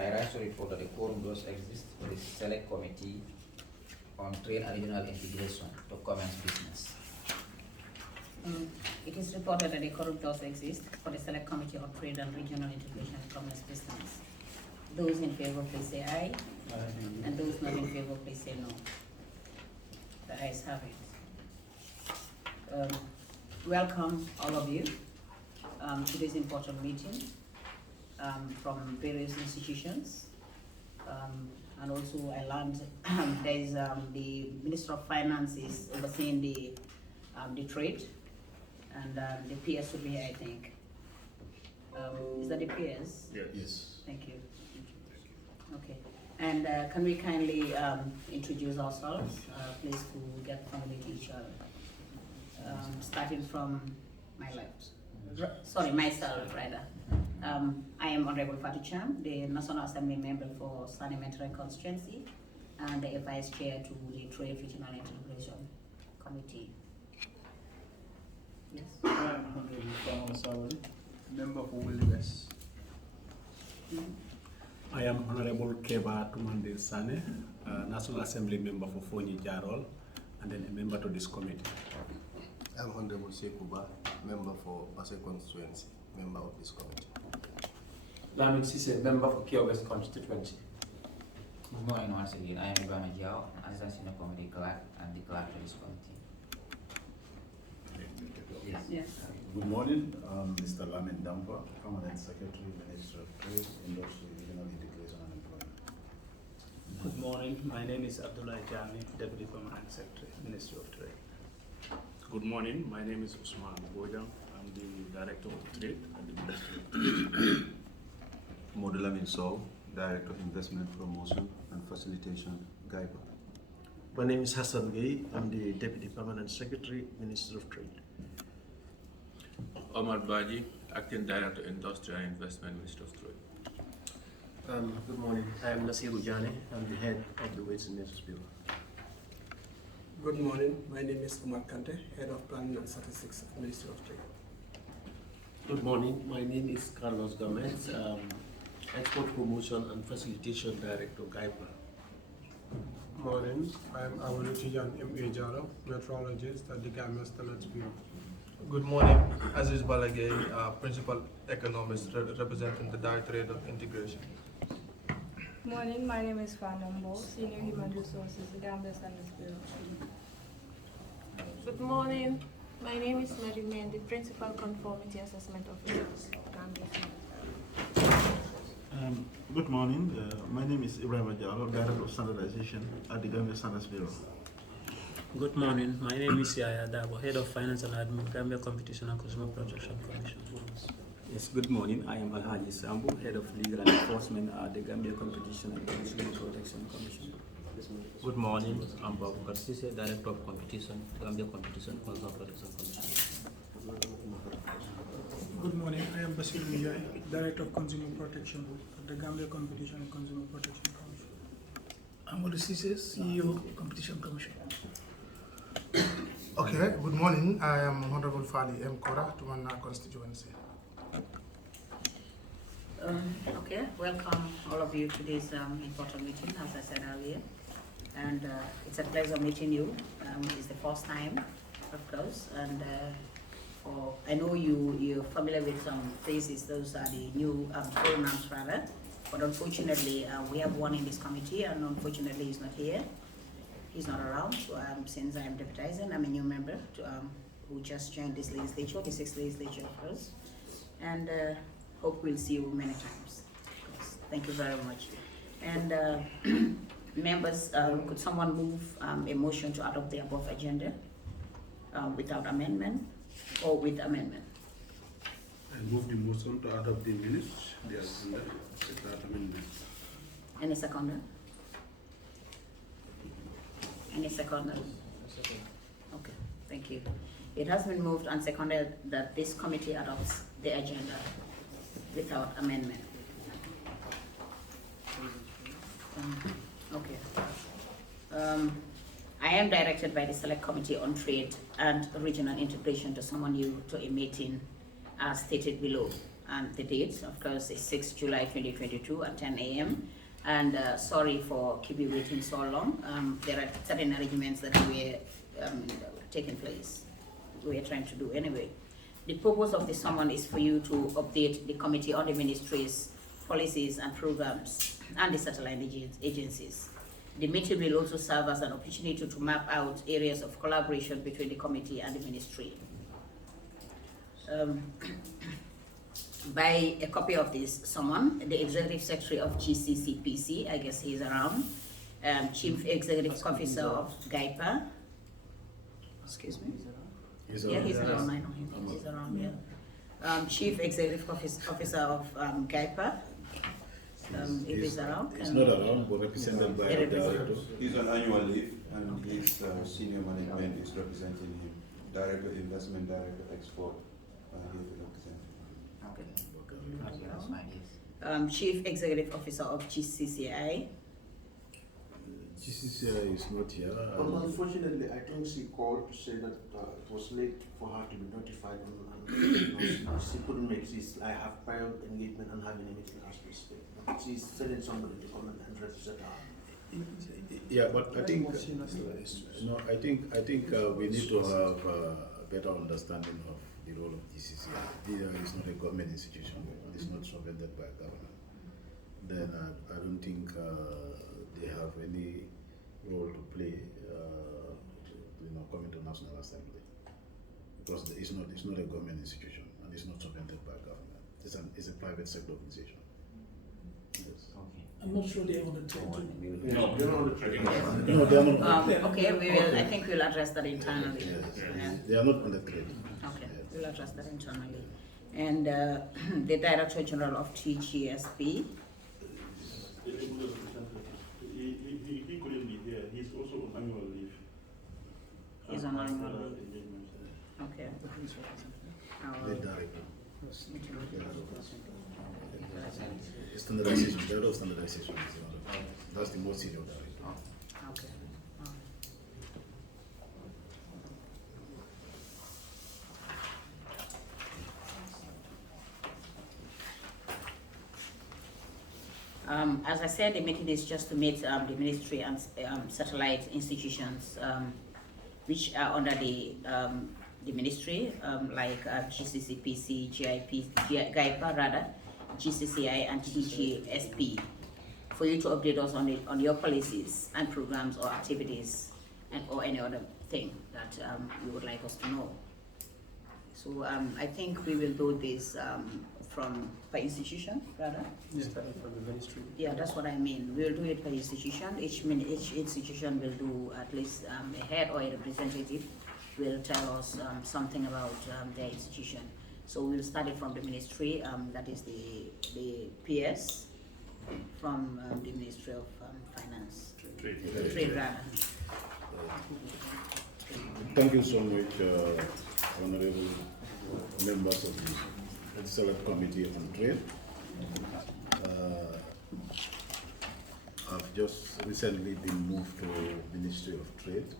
I rise to report that the quorum does exist for the Select Committee on Trade and Regional Integration to commence business. It is reported that the quorum does exist for the Select Committee on Trade and Regional Integration to commence business. Those in favor, please say aye. Aye. And those not in favor, please say no. The ayes have it. Welcome all of you to this important meeting from various institutions. And also I learned there is the Minister of Finance is overseeing the trade, and the PS will be here, I think. Is that the PS? Yes. Thank you. Okay. And can we kindly introduce ourselves, please, to get familiar to each other. Starting from my left. Sorry, myself, rather. I am Honorable Fatu Cham, the National Assembly member for Sani Mentoring Constituency and the Vice Chair to the Trade Regional Integration Committee. Yes. I am Honorable Fama Sawari, member for Willie West. I am Honorable Keba Tumande Sane, National Assembly member for Foni Jarol, and then a member to this committee. I am Honorable Sekuba, member for Basse Constituency, member of this committee. Lamin Sise, member for Kia West Constituency. Good morning once again. I am Ibrahim Jiao, Assistant Senior Committee Clerk and the Clerk to this committee. Yes. Yes. Good morning, Mr. Lamin Dampa, Permanent Secretary, Minister of Trade, Industry, Regional Integration and Employment. Good morning, my name is Abdullah Jami, Deputy Permanent Secretary, Ministry of Trade. Good morning, my name is Usman Bojang. I'm the Director of Trade at the Ministry of Trade. Modulamin Sow, Director of Investment Promotion and Facilitation, Giepa. My name is Hassan Gay. I'm the Deputy Permanent Secretary, Minister of Trade. Omar Baji, Acting Director, Industry and Investment, Minister of Trade. Good morning. I am Nasir Ujani. I'm the head of the Weights and Measures Bureau. Good morning. My name is Umar Kante, Head of Planning and Statistics, Ministry of Trade. Good morning. My name is Carlos Gomez, Export Promotion and Facilitation Director, Giepa. Morning. I am Awoluchijan M.A. Jaro, Meteorologist at the Gambia Standards Bureau. Good morning, Aziz Balagay, Principal Economist representing the Directorate of Integration. Good morning, my name is Fanambo, Senior Human Resources, the Gambia Standards Bureau. Good morning, my name is Mary Mann, the Principal Conformity Assessment Officer, Gambia Standards. Good morning, my name is Ibrahim Ajalo, Director of Standardization at the Gambia Standards Bureau. Good morning, my name is Yaya Dabo, Head of Finance and Admin, Gambia Competition and Consumer Protection Commission. Yes, good morning, I am Alhaji Sambu, Head of Legal and Enforcement at the Gambia Competition and Consumer Protection Commission. Good morning, I'm Babu Karsise, Director of Competition, Gambia Competition and Consumer Protection Commission. Good morning, I am Basil Mujai, Director of Consumer Protection at the Gambia Competition and Consumer Protection Commission. I'm Odysseus, CEO of Competition Commission. Okay, good morning. I am Honorable Fali M. Kora, Tumana constituency. Okay, welcome all of you to this important meeting, as I said earlier. And it's a pleasure meeting you. It's the first time, of course. And I know you're familiar with some faces. Those are the new programs, rather. But unfortunately, we have one in this committee, and unfortunately, he's not here. He's not around. Since I'm deputizing, I'm a new member who just joined this legislature, the 6th legislature of us. And hope we'll see you many times. Thank you very much. And members, could someone move a motion to adopt the above agenda without amendment or with amendment? I move the motion to adopt the minutes, the agenda, without amendment. Any seconder? Any seconder? Okay, thank you. It has been moved and seconded that this committee adopts the agenda without amendment. Okay. I am directed by the Select Committee on Trade and Regional Integration to summon you to a meeting as stated below. And the date, of course, is 6 July 2022 at 10 a.m. And sorry for keeping you waiting so long. There are certain arrangements that were taking place. We are trying to do anyway. The purpose of the summon is for you to update the committee on the ministry's policies and programs and the satellite agencies. The meeting will also serve as an opportunity to map out areas of collaboration between the committee and the ministry. By a copy of this summon, the Executive Secretary of Gccpc, I guess he's around, Chief Executive Officer of Giepa. Excuse me? He's around. Yeah, he's around. I know him. He's around, yeah. Chief Executive Officer of Giepa. If he's around. He's not around, but represented by the director. He's on annual leave, and his senior management is representing him. Director, Investment Director, Export, here to represent him. Chief Executive Officer of GCCI. GCCI is not here. Unfortunately, I think she called to say that it was late for her to be notified, and she couldn't make this. I have prior engagement and having a meeting as we speak. She's sending somebody to come and represent her. Yeah, but I think I think we need to have a better understanding of the role of GCCI. It's not a government institution; it's not subvented by government. Then I don't think they have any role to play, coming to National Assembly, because it's not a government institution and it's not subvented by government. It's a private sector organization. Yes. Okay. I'm not sure they're on the trade. No, they're not on the trade. No, they are not. Okay, we will. I think we'll address that internally. Yes. Yeah. They are not on the trade. Okay, we'll address that internally. And the Director General of Tgsb. He couldn't be here. He's also on annual leave. He's on annual leave. Okay. The director. Standardization. Director of standardization. That's the most senior director. Okay. As I said, the meeting is just to meet the ministry and satellite institutions which are under the ministry, like GCCPC, Giepa rather, GCCI and Tgsb, for you to update us on your policies and programs or activities or any other thing that you would like us to know. So I think we will do this by institution, rather. Starting from the ministry. Yeah, that's what I mean. We'll do it by institution. Each institution will do at least a head or a representative will tell us something about their institution. So we'll start it from the ministry, that is the PS, from the Ministry of Finance. Trade rather. Thank you so much, honorable members of the Select Committee on Trade. I've just recently been moved to Ministry of Trade,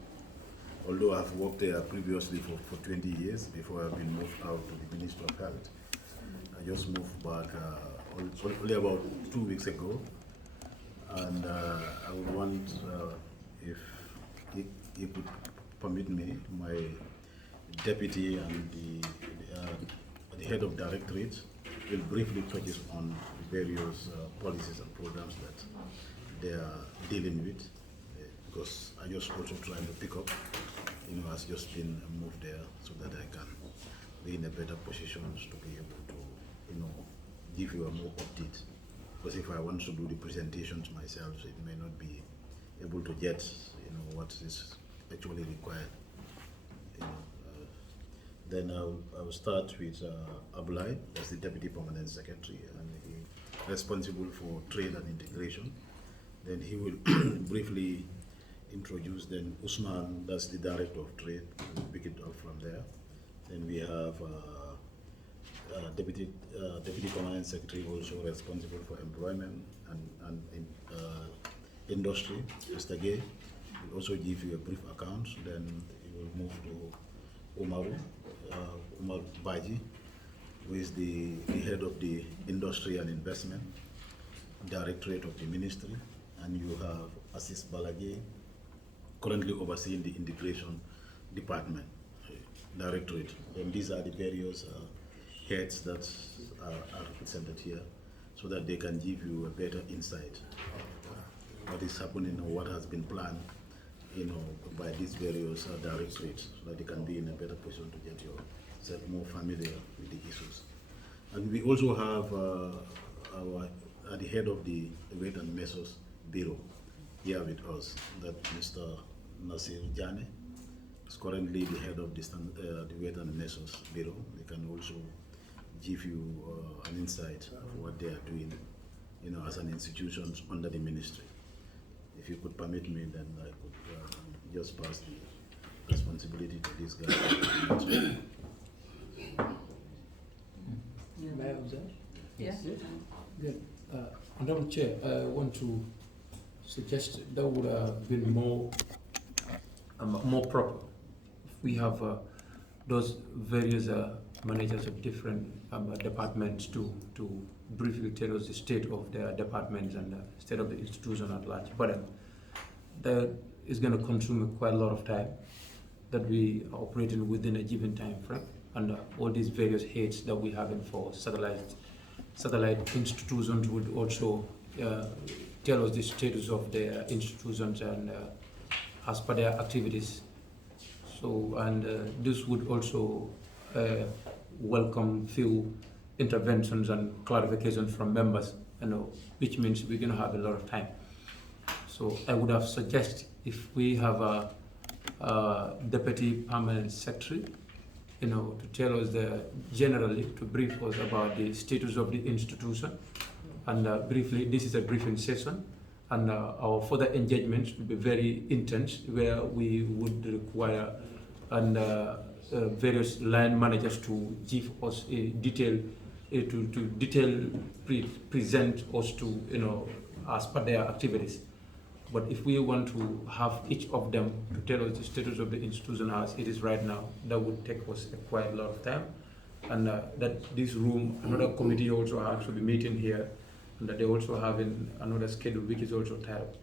although I've worked there previously for 20 years before I've been moved out to the Ministry of Health. I just moved back only about 2 weeks ago, and I would want, if he could permit me, my deputy and the head of directorate will briefly touch on various policies and programs that they are dealing with, because I just also trying to pick up, has just been moved there so that I can be in a better position to be able to, give you a more update. Because if I want to do the presentations myself, it may not be able to get, what is actually required. Then I'll start with Abulai, that's the Deputy Permanent Secretary, and he's responsible for trade and integration. Then he will briefly introduce then Usman, that's the Director of Trade, we'll pick it up from there. Then we have Deputy Permanent Secretary, also responsible for employment and industry, Mr. Gay. We'll also give you a brief account, then he will move to Umar Baji, who is the head of the Industry and Investment Directorate of the Ministry, and you have Assis Balage, currently overseeing the Integration Department Directorate. And these are the various heads that are represented here, so that they can give you a better insight of what is happening or what has been planned, by these various directorates, so that they can be in a better position to get yourself more familiar with the issues. And we also have at the head of the Weight and Measures Bureau here with us, that Mr. Nasir Jane is currently the head of the Weight and Measures Bureau. They can also give you an insight of what they are doing, as an institution under the ministry. If you could permit me, then I could just pass the responsibility to these guys. May I observe? Yes. Good. Honorable Chair, I want to suggest that would have been more proper if we have those various managers of different departments to briefly tell us the state of their departments and the state of the institution at large. But that is going to consume quite a lot of time that we are operating within a given time frame, and all these various heads that we have for satellite institutions would also tell us the status of their institutions and as per their activities. So, and this would also welcome few interventions and clarifications from members, which means we're going to have a lot of time. So I would have suggested if we have a deputy permanent secretary, to tell us generally to brief us about the status of the institution, and briefly, this is a briefing session, and our further engagements will be very intense, where we would require various line managers to give us a detailed present us to as per their activities. But if we want to have each of them to tell us the status of the institution as it is right now, that would take us quite a lot of time, and that this room, another committee also has to be meeting here, and that they also have another schedule which is also tied up.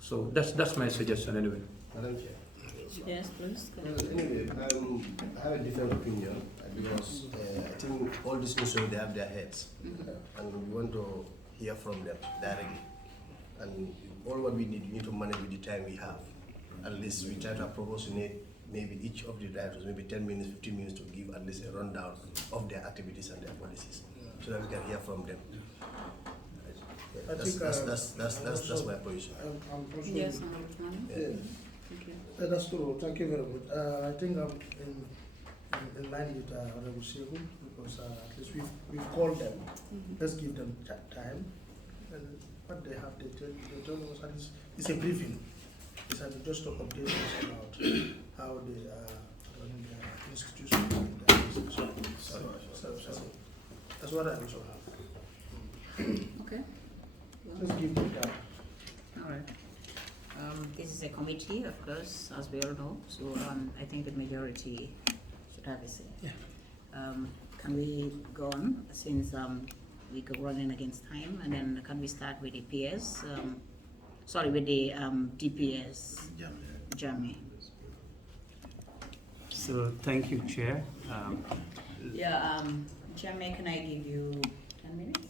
So that's my suggestion anyway. Madam Chair. Yes, please. Well, anyway, I have a different opinion, because I think all these institutions, they have their heads, and we want to hear from them directly. And all what we need to manage with the time we have. At least we try to approximate maybe each of the directors, maybe 10 minutes, 15 minutes, to give at least a rundown of their activities and their policies, so that we can hear from them. That's my position. Yes, that's true. Thank you very much. I think I'm in line with Honorable Shehu, because at least we've called them. Let's give them time. And what they have, they tell us, and it's a briefing. It's just to update us about how they are running their institution and their business. So that's what I also have. Okay. Let's give them time. All right. This is a committee, of course, as we all know. So I think the majority should have a say. Yeah. Can we go on, since we go running against time, and then can we start with the PS? With the DPS, Jamie. So thank you, Chair. Jamie, can I give you 10 minutes?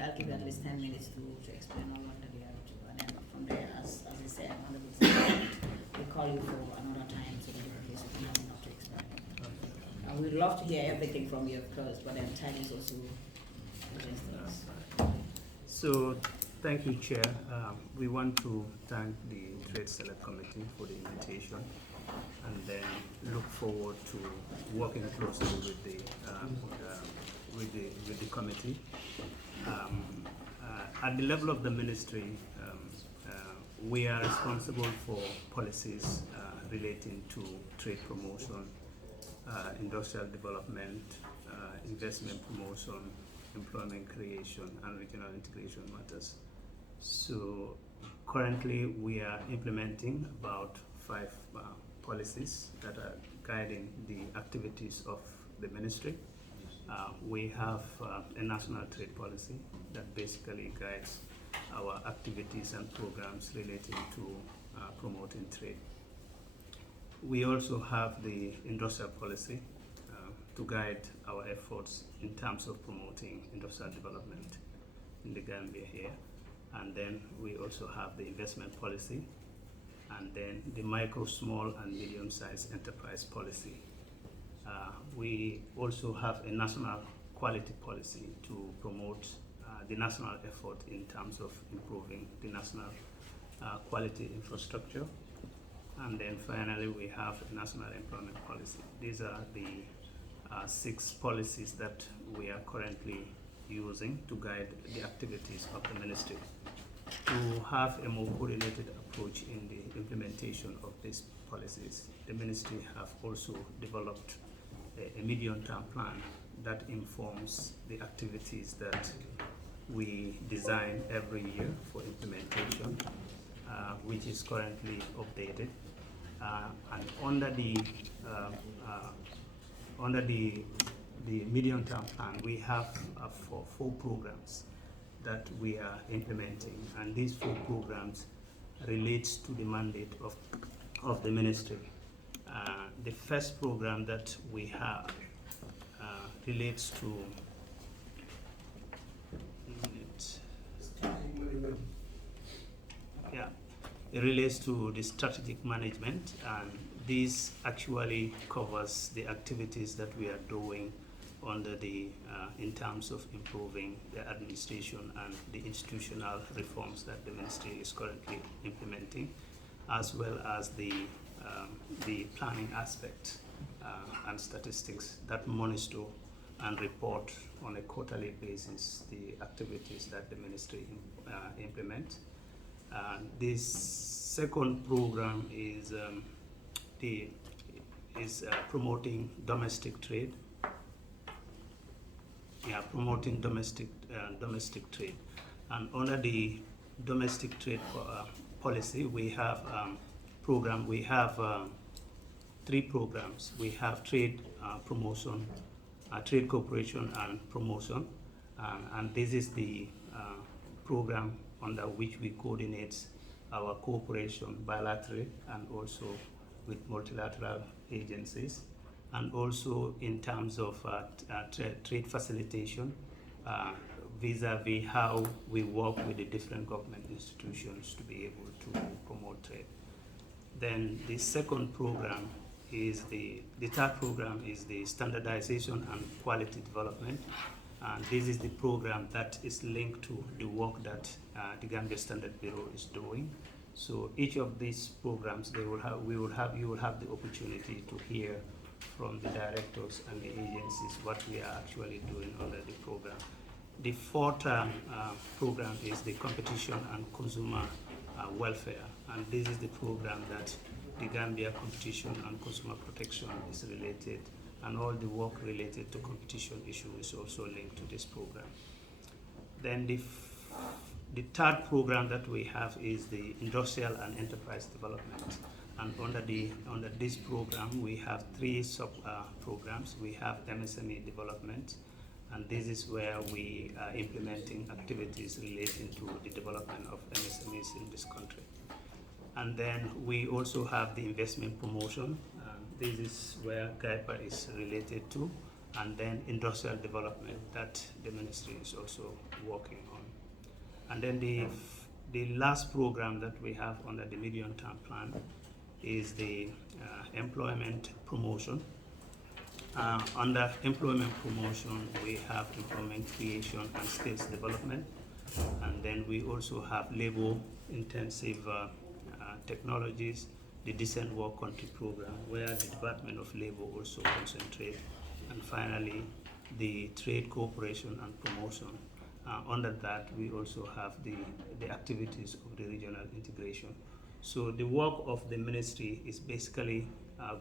I'll give you at least 10 minutes to explain all what we have to do, and then from there, as I said, we'll call you for another time, so that in case we have enough to explain. We'd love to hear everything from you, of course, but then time is also against us. So, thank you, Chair. We want to thank the Trade Select Committee for the invitation, and then look forward to working closely with the committee. At the level of the ministry, we are responsible for policies relating to trade promotion, industrial development, investment promotion, employment creation, and regional integration matters. So currently we are implementing about 5 policies that are guiding the activities of the ministry, We have a national trade policy that basically guides our activities and programs relating to promoting trade. We also have the industrial policy to guide our efforts in terms of promoting industrial development in the Gambia here. And then we also have the investment policy, and then the micro, small, and medium-sized enterprise policy. We also have a national quality policy to promote the national effort in terms of improving the national quality infrastructure. And then finally, we have a national employment policy. These are the 6 policies that we are currently using to guide the activities of the ministry. To have a more coordinated approach in the implementation of these policies, the ministry have also developed a medium-term plan that informs the activities that we design every year for implementation, which is currently updated. And under the medium-term plan, we have 4 programs that we are implementing, and these 4 programs relates to the mandate of the ministry. The first program that we have relates to it relates to the strategic management, and this actually covers the activities that we are doing under the in terms of improving the administration and the institutional reforms that the ministry is currently implementing, as well as the planning aspect and statistics that monitor and report on a quarterly basis the activities that the ministry implements. This second program is promoting domestic trade. Promoting domestic trade, and under the domestic trade policy, we have program. We have 3 programs. We have trade promotion, trade cooperation and promotion, and this is the program under which we coordinate our cooperation bilaterally and also with multilateral agencies, and also in terms of trade facilitation vis-a-vis how we work with the different government institutions to be able to promote trade. Then the second program is the third program is the standardization and quality development. And this is the program that is linked to the work that the Gambia Standard Bureau is doing. So each of these programs, you will have the opportunity to hear from the directors and the agencies what we are actually doing under the program. The fourth program is the competition and consumer welfare, and this is the program that the Gambia Competition and Consumer Protection is related, and all the work related to competition issue is also linked to this program. Then the third program that we have is the industrial and enterprise development. And under this program, we have 3 sub programs. We have MSME development, and this is where we are implementing activities relating to the development of MSMEs in this country. And then we also have the investment promotion. This is where Giepa is related to, and then industrial development that the ministry is also working on. And then the last program that we have under the medium-term plan is the employment promotion. Under employment promotion, we have employment creation and skills development, and then we also have labor-intensive technologies, the Decent Work Country program, where the Department of Labor also concentrates, and finally, the trade cooperation and promotion. Under that, we also have the activities of the regional integration. So the work of the ministry is basically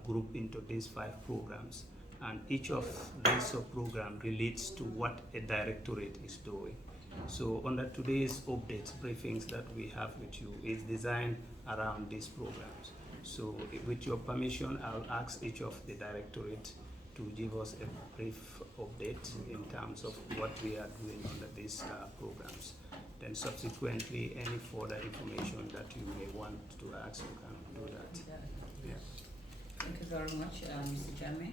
grouped into these 5 programs, and each of these sub-programs relates to what a directorate is doing. So under today's updates, briefings that we have with you is designed around these programs. So with your permission, I'll ask each of the directorate to give us a brief update in terms of what we are doing under these programs. Then subsequently, any further information that you may want to ask, you can do that. Yeah. Thank you very much, Mr. Jame.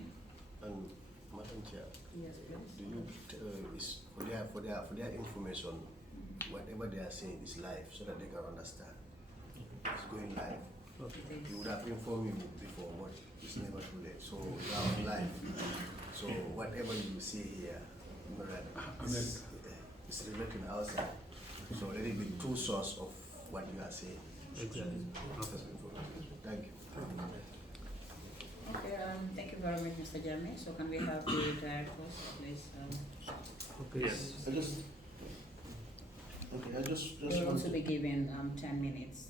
And Madam Chair, Yes, please. do you is for their information, whatever they are saying is live, so that they can understand. It's going live. Okay. You would have informed you before, but it's never too late. So you are on live. So whatever you see here, you know that it's written outside. So let it be true source of what you are saying. Exactly. Okay. Thank you. Okay, thank you very much, Mr. Jame. So can we have the directors, please? Okay. Yes. I just You'll want also be given 10 minutes.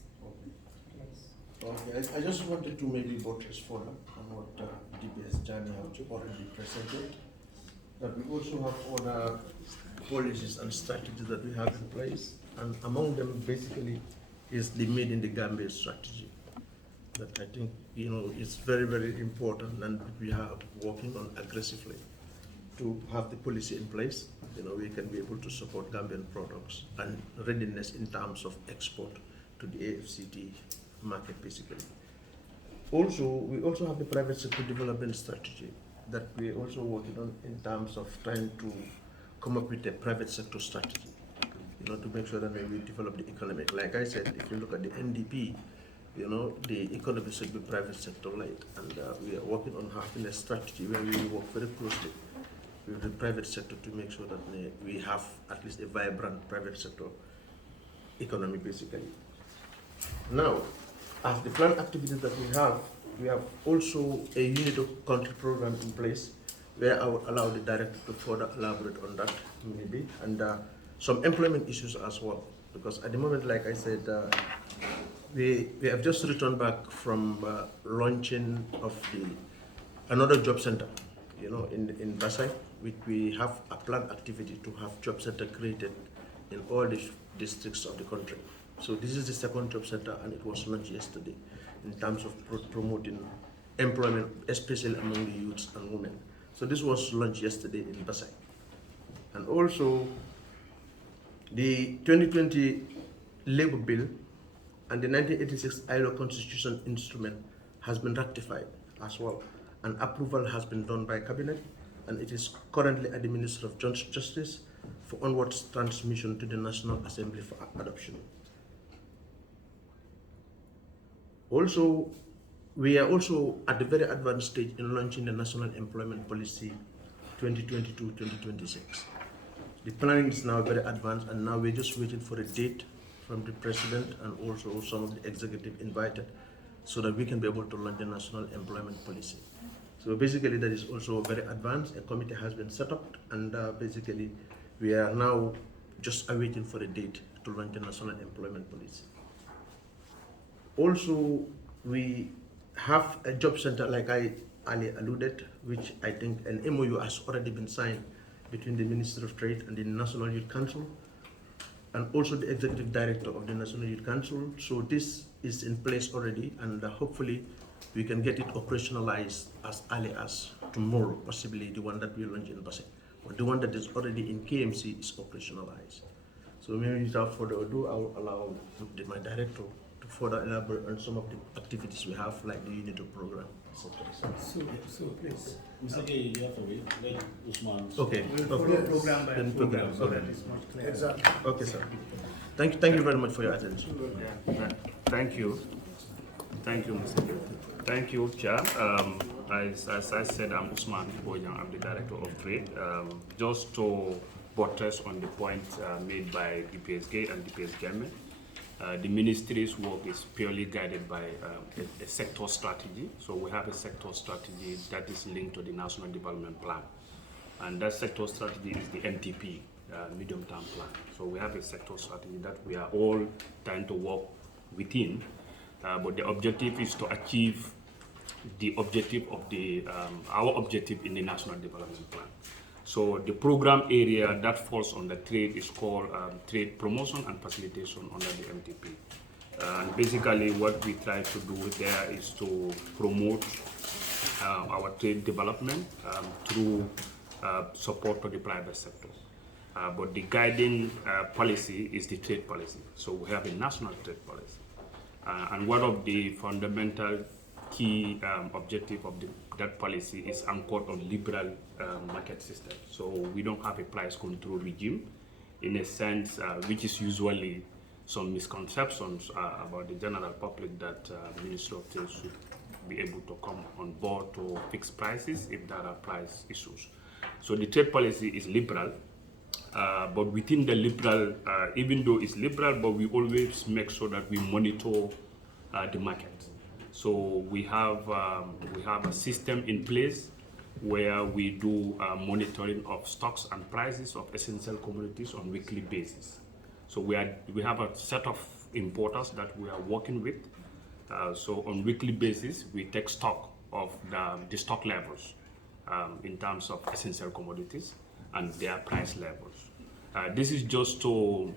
Okay, I just wanted to maybe buttress further on what DPS Jani have already presented. That we also have other policies and strategies that we have in place, and among them basically is the Made in the Gambia strategy. That I think is very, very important, and we are working on aggressively to have the policy in place. We can be able to support Gambian products and readiness in terms of export to the AFCT market basically. Also, we also have the private sector development strategy that we're also working on in terms of trying to come up with a private sector strategy, to make sure that we develop the economy. Like I said, if you look at the NDP, the economy should be private sector led, and we are working on having a strategy where we work very closely with the private sector to make sure that we have at least a vibrant private sector economy basically. Now, as the planned activities that we have also a unit of country program in place where I will allow the director to further elaborate on that maybe, and some employment issues as well, because at the moment, like I said, we have just returned back from launching of another job center, in Basai, which we have a planned activity to have job center created in all the districts of the country. So this is the second job center, and it was launched yesterday in terms of promoting employment, especially among the youths and women. So this was launched yesterday in Basai. And also the 2020 Labor Bill and the 1986 ILO Constitution instrument has been ratified as well. And approval has been done by Cabinet, and it is currently at the Ministry of Justice for onwards transmission to the National Assembly for adoption. Also, we are also at the very advanced stage in launching the National Employment Policy 2022-2026. The planning is now very advanced, and now we're just waiting for a date from the President and also some of the executive invited so that we can be able to launch the National Employment Policy. So basically that is also very advanced. A committee has been set up, and basically we are now just awaiting for a date to launch the National Employment Policy. Also, we have a job center, like I earlier alluded, which I think an MOU has already been signed between the Ministry of Trade and the National Youth Council, and also the Executive Director of the National Youth Council. So this is in place already, and hopefully we can get it operationalized as early as tomorrow, possibly the one that we launch in Basel. But the one that is already in KMC is operationalized. So maybe without further ado, I will allow my director to further elaborate on some of the activities we have, like the UNITO program, etc. So please. Mr. K, you have to wait. Let Usman. Okay. Program by program, so that is much clearer. Exactly. Okay, sir. Thank you very much for your attention. Yeah. Thank you. Thank you, Mr. K. Thank you, Chair. As I said, I'm Usman Bojang. I'm the Director of Trade. Just to buttress on the point made by DPSG and DPS Giepa. The ministry's work is purely guided by a sector strategy. So we have a sector strategy that is linked to the National Development Plan. And that sector strategy is the MTP, medium-term plan. So we have a sector strategy that we are all trying to work within. But the objective is to achieve the objective of our objective in the National Development Plan. So the program area that falls on the trade is called trade promotion and facilitation under the MTP. And basically what we try to do there is to promote our trade development through support to the private sector. But the guiding policy is the trade policy. So we have a national trade policy. And one of the fundamental key objective of that policy is anchored on liberal market system. So we don't have a price control regime in a sense, which is usually some misconceptions about the general public that Ministry of Trade should be able to come on board to fix prices if there are price issues. So the trade policy is liberal, but within the liberal, even though it's liberal, but we always make sure that we monitor the market. So we have a system in place where we do monitoring of stocks and prices of essential commodities on weekly basis. So we have a set of importers that we are working with. So on weekly basis, we take stock of the stock levels in terms of essential commodities and their price levels. This is just to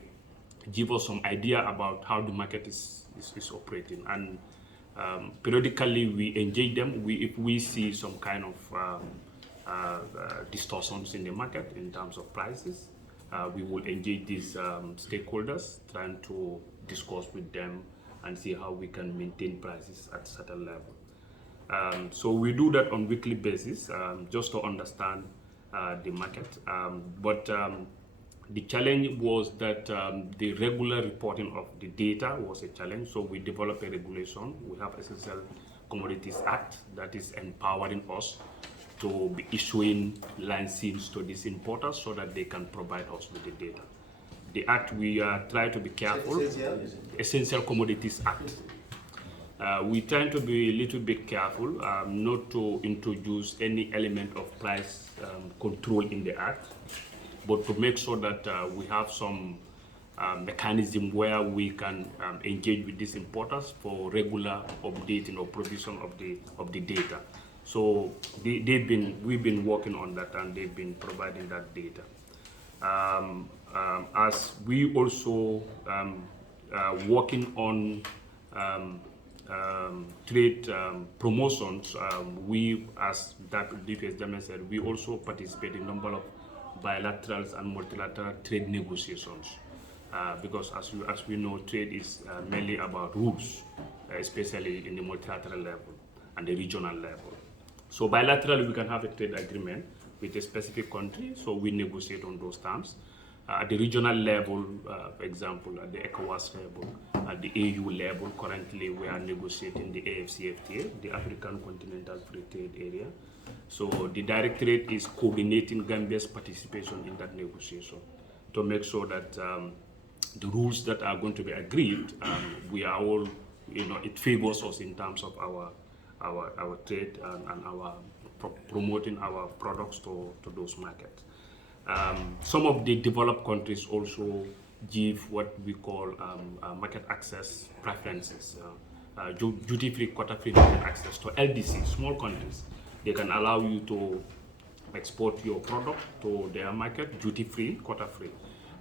give us some idea about how the market is operating. And periodically we engage them. If we see some kind of distortions in the market in terms of prices, we will engage these stakeholders, trying to discuss with them and see how we can maintain prices at a certain level. So we do that on weekly basis, just to understand the market. But the challenge was that the regular reporting of the data was a challenge, so we developed a regulation. We have Essential Commodities Act that is empowering us to be issuing licenses to these importers so that they can provide us with the data. The act, we try to be careful. Essential Commodities Act. We try to be a little bit careful not to introduce any element of price control in the act, but to make sure that we have some mechanism where we can engage with these importers for regular updating or provision of the data. So we've been working on that, and they've been providing that data. As we also working on trade promotions, we, as Dr. said, we also participate in a number of bilaterals and multilateral trade negotiations, because as we know, trade is mainly about rules, especially in the multilateral level and the regional level. So bilaterally, we can have a trade agreement with a specific country, so we negotiate on those terms. At the regional level, for example, at the ECOWAS level, at the AU level, currently we are negotiating the AFCFTA, the African Continental Free Trade Area. So the Directorate is coordinating Gambia's participation in that negotiation to make sure that the rules that are going to be agreed, we are all, it favors us in terms of our trade and our promoting our products to those markets. Some of the developed countries also give what we call market access preferences, duty-free, quota-free market access to LDC, small countries. They can allow you to export your product to their market, duty-free, quota-free.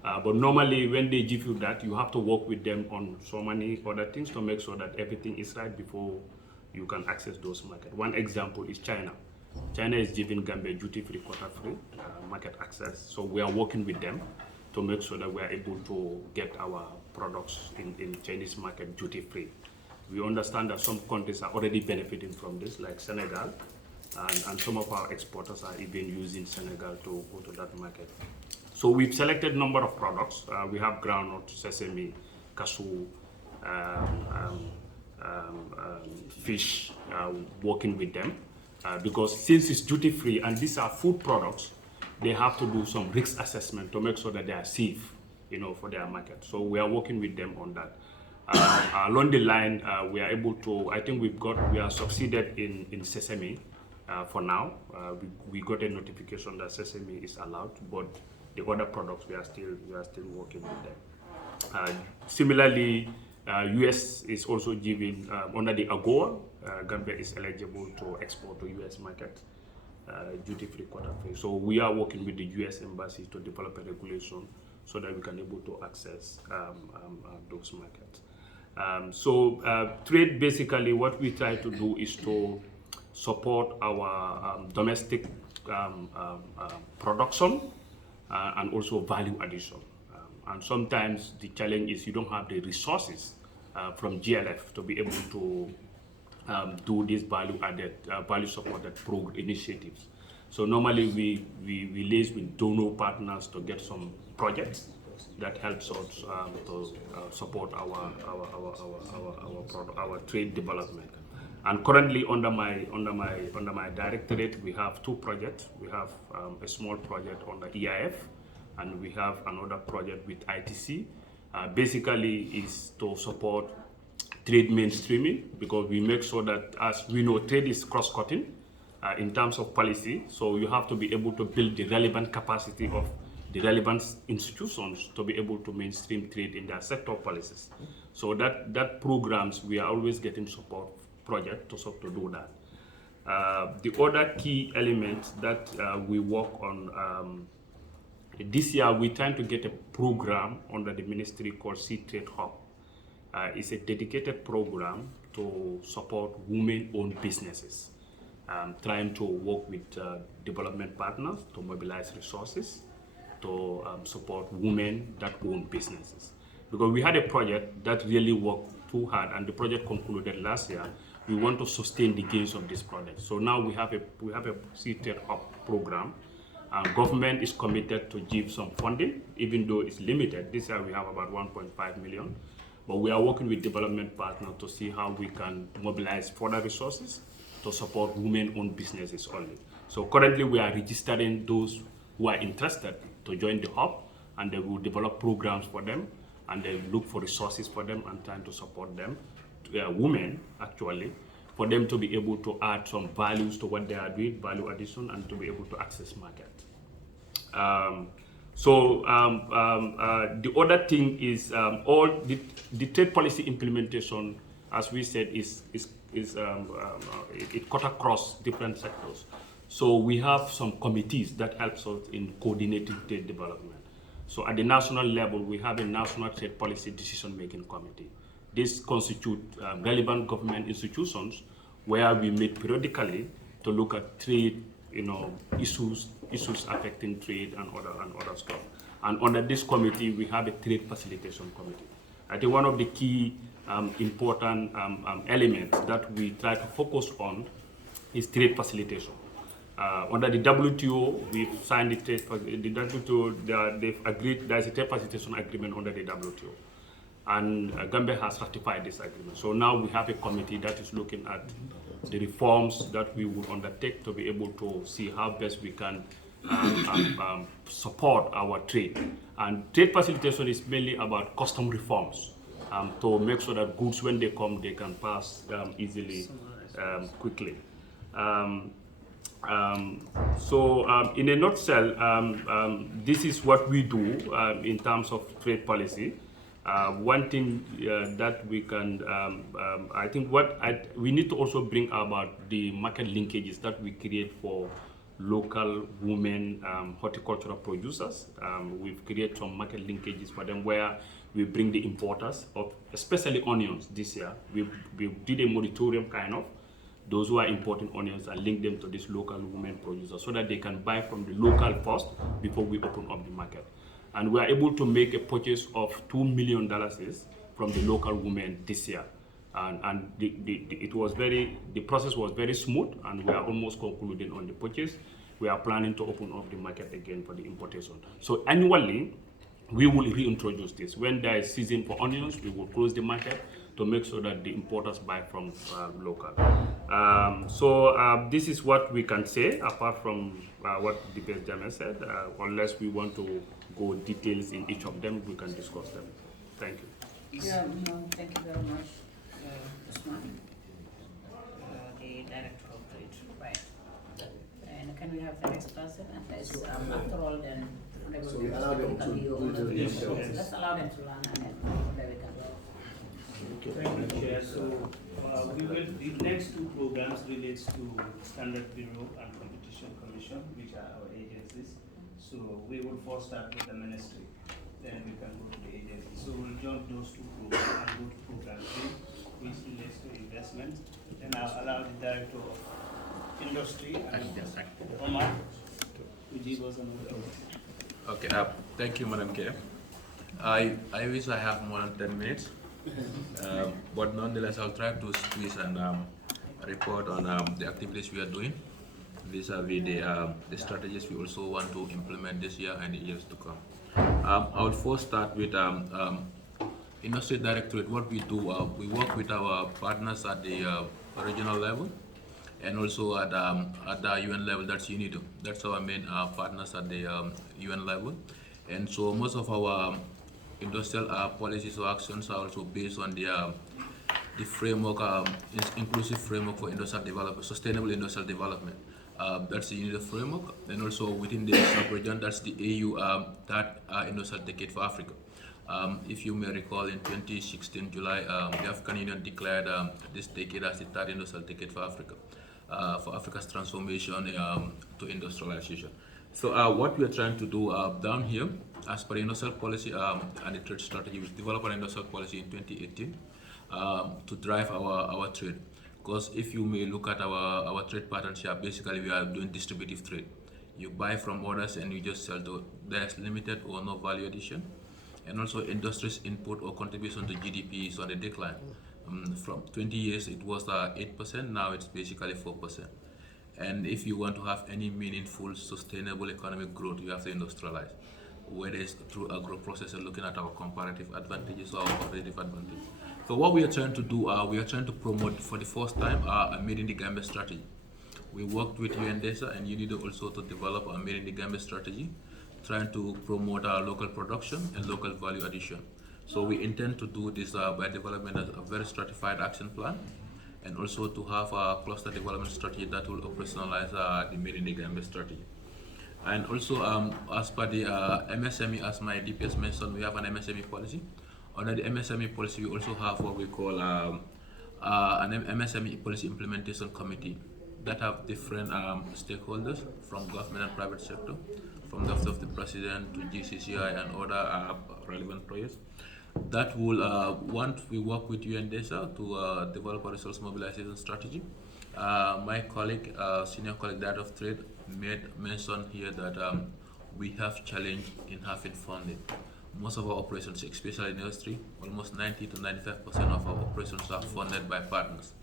But normally when they give you that, you have to work with them on so many other things to make sure that everything is right before you can access those markets. One example is China. China is giving Gambia duty-free, quota-free market access. So we are working with them to make sure that we are able to get our products in Chinese market duty-free. We understand that some countries are already benefiting from this, like Senegal, and some of our exporters are even using Senegal to go to that market. So we've selected a number of products. We have groundnut, sesame, cashew, fish, working with them. Because since it's duty-free and these are food products, they have to do some risk assessment to make sure that they are safe, for their market. So we are working with them on that. Along the line, we are able to, I think we are succeeded in sesame for now. We got a notification that sesame is allowed, but the other products we are still working with them. Similarly, US is also giving, under the AGOA, Gambia is eligible to export to US market, duty-free, quota-free. So we are working with the US embassy to develop a regulation so that we can able to access those markets. So trade, basically what we try to do is to support our domestic production and also value addition. And sometimes the challenge is you don't have the resources from GLF to be able to do these value-added, value-supported initiatives. So normally we liaise with donor partners to get some projects that helps us to support our trade development. And currently under my directorate, we have 2 projects. We have a small project on the EIF, and we have another project with ITC. Basically is to support trade mainstreaming, because we make sure that, as we know, trade is cross-cutting in terms of policy. So you have to be able to build the relevant capacity of the relevant institutions to be able to mainstream trade in their sector policies. So that programs, we are always getting support project to do that. The other key element that we work on, this year we're trying to get a program under the ministry called Sea Trade Hub. It's a dedicated program to support women-owned businesses, trying to work with development partners to mobilize resources to support women that own businesses. Because we had a project that really worked too hard, and the project concluded last year. We want to sustain the gains of this project. So now we have a Sea Trade Hub program. Government is committed to give some funding, even though it's limited. This year we have about 1.5 million. But we are working with development partners to see how we can mobilize further resources to support women-owned businesses only. So currently we are registering those who are interested to join the hub, and they will develop programs for them, and they look for resources for them and trying to support them, women actually, for them to be able to add some values to what they are doing, value addition, and to be able to access market. The other thing is all the trade policy implementation, as we said, it cut across different sectors. So we have some committees that helps us in coordinating trade development. So at the national level, we have a national trade policy decision-making committee. This constitutes relevant government institutions where we meet periodically to look at trade, issues affecting trade and other stuff. And under this committee, we have a trade facilitation committee. I think one of the key important elements that we try to focus on is trade facilitation. Under the WTO, we've signed the WTO, they've agreed, there's a trade facilitation agreement under the WTO. And Gambia has ratified this agreement. So now we have a committee that is looking at the reforms that we would undertake to be able to see how best we can support our trade. And trade facilitation is mainly about custom reforms to make sure that goods, when they come, they can pass easily, quickly. In a nutshell, this is what we do in terms of trade policy. One thing that we can, I think we need to also bring about the market linkages that we create for local women horticultural producers. We've created some market linkages for them where we bring the importers of, especially onions this year. We did a moratorium kind of, those who are importing onions, and link them to this local women producers so that they can buy from the local first before we open up the market. And we are able to make a purchase of $2 million from the local women this year. And the process was very smooth, and we are almost concluding on the purchase. We are planning to open up the market again for the importation. So annually, we will reintroduce this. When there is season for onions, we will close the market to make sure that the importers buy from local. This is what we can say, apart from what the best Jamal said. Unless we want to go details in each of them, we can discuss them. Thank you. Yeah, thank you very much, Usman, the Director of Trade. Right. And can we have the next person? After all, then so we allow them to do the research. Let's allow them to learn, and then there we can go. Thank you, Chair. So the next 2 programs relates to Standard Bureau and Competition Commission, which are our agencies. So we will first start with the ministry, then we can go to the agency. So we'll jump those 2 programs and go to program 3, which relates to investment. Then I'll allow the Director of Industry and Omar. Okay, thank you, Madam Chair. I wish I have more than 10 minutes, but nonetheless, I'll try to squeeze and report on the activities we are doing vis-a-vis the strategies we also want to implement this year and the years to come. I will first start with Industry Directorate. What we do, we work with our partners at the regional level and also at the UN level. That's UNIDO. That's our main partners at the UN level. And so most of our industrial policies or actions are also based on the framework, inclusive framework for industrial development, sustainable industrial development. That's the UNIDO framework. And also within the sub-region, that's the AU Third Industrial Decade for Africa. If you may recall, in 2016 July, the African Union declared this decade as the third industrial decade for Africa, for Africa's transformation to industrialization. So what we are trying to do down here, as per the industrial policy and the trade strategy, we developed an industrial policy in 2018 to drive our trade. Because if you may look at our trade patterns here, basically we are doing distributive trade. You buy from others and you just sell to, there's limited or no value addition. And also industry's input or contribution to GDP is on a decline. From 20 years it was 8%, now it's basically 4%. And if you want to have any meaningful, sustainable economic growth, you have to industrialize, whether it's through agro-processing, looking at our comparative advantages or our competitive advantage. So what we are trying to do, we are trying to promote for the first time a Made in the Gambia strategy. We worked with UNDESA and UNIDO also to develop a Made in the Gambia strategy, trying to promote our local production and local value addition. So we intend to do this by developing a very stratified action plan, and also to have a cluster development strategy that will operationalize the Made in the Gambia strategy. And also, as per the MSME, as my DPS mentioned, we have an MSME policy. Under the MSME policy, we also have what we call an MSME policy implementation committee that have different stakeholders from government and private sector, from the Office of the President to GCCI and other relevant players. That will, once we work with UNDESA to develop a resource mobilization strategy. My colleague, senior colleague, Director of Trade, made mention here that we have challenge in having funding. Most of our operations, especially in industry, almost 90 to 95% of our operations are funded by partners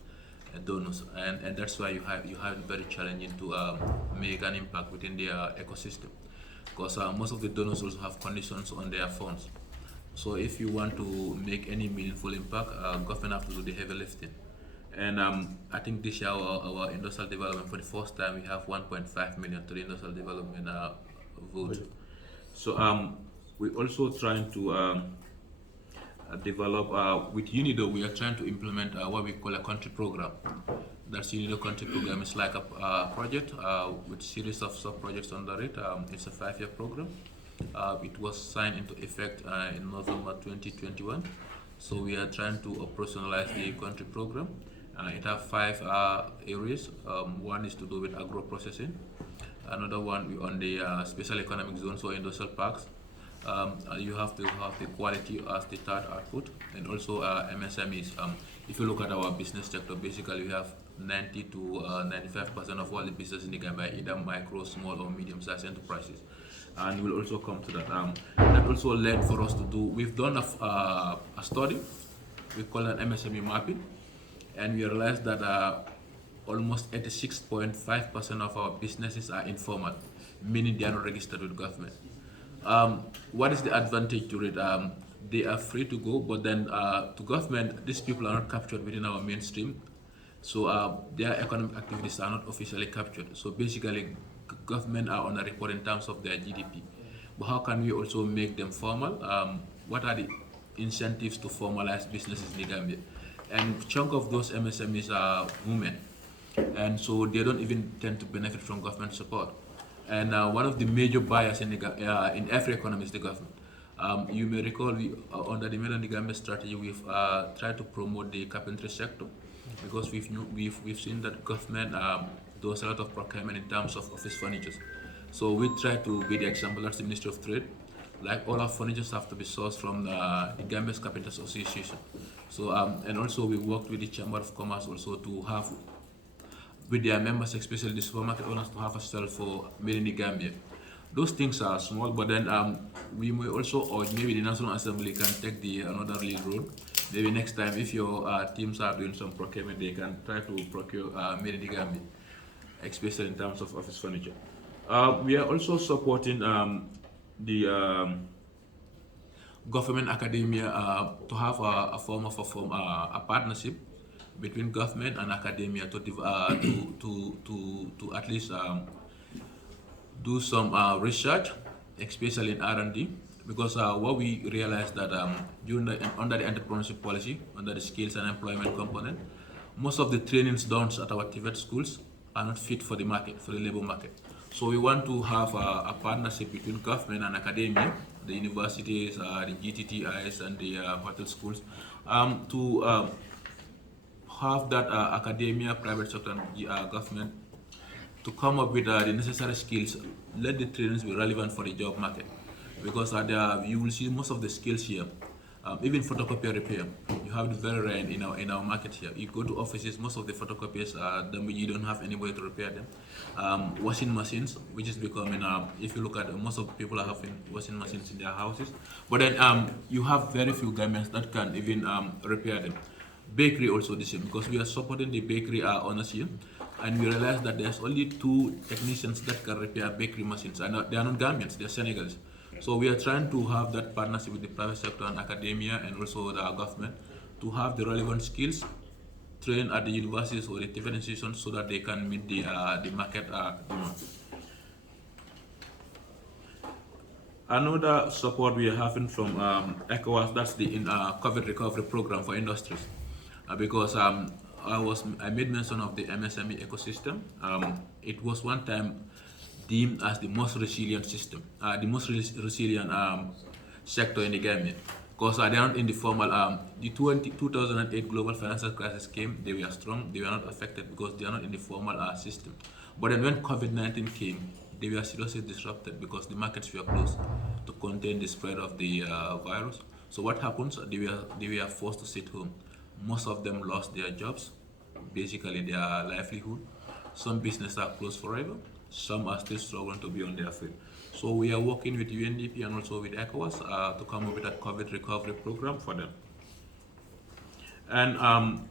and donors, and that's why you have it very challenging to make an impact within their ecosystem, because most of the donors also have conditions on their funds. So if you want to make any meaningful impact, government have to do the heavy lifting. And I think this year our industrial development, for the first time, we have 1.5 million to the industrial development vote. So we're also trying to develop, with UNIDO, we are trying to implement what we call a country program. That's UNIDO country program. It's like a project with series of sub-projects under it. It's a 5-year program. It was signed into effect in November 2021. So we are trying to operationalize the country program. It has 5 areas. One is to do with agro-processing. Another one on the special economic zones or industrial parks. You have to have the quality as the third output, and also MSMEs. If you look at our business sector, basically we have 90 to 95% of all the business in the Gambia, either micro, small, or medium-sized enterprises. And we'll also come to that. That also led for us to do, we've done a study, we call it MSME mapping, and we realized that almost 86.5% of our businesses are informal, meaning they are not registered with government. What is the advantage to it? They are free to go, but then to government, these people are not captured within our mainstream. So their economic activities are not officially captured. So basically, government are on a report in terms of their GDP. But how can we also make them formal? What are the incentives to formalize businesses in the Gambia? And chunk of those MSMEs are women. And so they don't even tend to benefit from government support. And one of the major buyers in every economy is the government. You may recall, under the Made in the Gambia strategy, we've tried to promote the carpentry sector, because we've seen that government does a lot of procurement in terms of office furniture. So we try to be the example. That's the Ministry of Trade. Like, all our furniture have to be sourced from the Gambia's Carpenters Association. So and also we worked with the Chamber of Commerce also to have with their members, especially the supermarket owners, to have a stall for made in the Gambia. Those things are small, but then we may also urge maybe the National Assembly can take the another lead role. Maybe next time, if your teams are doing some procurement, they can try to procure made in the Gambia, especially in terms of office furniture. We are also supporting the government academia to have a form of a partnership between government and academia to at least do some research, especially in R&D, because what we realized that under the entrepreneurship policy, under the skills and employment component, most of the trainings done at our TVET schools are not fit for the market, for the labor market. So we want to have a partnership between government and academia, the universities, the GTTIs and the hotel schools, to have that academia, private sector and government to come up with the necessary skills. Let the trainings be relevant for the job market, because you will see most of the skills here. Even photocopy repair, you have it very rare in our market here. You go to offices, most of the photocopiers, you don't have anybody to repair them. Washing machines, which is becoming, if you look at most of the people are having washing machines in their houses, but then you have very few governments that can even repair them. Bakery also the same, because we are supporting the bakery owners here, and we realize that there's only 2 technicians that can repair bakery machines, and they are not Gambians, they are Senegalese. So we are trying to have that partnership with the private sector and academia and also the government to have the relevant skills trained at the universities or the different institutions so that they can meet the market demand. Another support we are having from ECOWAS, that's the COVID recovery program for industries, because I made mention of the MSME ecosystem. It was one time deemed as the most resilient system, the most resilient sector in the Gambia, because they are not in the formal. The 2008 global financial crisis came, they were strong, they were not affected because they are not in the formal system. But then when COVID-19 came, they were seriously disrupted because the markets were closed to contain the spread of the virus. So what happens? They were forced to sit home. Most of them lost their jobs, basically their livelihood. Some businesses are closed forever. Some are still struggling to be on their feet. So we are working with UNDP and also with ECOWAS to come up with a COVID recovery program for them. And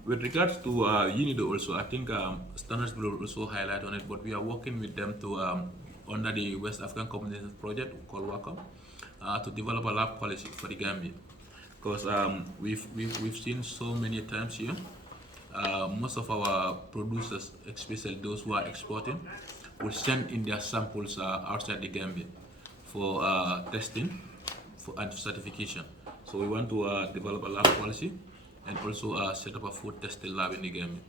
with regards to UNIDO also, I think Standards will also highlight on it, but we are working with them to, under the West African Community Project called WACOM, to develop a lab policy for the Gambia. Because we've seen so many times here, most of our producers, especially those who are exporting, will send in their samples outside the Gambia for testing and certification. So we want to develop a lab policy and also set up a food testing lab in the Gambia,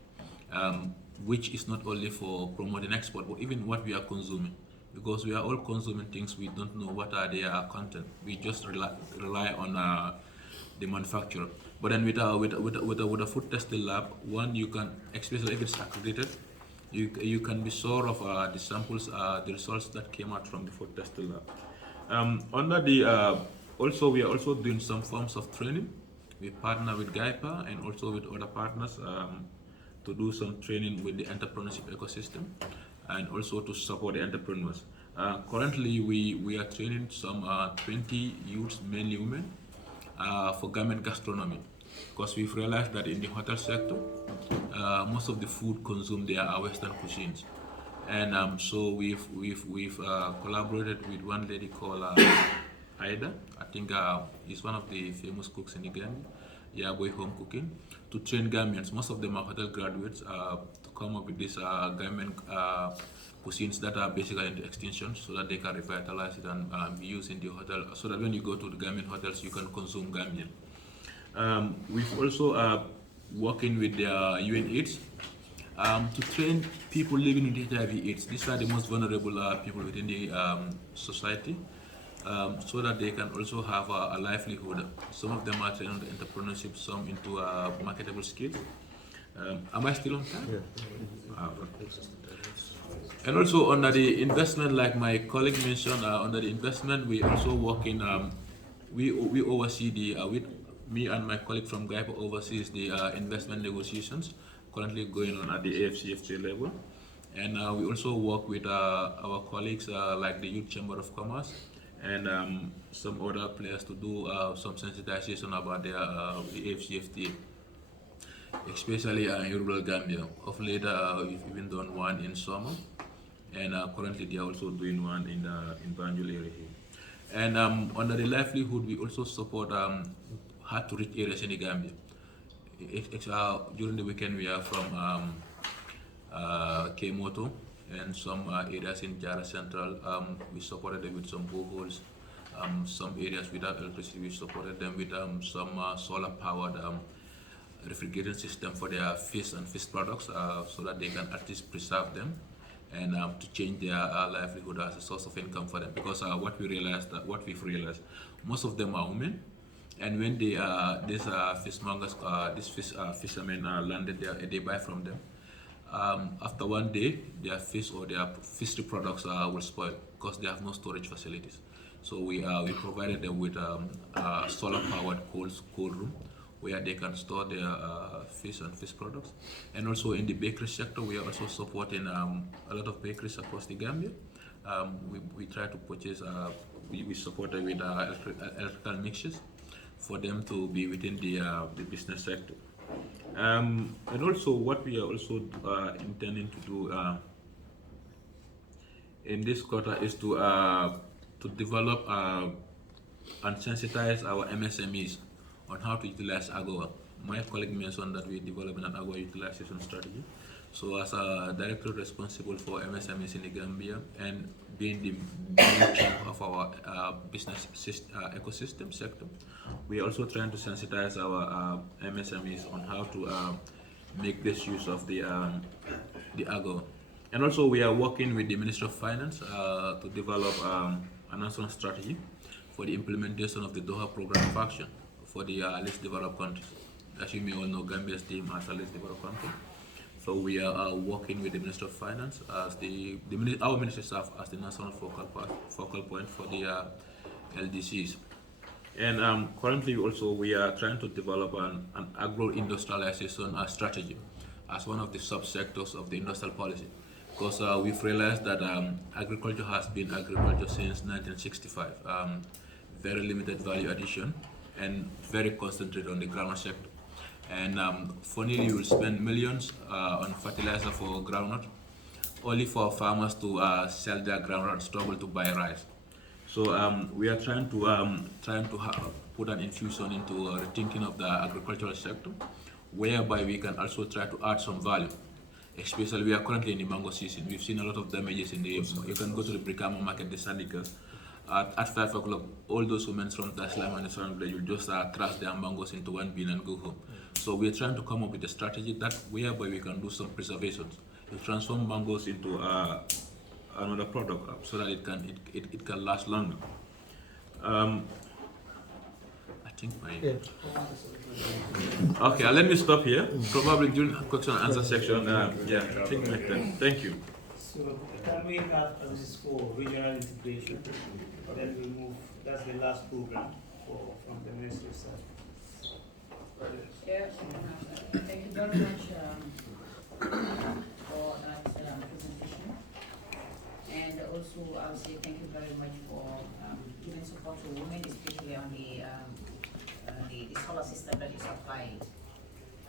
which is not only for promoting export, but even what we are consuming. Because we are all consuming things, we don't know what are their content. We just rely on the manufacturer. But then with a food testing lab, one, you can, especially if it's accredited, you can be sure of the samples, the results that came out from the food testing lab. Under the also, we are also doing some forms of training. We partner with Giepa and also with other partners to do some training with the entrepreneurship ecosystem and also to support the entrepreneurs. Currently, we are training some 20 youths, mainly women, for garment gastronomy, because we've realized that in the hotel sector, most of the food consumed there are Western cuisines, and so we've collaborated with one lady called Aida. I think is one of the famous cooks in the Gambia, Yaboy Home Cooking, to train Gambians. Most of them are hotel graduates to come up with these garment cuisines that are basically into extension, so that they can revitalize it and be used in the hotel, so that when you go to the Gambian hotels, you can consume Gambian. We've also working with the UNAIDS to train people living with HIV/AIDS. These are the most vulnerable people within the society, so that they can also have a livelihood. Some of them are trained into entrepreneurship, some into marketable skills. Am I still on time? Yeah. And also under the investment, like my colleague mentioned, under the investment, we also work in, we oversee the, with me and my colleague from Giepa oversees the investment negotiations currently going on at the AFCFTA level. And we also work with our colleagues like the Youth Chamber of Commerce and some other players to do some sensitization about their AFCFTA, especially in rural Gambia. Of late, we've even done one in summer, and currently they are also doing one in Banjul area here. And under the livelihood, we also support hard to reach areas in the Gambia. During the weekend, we are from Kemoto and some areas in Jara Central. We supported them with some boreholes. Some areas without electricity, we supported them with some solar-powered refrigerating system for their fish and fish products, so that they can at least preserve them and to change their livelihood as a source of income for them. Because what we've realized, most of them are women, and when they these fishmongers, these fishermen landed there, they buy from them. After one day, their fish or their fishery products will spoil because they have no storage facilities. So we provided them with a solar-powered cold room where they can store their fish and fish products. And also in the bakery sector, we are also supporting a lot of bakeries across the Gambia. We try to purchase, we support them with electrical mixtures for them to be within the business sector. And also what we are also intending to do in this quarter is to develop and sensitize our MSMEs on how to utilize AGOA. My colleague mentioned that we're developing an AGOA utilization strategy. So as a director responsible for MSMEs in the Gambia and being the main chunk of our business ecosystem sector, we are also trying to sensitize our MSMEs on how to make this use of the AGOA. And also we are working with the Ministry of Finance to develop a national strategy for the implementation of the Doha Program of Action for the least developed countries. As you may all know, Gambia's team as a least developed country. So we are working with the Minister of Finance as our ministry staff as the national focal point for the LDCs. And currently also we are trying to develop an agro-industrialization strategy as one of the subsectors of the industrial policy. Because we've realized that agriculture has been agriculture since 1965. Very limited value addition and very concentrated on the groundnut sector. And funnily, you will spend millions on fertilizer for groundnut, only for farmers to sell their groundnut and struggle to buy rice. So we are trying to put an infusion into rethinking of the agricultural sector, whereby we can also try to add some value. Especially, we are currently in the mango season. We've seen a lot of damages in the. You can go to the Brikama market, the Sandika. At 5 o'clock, all those women from Taslam and the surrounding village will just crush their mangoes into one bin and go home. So we're trying to come up with a strategy that whereby we can do some preservations, to transform mangoes into another product so that it can last longer. I think okay, let me stop here. Probably during question and answer section. Yeah, I think my turn. Thank you. So can we have as this for regional integration? Then we move. That's the last program from the ministry side. Yeah, thank you very much for that presentation. And also, I would say thank you very much for giving support to women, especially on the solar system that is applying.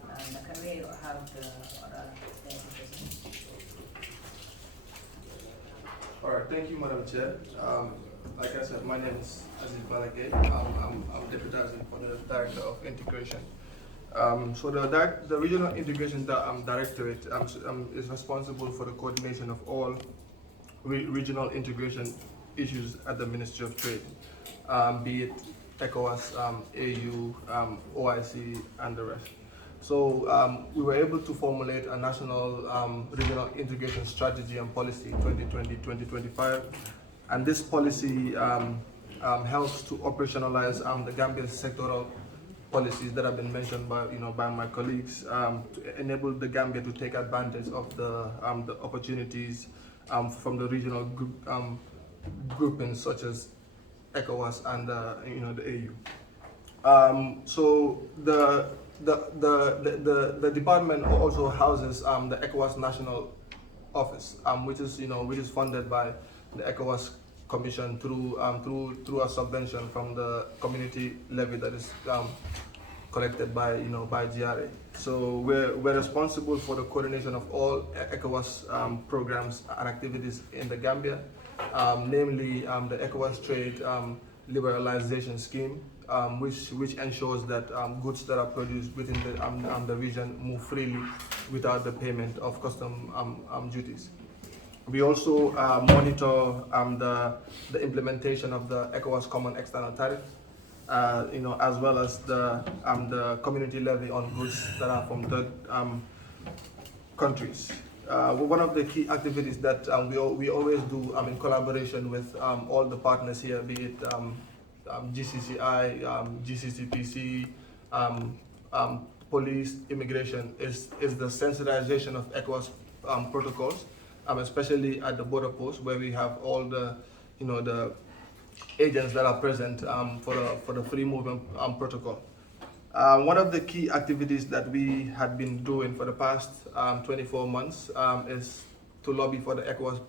Can we have the other presentation? All right, thank you, Madam Chair. Like I said, my name is Aziz Balagay. I'm deputizing for the Director of Integration. So the Regional Integration Directorate is responsible for the coordination of all regional integration issues at the Ministry of Trade, be it ECOWAS, AU, OIC, and the rest. So we were able to formulate a national regional integration strategy and policy 2020-2025, and this policy helps to operationalize the Gambia's sectoral policies that have been mentioned by my colleagues to enable the Gambia to take advantage of the opportunities from the regional groupings such as ECOWAS and the AU. So the department also houses the ECOWAS National office, which is funded by the ECOWAS Commission through a subvention from the community levy that is collected by by GRA. So we're responsible for the coordination of all ECOWAS programs and activities in the Gambia, namely the ECOWAS Trade Liberalization Scheme, which ensures that goods that are produced within the region move freely without the payment of custom duties. We also monitor the implementation of the ECOWAS Common External Tariff, as well as the community levy on goods that are from third countries. One of the key activities that we always do in collaboration with all the partners here, be it GCCI, Gccpc, police, immigration, is the sensitization of ECOWAS protocols, especially at the border posts where we have all the the agents that are present for the free movement protocol. One of the key activities that we had been doing for the past 24 months is to lobby for the ECOWAS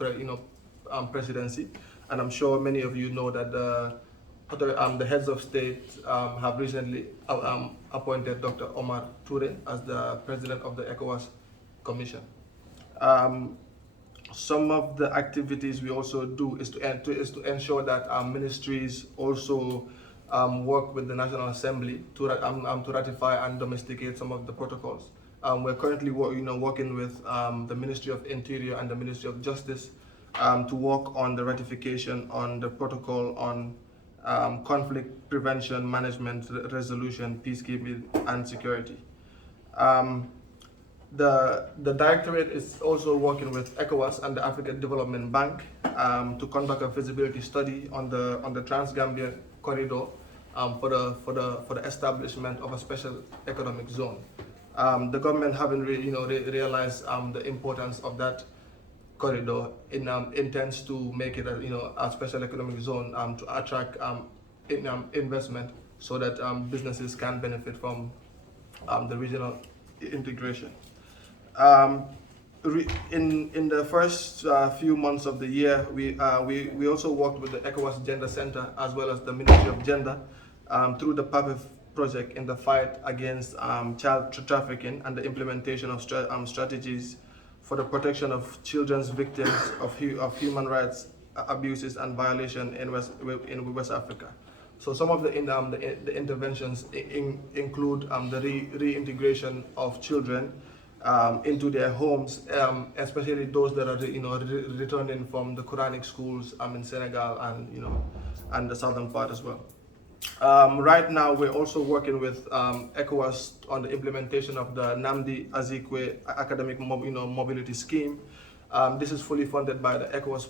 presidency, and I'm sure many of you know that the heads of state have recently appointed Dr. Omar Toure as the president of the ECOWAS Commission. Some of the activities we also do is to ensure that our ministries also work with the National Assembly to ratify and domesticate some of the protocols. We're currently working with the Ministry of Interior and the Ministry of Justice to work on the ratification on the protocol on conflict prevention, management, resolution, peacekeeping, and security. The Directorate is also working with ECOWAS and the African Development Bank to conduct a feasibility study on the Trans-Gambia corridor for the establishment of a special economic zone. The government having realized the importance of that corridor intends to make it a special economic zone to attract investment so that businesses can benefit from the regional integration. In the first few months of the year, we also worked with the ECOWAS Gender Center as well as the Ministry of Gender through the PAPEF project in the fight against child trafficking and the implementation of strategies for the protection of children's victims of human rights abuses and violation in West Africa. So some of the interventions include the reintegration of children into their homes, especially those that are returning from the Quranic schools in Senegal and the southern part as well. Right now, we're also working with ECOWAS on the implementation of the Namdi Azikiwe Academic Mobility Scheme. This is fully funded by the ECOWAS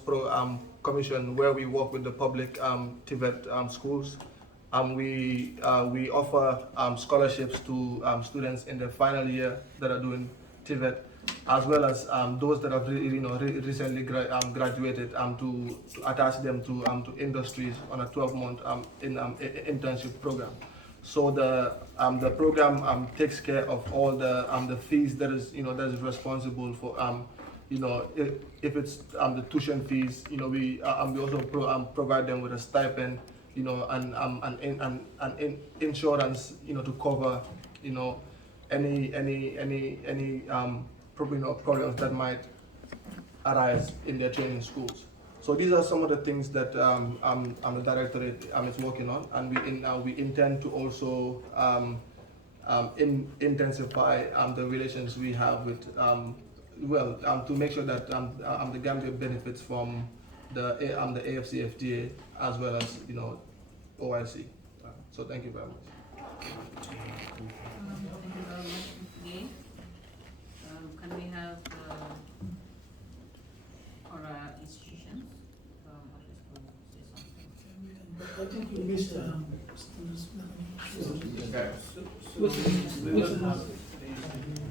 Commission, where we work with the public TVET schools. We offer scholarships to students in their final year that are doing TVET, as well as those that have recently graduated to attach them to industries on a 12-month internship program. So the program takes care of all the fees that is responsible for if it's the tuition fees. We also provide them with a stipend, and insurance, to cover any problems that might arise in their training schools. So these are some of the things that the Directorate is working on, and we intend to also intensify the relations we have with to make sure that the Gambia benefits from the AFCFTA as well as OIC. So thank you very much. Thank you very much, Gay. Can we have our institutions I think we missed the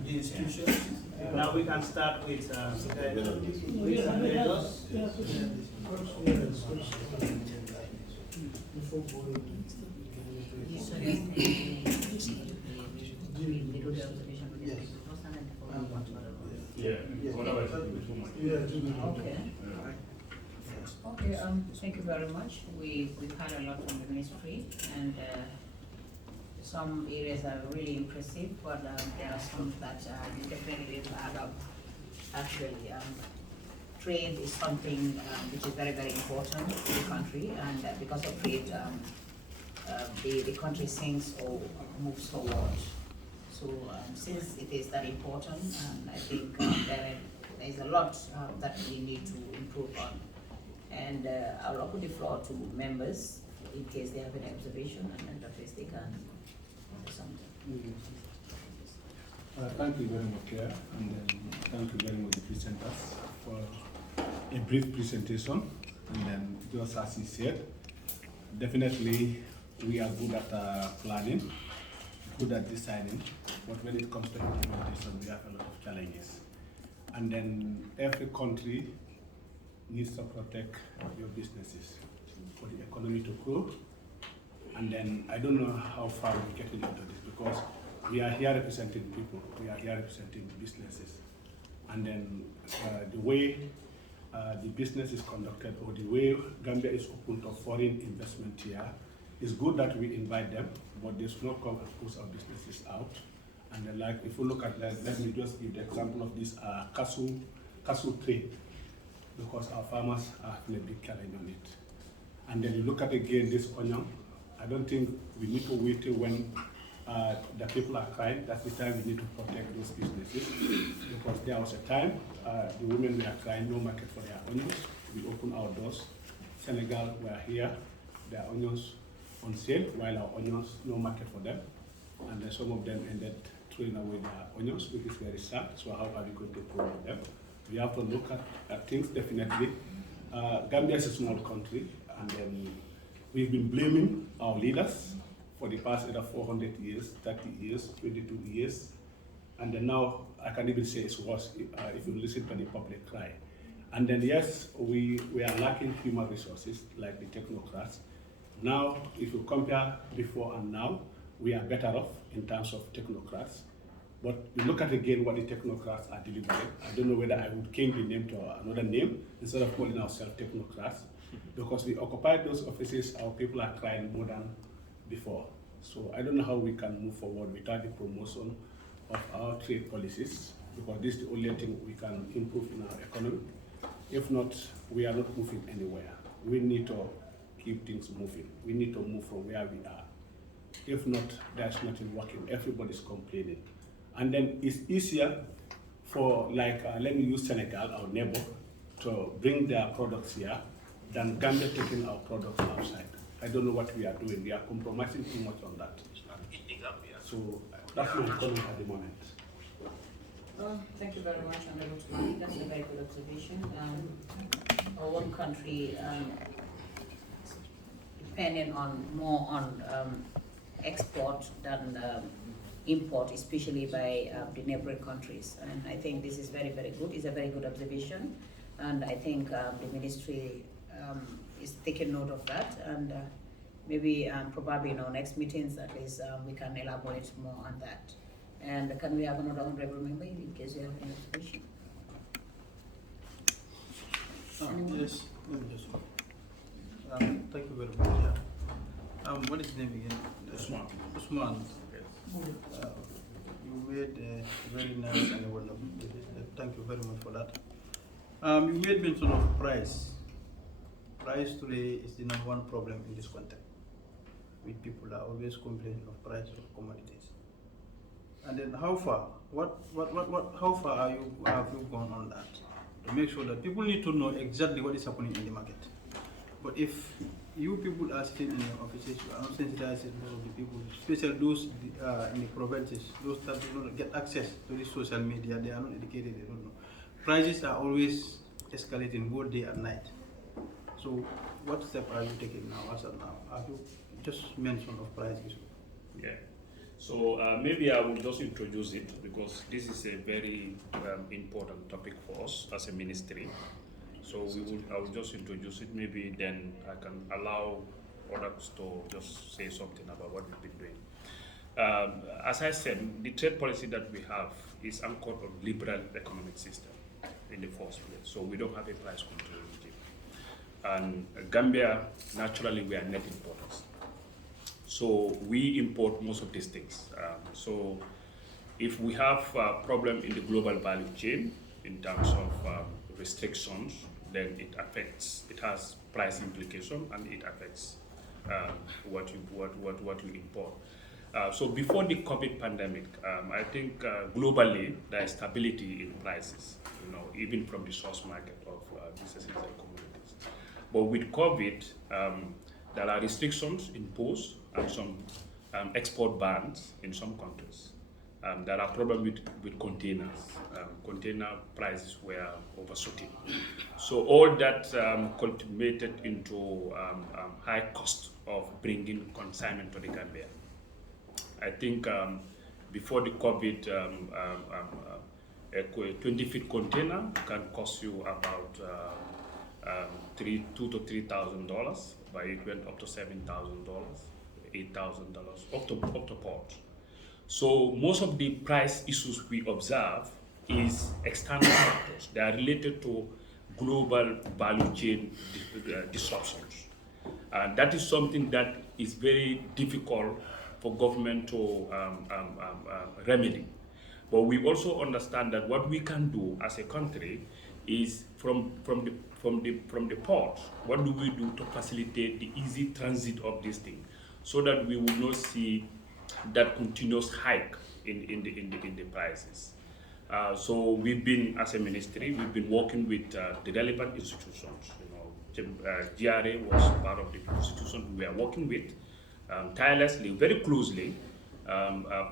institutions. Now we can start with Yeah. Otherwise it will be too much. Okay. Okay, thank you very much. We've had a lot from the ministry, and some areas are really impressive, but there are some that you definitely need to add up. Actually, trade is something which is very, very important to the country, and because of trade, the country sings or moves forward. So since it is that important, I think there is a lot that we need to improve on. And I'll open the floor to members in case they have any observation, and then at least they can say something. Thank you very much, Chair, and thank you very much, the presenters, for a brief presentation. And then, just as he said, definitely we are good at planning, good at designing, but when it comes to implementation, we have a lot of challenges. And then every country needs to protect your businesses for the economy to grow. And then I don't know how far we're getting into this, because we are here representing people, we are here representing businesses. And then the way the business is conducted, or the way Gambia is open to foreign investment here, it's good that we invite them, but they should not come and push our businesses out. And then, like, if you look at that, let me just give the example of this cashew trade, because our farmers are having a big challenge on it. And then you look at again this onion. I don't think we need to wait till when the people are crying. That's the time we need to protect those businesses, because there was a time the women were crying, no market for their onions. We opened our doors. Senegal were here, their onions on sale, while our onions, no market for them. And then some of them ended throwing away their onions, which is very sad. So how are we going to promote them? We have to look at things, definitely. Gambia is a small country, and then we've been blaming our leaders for the past either 400 years, 30 years, 22 years. And then now, I can even say it's worse if you listen to the public cry. And then yes, we are lacking human resources, like the technocrats. Now, if you compare before and now, we are better off in terms of technocrats. But we look at again what the technocrats are delivering. I don't know whether I would change the name to another name instead of calling ourselves technocrats, because we occupied those offices, our people are crying more than before. So I don't know how we can move forward without the promotion of our trade policies, because this is the only thing we can improve in our economy. If not, we are not moving anywhere. We need to keep things moving. We need to move from where we are. If not, there's nothing working. Everybody's complaining. And then it's easier for, like, let me use Senegal, our neighbor, to bring their products here than Gambia taking our products outside. I don't know what we are doing. We are compromising too much on that. So that's my comment at the moment. Thank you very much, Honorable Tumani. That's a very good observation. Our own country, depending more on export than import, especially by the neighboring countries. And I think this is very, very good. It's a very good observation. And I think the ministry is taking note of that. And maybe probably in our next meetings, at least we can elaborate more on that. And can we have another honorable member in case you have any observation? Yes, let me just thank you very much. Yeah. What is his name again? Usman. Usman. You made a very nice and wonderful. Thank you very much for that. You made mention of price. Price today is the #1 problem in this country. With people are always complaining of price of commodities. And then how far? How far have you gone on that? To make sure that people need to know exactly what is happening in the market. But if you people are sitting in your offices, you are not sensitizing most of the people, especially those in the provinces, those that do not get access to the social media, they are not educated, they don't know. Prices are always escalating both day and night. So what step are you taking now as of now? Have you just mentioned of price issue? Yeah. So maybe I will just introduce it, because this is a very important topic for us as a ministry. So I will just introduce it. Maybe then I can allow others to just say something about what we've been doing. As I said, the trade policy that we have is anchored on liberal economic system in the first place. So we don't have a price control regime. And Gambia, naturally, we are net importers. So we import most of these things. So if we have a problem in the global value chain in terms of restrictions, then it has price implication, and it affects what you import. So before the COVID pandemic, I think globally there is stability in prices, even from the source market of these essential commodities. But with COVID, there are restrictions imposed and some export bans in some countries. There are problems with containers. Container prices were overshooting. So all that culminated into high cost of bringing consignment to the Gambia. I think before the COVID, a 20-feet container can cost you about $2,000 to $3,000, but it went up to $7,000, $8,000 up to port. So most of the price issues we observe is external factors. They are related to global value chain disruptions. And that is something that is very difficult for government to remedy. But we also understand that what we can do as a country is from the port, what do we do to facilitate the easy transit of this thing so that we will not see that continuous hike in the prices. So we've been, as a ministry, we've been working with the relevant institutions. GRA was part of the institution we are working with tirelessly, very closely,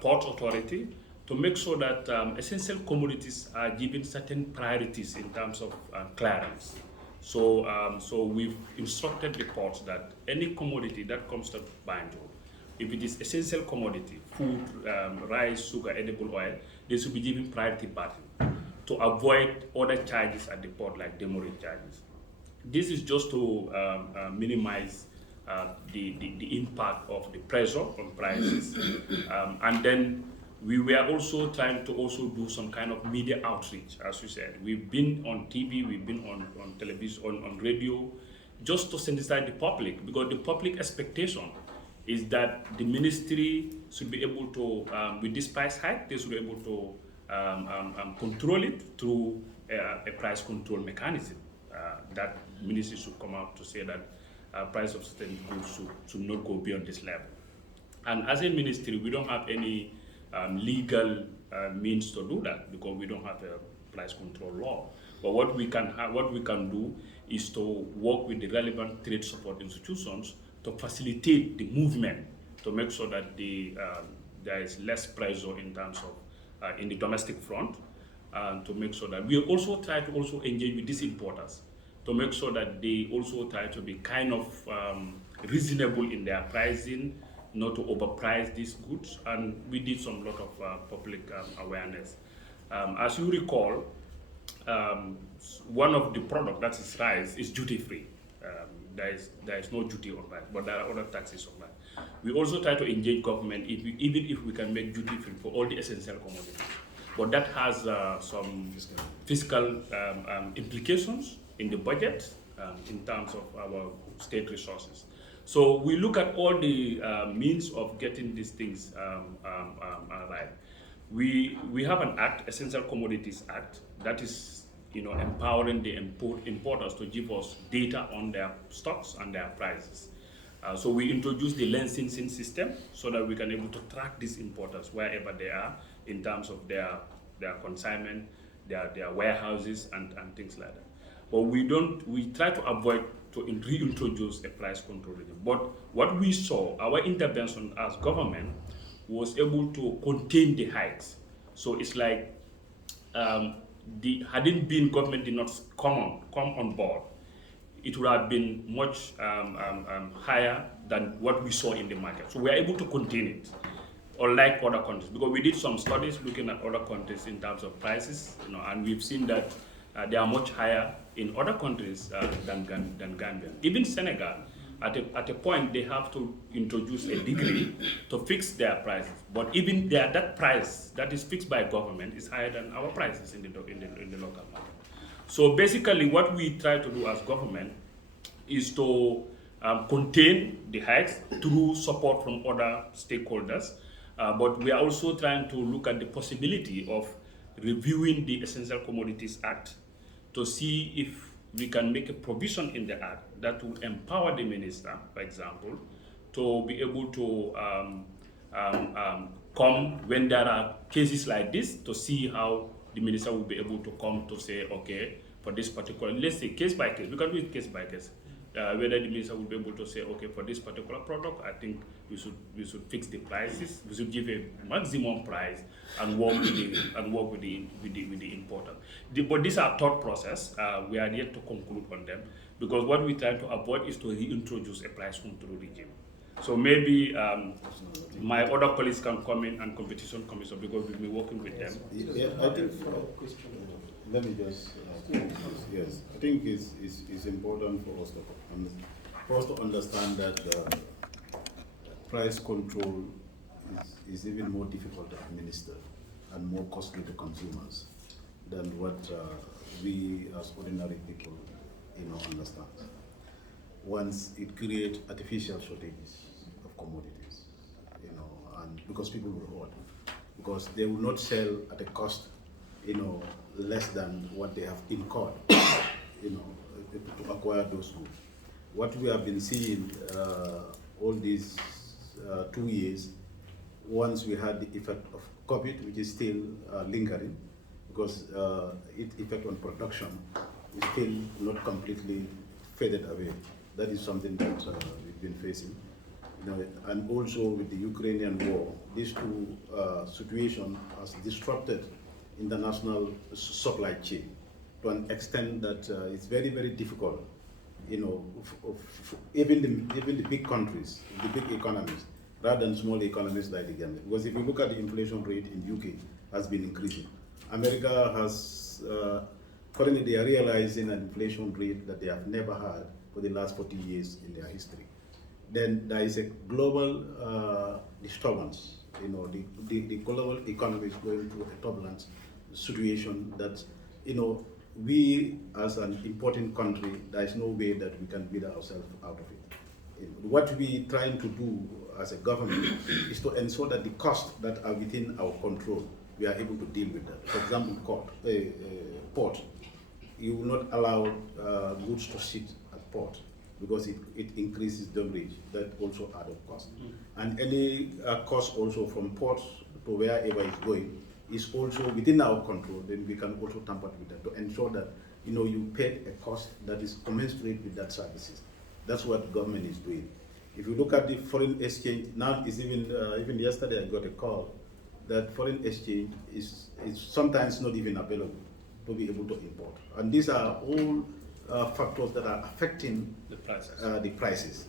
Port Authority, to make sure that essential commodities are given certain priorities in terms of clearance. So we've instructed the ports that any commodity that comes to Banjul, if it is essential commodity, food, rice, sugar, edible oil, they should be given priority batting to avoid other charges at the port like demurrage charges. This is just to minimize the impact of the pressure on prices. And then we were also trying to also do some kind of media outreach, as you said. We've been on TV, we've been on television, on radio, just to sensitize the public, because the public expectation is that the ministry should be able to, with this price hike, they should be able to control it through a price control mechanism. That ministry should come out to say that price of certain goods should not go beyond this level. And as a ministry, we don't have any legal means to do that because we don't have a price control law. But what we can do is to work with the relevant trade support institutions to facilitate the movement, to make sure that there is less pressure in terms of in the domestic front, and to make sure that we also try to also engage with these importers to make sure that they also try to be kind of reasonable in their pricing, not to overprice these goods, and we did some lot of public awareness. As you recall, one of the products that is rice is duty-free. There is no duty on that, but there are other taxes on that. We also try to engage government even if we can make duty-free for all the essential commodities. But that has some fiscal implications in the budget in terms of our state resources. So we look at all the means of getting these things right. We have an act, Essential Commodities Act, that is empowering the importers to give us data on their stocks and their prices. So we introduced the licensing system so that we can able to track these importers wherever they are in terms of their consignment, their warehouses and things like that. But we try to avoid to reintroduce a price control regime. But what we saw, our intervention as government was able to contain the hikes. So it's like hadn't been government did not come on board, it would have been much higher than what we saw in the market. So we are able to contain it, unlike other countries, because we did some studies looking at other countries in terms of prices, and we've seen that they are much higher in other countries than Gambia. Even Senegal, at a point they have to introduce a decree to fix their prices. But even that price that is fixed by government is higher than our prices in the local market. So basically what we try to do as government is to contain the hikes through support from other stakeholders, but we are also trying to look at the possibility of reviewing the Essential Commodities Act to see if we can make a provision in the act that will empower the minister, for example, to be able to come when there are cases like this, to see how the minister will be able to come to say, okay, for this particular, let's say case by case, we can do it case by case. Whether the minister will be able to say, okay, for this particular product, I think we should fix the prices. We should give a maximum price and work with the importer. But these are thought process. We are yet to conclude on them, because what we try to avoid is to reintroduce a price control regime. So maybe my other colleagues can come in, and competition commission, because we've been working with them. Yeah, I think. Let me just. Yes, I think it's important for us to understand that price control is even more difficult to administer and more costly to consumers than what we as ordinary people, understand. Once it creates artificial shortages of commodities, and because people will hoard, because they will not sell at a cost, less than what they have incurred, to acquire those goods. What we have been seeing all these 2 years, once we had the effect of COVID, which is still lingering, because its effect on production is still not completely faded away. That is something that we've been facing. And also with the Ukrainian war, these two situations has disrupted international supply chain to an extent that it's very, very difficult, even the big countries, the big economies, rather than small economies like the Gambia. Because if you look at the inflation rate in UK, has been increasing. America has, currently they are realizing an inflation rate that they have never had for the last 40 years in their history. Then there is a global disturbance. The global economy is going through a turbulent situation that, we as an important country, there is no way that we can build ourselves out of it. What we trying to do as a government is to ensure that the costs that are within our control, we are able to deal with that. For example, port. You will not allow goods to sit at port, because it increases demurrage. That also adds up cost. And any cost also from port to wherever it's going is also within our control. Then we can also tamper with that to ensure that you pay a cost that is commensurate with that services. That's what government is doing. If you look at the foreign exchange, now is even yesterday I got a call that foreign exchange is sometimes not even available to be able to import. And these are all factors that are affecting the prices.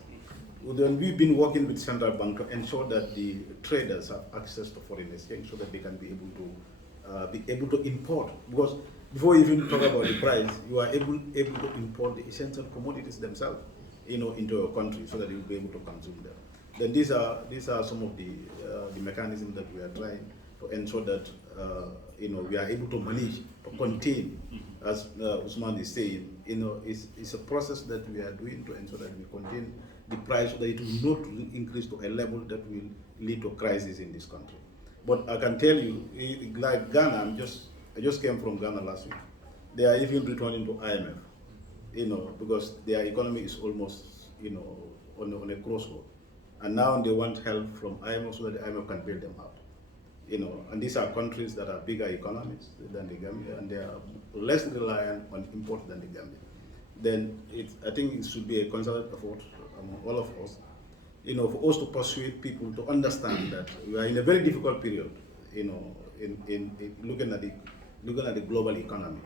Then we've been working with central bank to ensure that the traders have access to foreign exchange so that they can be able to import. Because before you even talk about the price, you are able to import the essential commodities themselves, into your country so that you'll be able to consume them. Then these are some of the mechanisms that we are trying to ensure that we are able to manage, to contain, as Usman is saying. It's a process that we are doing to ensure that we contain the price so that it will not increase to a level that will lead to crisis in this country. But I can tell you, like Ghana, I just came from Ghana last week. They are even returning to IMF, because their economy is almost, on a crossroad. And now they want help from IMF so that the IMF can bail them out. And these are countries that are bigger economies than the Gambia, and they are less reliant on import than the Gambia. Then I think it should be a concerted effort among all of us, for us to persuade people to understand that we are in a very difficult period, in looking at the global economy.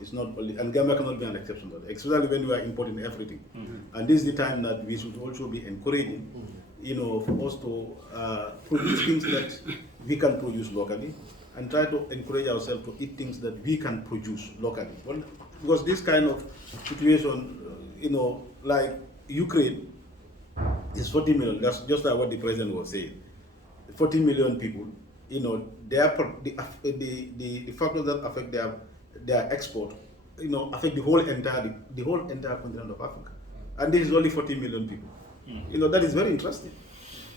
It's not only, and Gambia cannot be an exception to that, especially when we are importing everything. And this is the time that we should also be encouraging, for us to produce things that we can produce locally, and try to encourage ourselves to eat things that we can produce locally. Well, because this kind of situation, like Ukraine, is 40 million. That's just like what the president was saying. 40 million people, you know, the factors that affect their export, you know, affect the whole entire continent of Africa. And this is only 40 million people. You know, that is very interesting.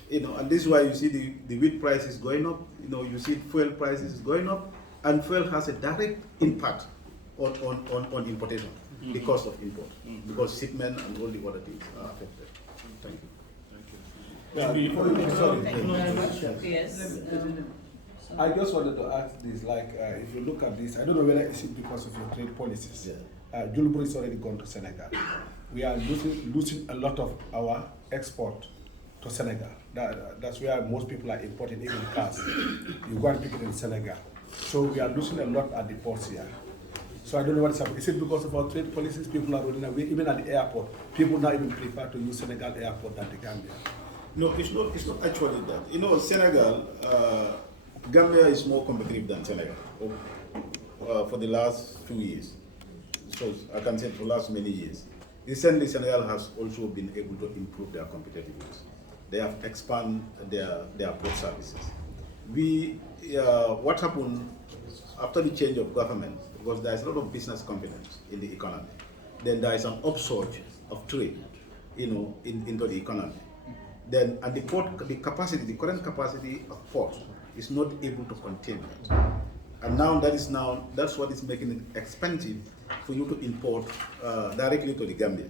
You know, and this is why you see the wheat prices going up, you know, you see fuel prices going up, and fuel has a direct impact on importation, the cost of import, because shipment and all the other things are affected. Thank you. Yeah, before you, sorry. Thank you very much. Yes. I just wanted to ask this, like, if you look at this, I don't know whether it's because of your trade policies. Julbro is already gone to Senegal. We are losing a lot of our export to Senegal. That's where most people are importing, even cars. You go and pick it in Senegal. So we are losing a lot at the ports here. So I don't know what is happening. Is it because of our trade policies? People are running away, even at the airport. People now even prefer to use Senegal airport than the Gambia. No, it's not actually that. You know, Senegal, Gambia is more competitive than Senegal for the last few years. So I can say for the last many years. Recently, Senegal has also been able to improve their competitiveness. They have expanded their port services. What happened after the change of government, because there is a lot of business confidence in the economy, then there is an upsurge of trade, you know, into the economy. Then, and the current capacity of port is not able to contain that. And now that's what is making it expensive for you to import directly to the Gambia.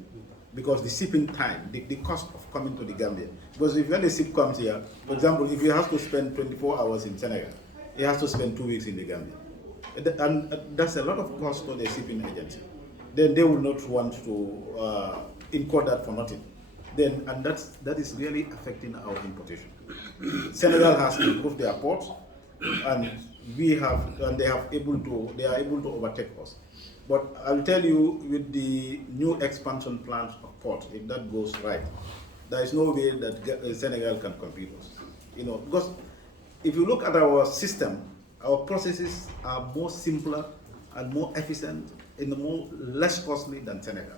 Because the shipping time, the cost of coming to the Gambia. Because when the ship comes here, for example, if he has to spend 24 hours in Senegal, he has to spend 2 weeks in the Gambia. And that's a lot of cost for the shipping agency. Then they will not want to incur that for nothing. And that is really affecting our importation. Senegal has improved their ports, and they are able to overtake us. But I'll tell you, with the new expansion plans of ports, if that goes right, there is no way that Senegal can compete us. You know, because if you look at our system, our processes are more simpler and more efficient and less costly than Senegal.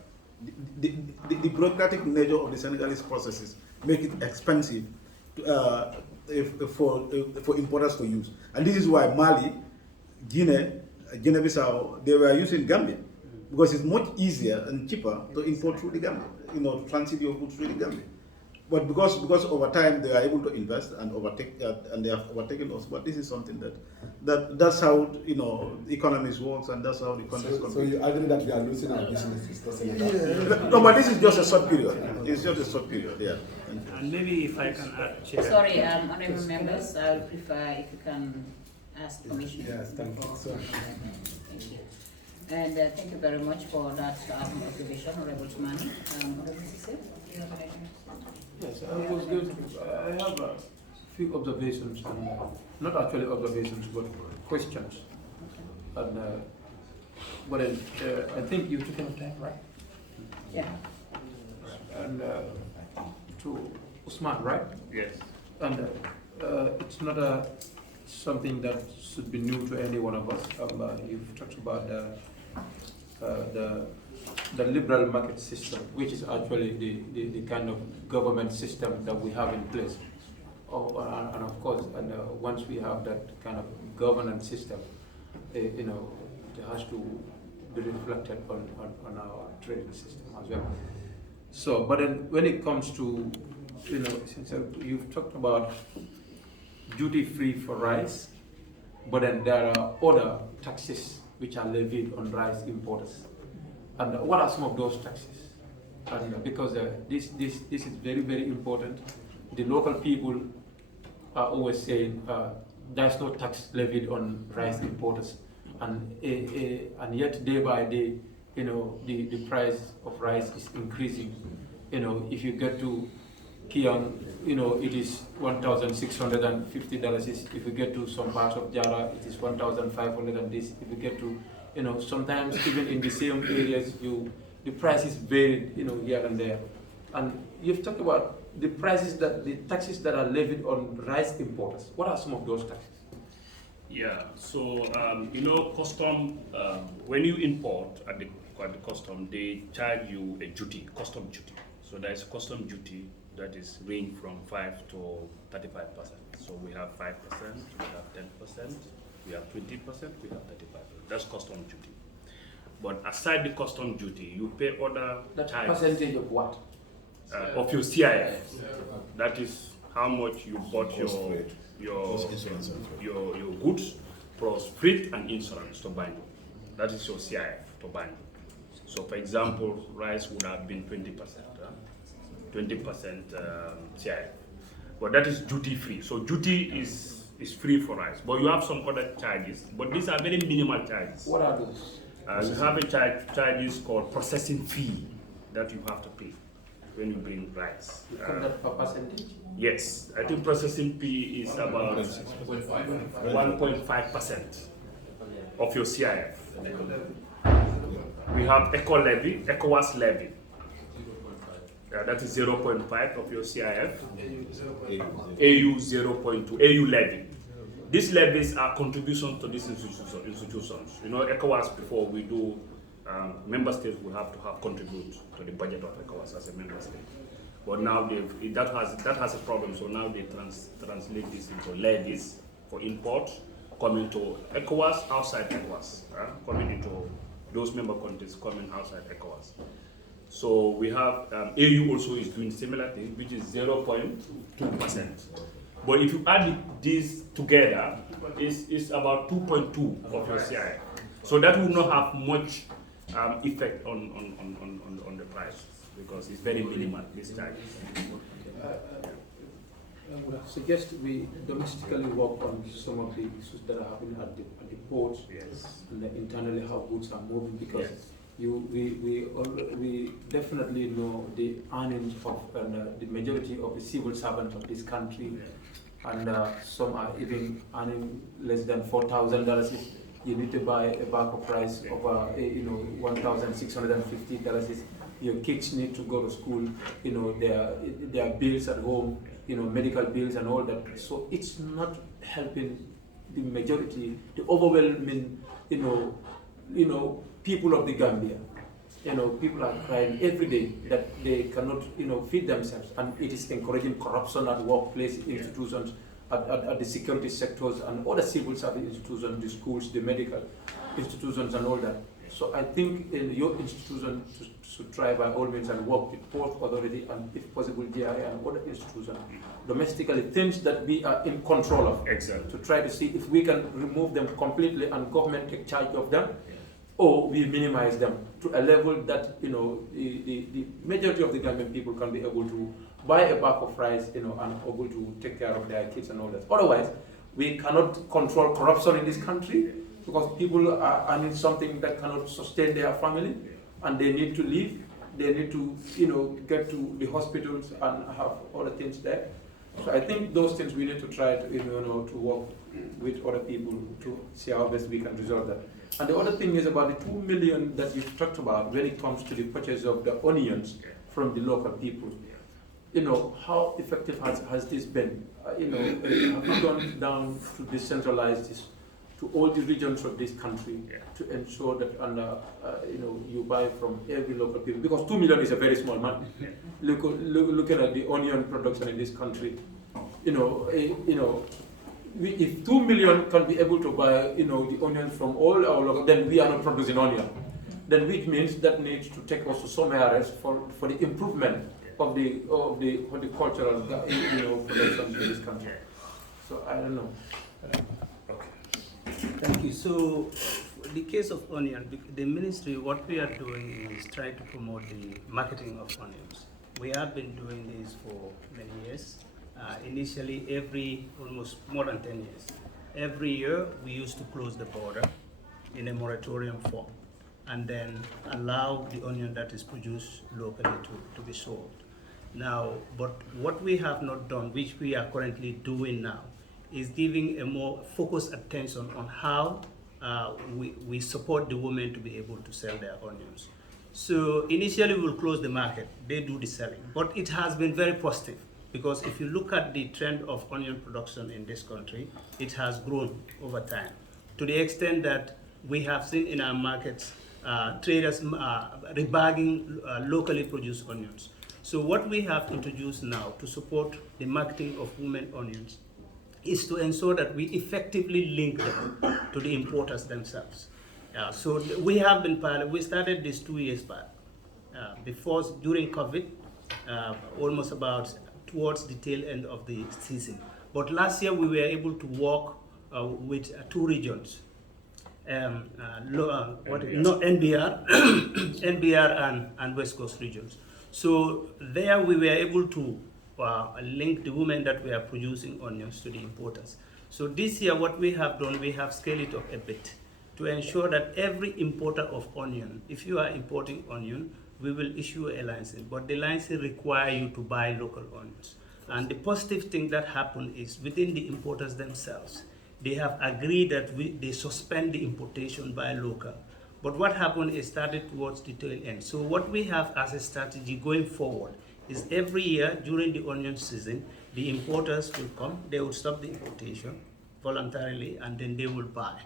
The bureaucratic nature of the Senegalese processes make it expensive for importers to use. And this is why Mali, Guinea-Bissau, they were using Gambia, because it's much easier and cheaper to import through the Gambia, you know, transit your goods through the Gambia. But because over time they are able to invest and overtake, and they have overtaken us. But this is something that's how, you know, economies works, and that's how the countries compete. So you agree that we are losing our businesses to Senegal? No, but this is just a short period. It's just a short period. Yeah. And maybe if I can add, Chair. Sorry, honourable members, I would prefer if you can ask permission. Yes, thank you. Sorry. Thank you. And thank you very much for that observation, Honourable Tumani. Honourable Cisse, do you have any? Yes, I have a few observations, and not actually observations, but questions. And but I think you took enough time, right? Yeah. And to Usman, right? Yes. And it's not something that should be new to any one of us. You've talked about the liberal market system, which is actually the kind of government system that we have in place. And of course, once we have that kind of governance system, you know, it has to be reflected on our trading system as well. So, but then when it comes to, you know, since you've talked about duty-free for rice, but then there are other taxes which are levied on rice importers. And what are some of those taxes? And because this is very, very important. The local people are always saying there's no tax levied on rice importers, and yet day by day, you know, the price of rice is increasing. You know, if you get to Kiang, you know, it is $1,650. If you get to some parts of Jara, it is 1,500, and this. If you get to, you know, sometimes even in the same areas, the prices vary, you know, here and there. And you've talked about the taxes that are levied on rice importers. What are some of those taxes? Yeah, so you know, custom, when you import at the custom, they charge you a duty, custom duty. So there is custom duty that is range from 5 to 35%. So we have 5%, we have 10%, we have 20%, we have 35%. That's custom duty. But aside the custom duty, you pay other charges. Percentage of what? Of your CIF. That is how much you bought your goods plus freight and insurance to bind. That is your CIF to bind. So for example, rice would have been 20%, 20% CIF. But that is duty free. So duty is free for rice. But you have some other charges, but these are very minimal charges. What are those? You have a charges called processing fee that you have to pay when you bring rice. You call that a percentage? Yes, I think processing fee is about 1.5% of your CIF. We have ECOWAS levy. That is 0.5 of your CIF. AU 0.2, AU levy. These levies are contributions to these institutions. You know, ECOWAS, before we do, member states will have to contribute to the budget of ECOWAS as a member state. But now that has a problem, so now they translate this into levies for imports coming to ECOWAS, outside ECOWAS, coming into those member countries coming outside ECOWAS. So we have, AU also is doing similar thing, which is 0.2%. But if you add these together, it's about 2.2 of your CIF. So that will not have much effect on the price because it's very minimal, this charge. I would suggest we domestically work on some of the issues that are happening at the ports, yes, and internally how goods are moving, because yes, we definitely know the earnings of the majority of the civil servants of this country, and some are even earning less than $4,000. You need to buy a bag of rice of $1,650. Your kids need to go to school. You know, their bills at home. You know, medical bills and all that. So it's not helping the majority, the overwhelming, people of the Gambia. You know, people are crying every day that they cannot, feed themselves, and it is encouraging corruption at workplace institutions, at the security sectors, and all the civil service institutions, the schools, the medical institutions, and all that. So I think your institution should try by all means and work with Port Authority and, if possible, GI and other institutions domestically, things that we are in control of. Exactly. To try to see if we can remove them completely and government take charge of them, or we minimize them to a level that the majority of the Gambian people can be able to buy a bag of rice, and able to take care of their kids and all that. Otherwise, we cannot control corruption in this country, because people are earning something that cannot sustain their family, and they need to live. They need to, get to the hospitals and have other things there. So I think those things we need to try to, to work with other people to see how best we can resolve that. And the other thing is about the 2 million that you've talked about when it comes to the purchase of the onions from the local people. How effective has this been? Have you gone down to decentralize this to all the regions of this country to ensure that you buy from every local people? Because 2 million is a very small money. Looking at the onion production in this country, if 2 million can be able to buy the onions from all our local, then we are not producing onion. Then which means that needs to take us to somewhere else for the improvement of the horticultural production in this country. So I don't know. Thank you. So, the case of onion, the ministry, what we are doing is trying to promote the marketing of onions. We have been doing this for many years. Initially, almost more than 10 years. Every year, we used to close the border in a moratorium form, and then allow the onion that is produced locally to be sold. Now, but what we have not done, which we are currently doing now, is giving a more focused attention on how we support the women to be able to sell their onions. So initially we'll close the market, they do the selling, but it has been very positive, because if you look at the trend of onion production in this country, it has grown over time, to the extent that we have seen in our markets traders rebagging locally produced onions. So what we have introduced now to support the marketing of women onions is to ensure that we effectively link them to the importers themselves. So we have been we started this 2 years back. Before, during COVID, almost about towards the tail end of the season. But last year we were able to work with 2 regions, NBR, NBR and West Coast regions. So there we were able to link the women that we are producing onions to the importers. So this year what we have done, we have scaled it up a bit to ensure that every importer of onion, if you are importing onion, we will issue a license, but the license require you to buy local onions. And the positive thing that happened is within the importers themselves, they have agreed that they suspend the importation by local. But what happened is started towards the tail end. So what we have as a strategy going forward is every year during the onion season, the importers will come, they will stop the importation voluntarily, and then they will buy.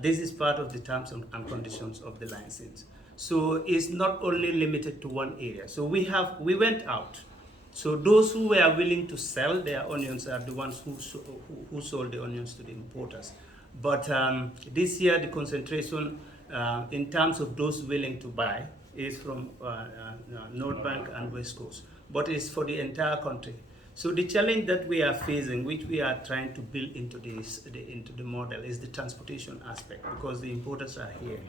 This is part of the terms and conditions of the license. So it's not only limited to one area. So we went out. So those who were willing to sell their onions are the ones who sold the onions to the importers. But this year the concentration in terms of those willing to buy is from North Bank and West Coast, but it's for the entire country. So the challenge that we are facing, which we are trying to build into the model, is the transportation aspect, because the importers are here.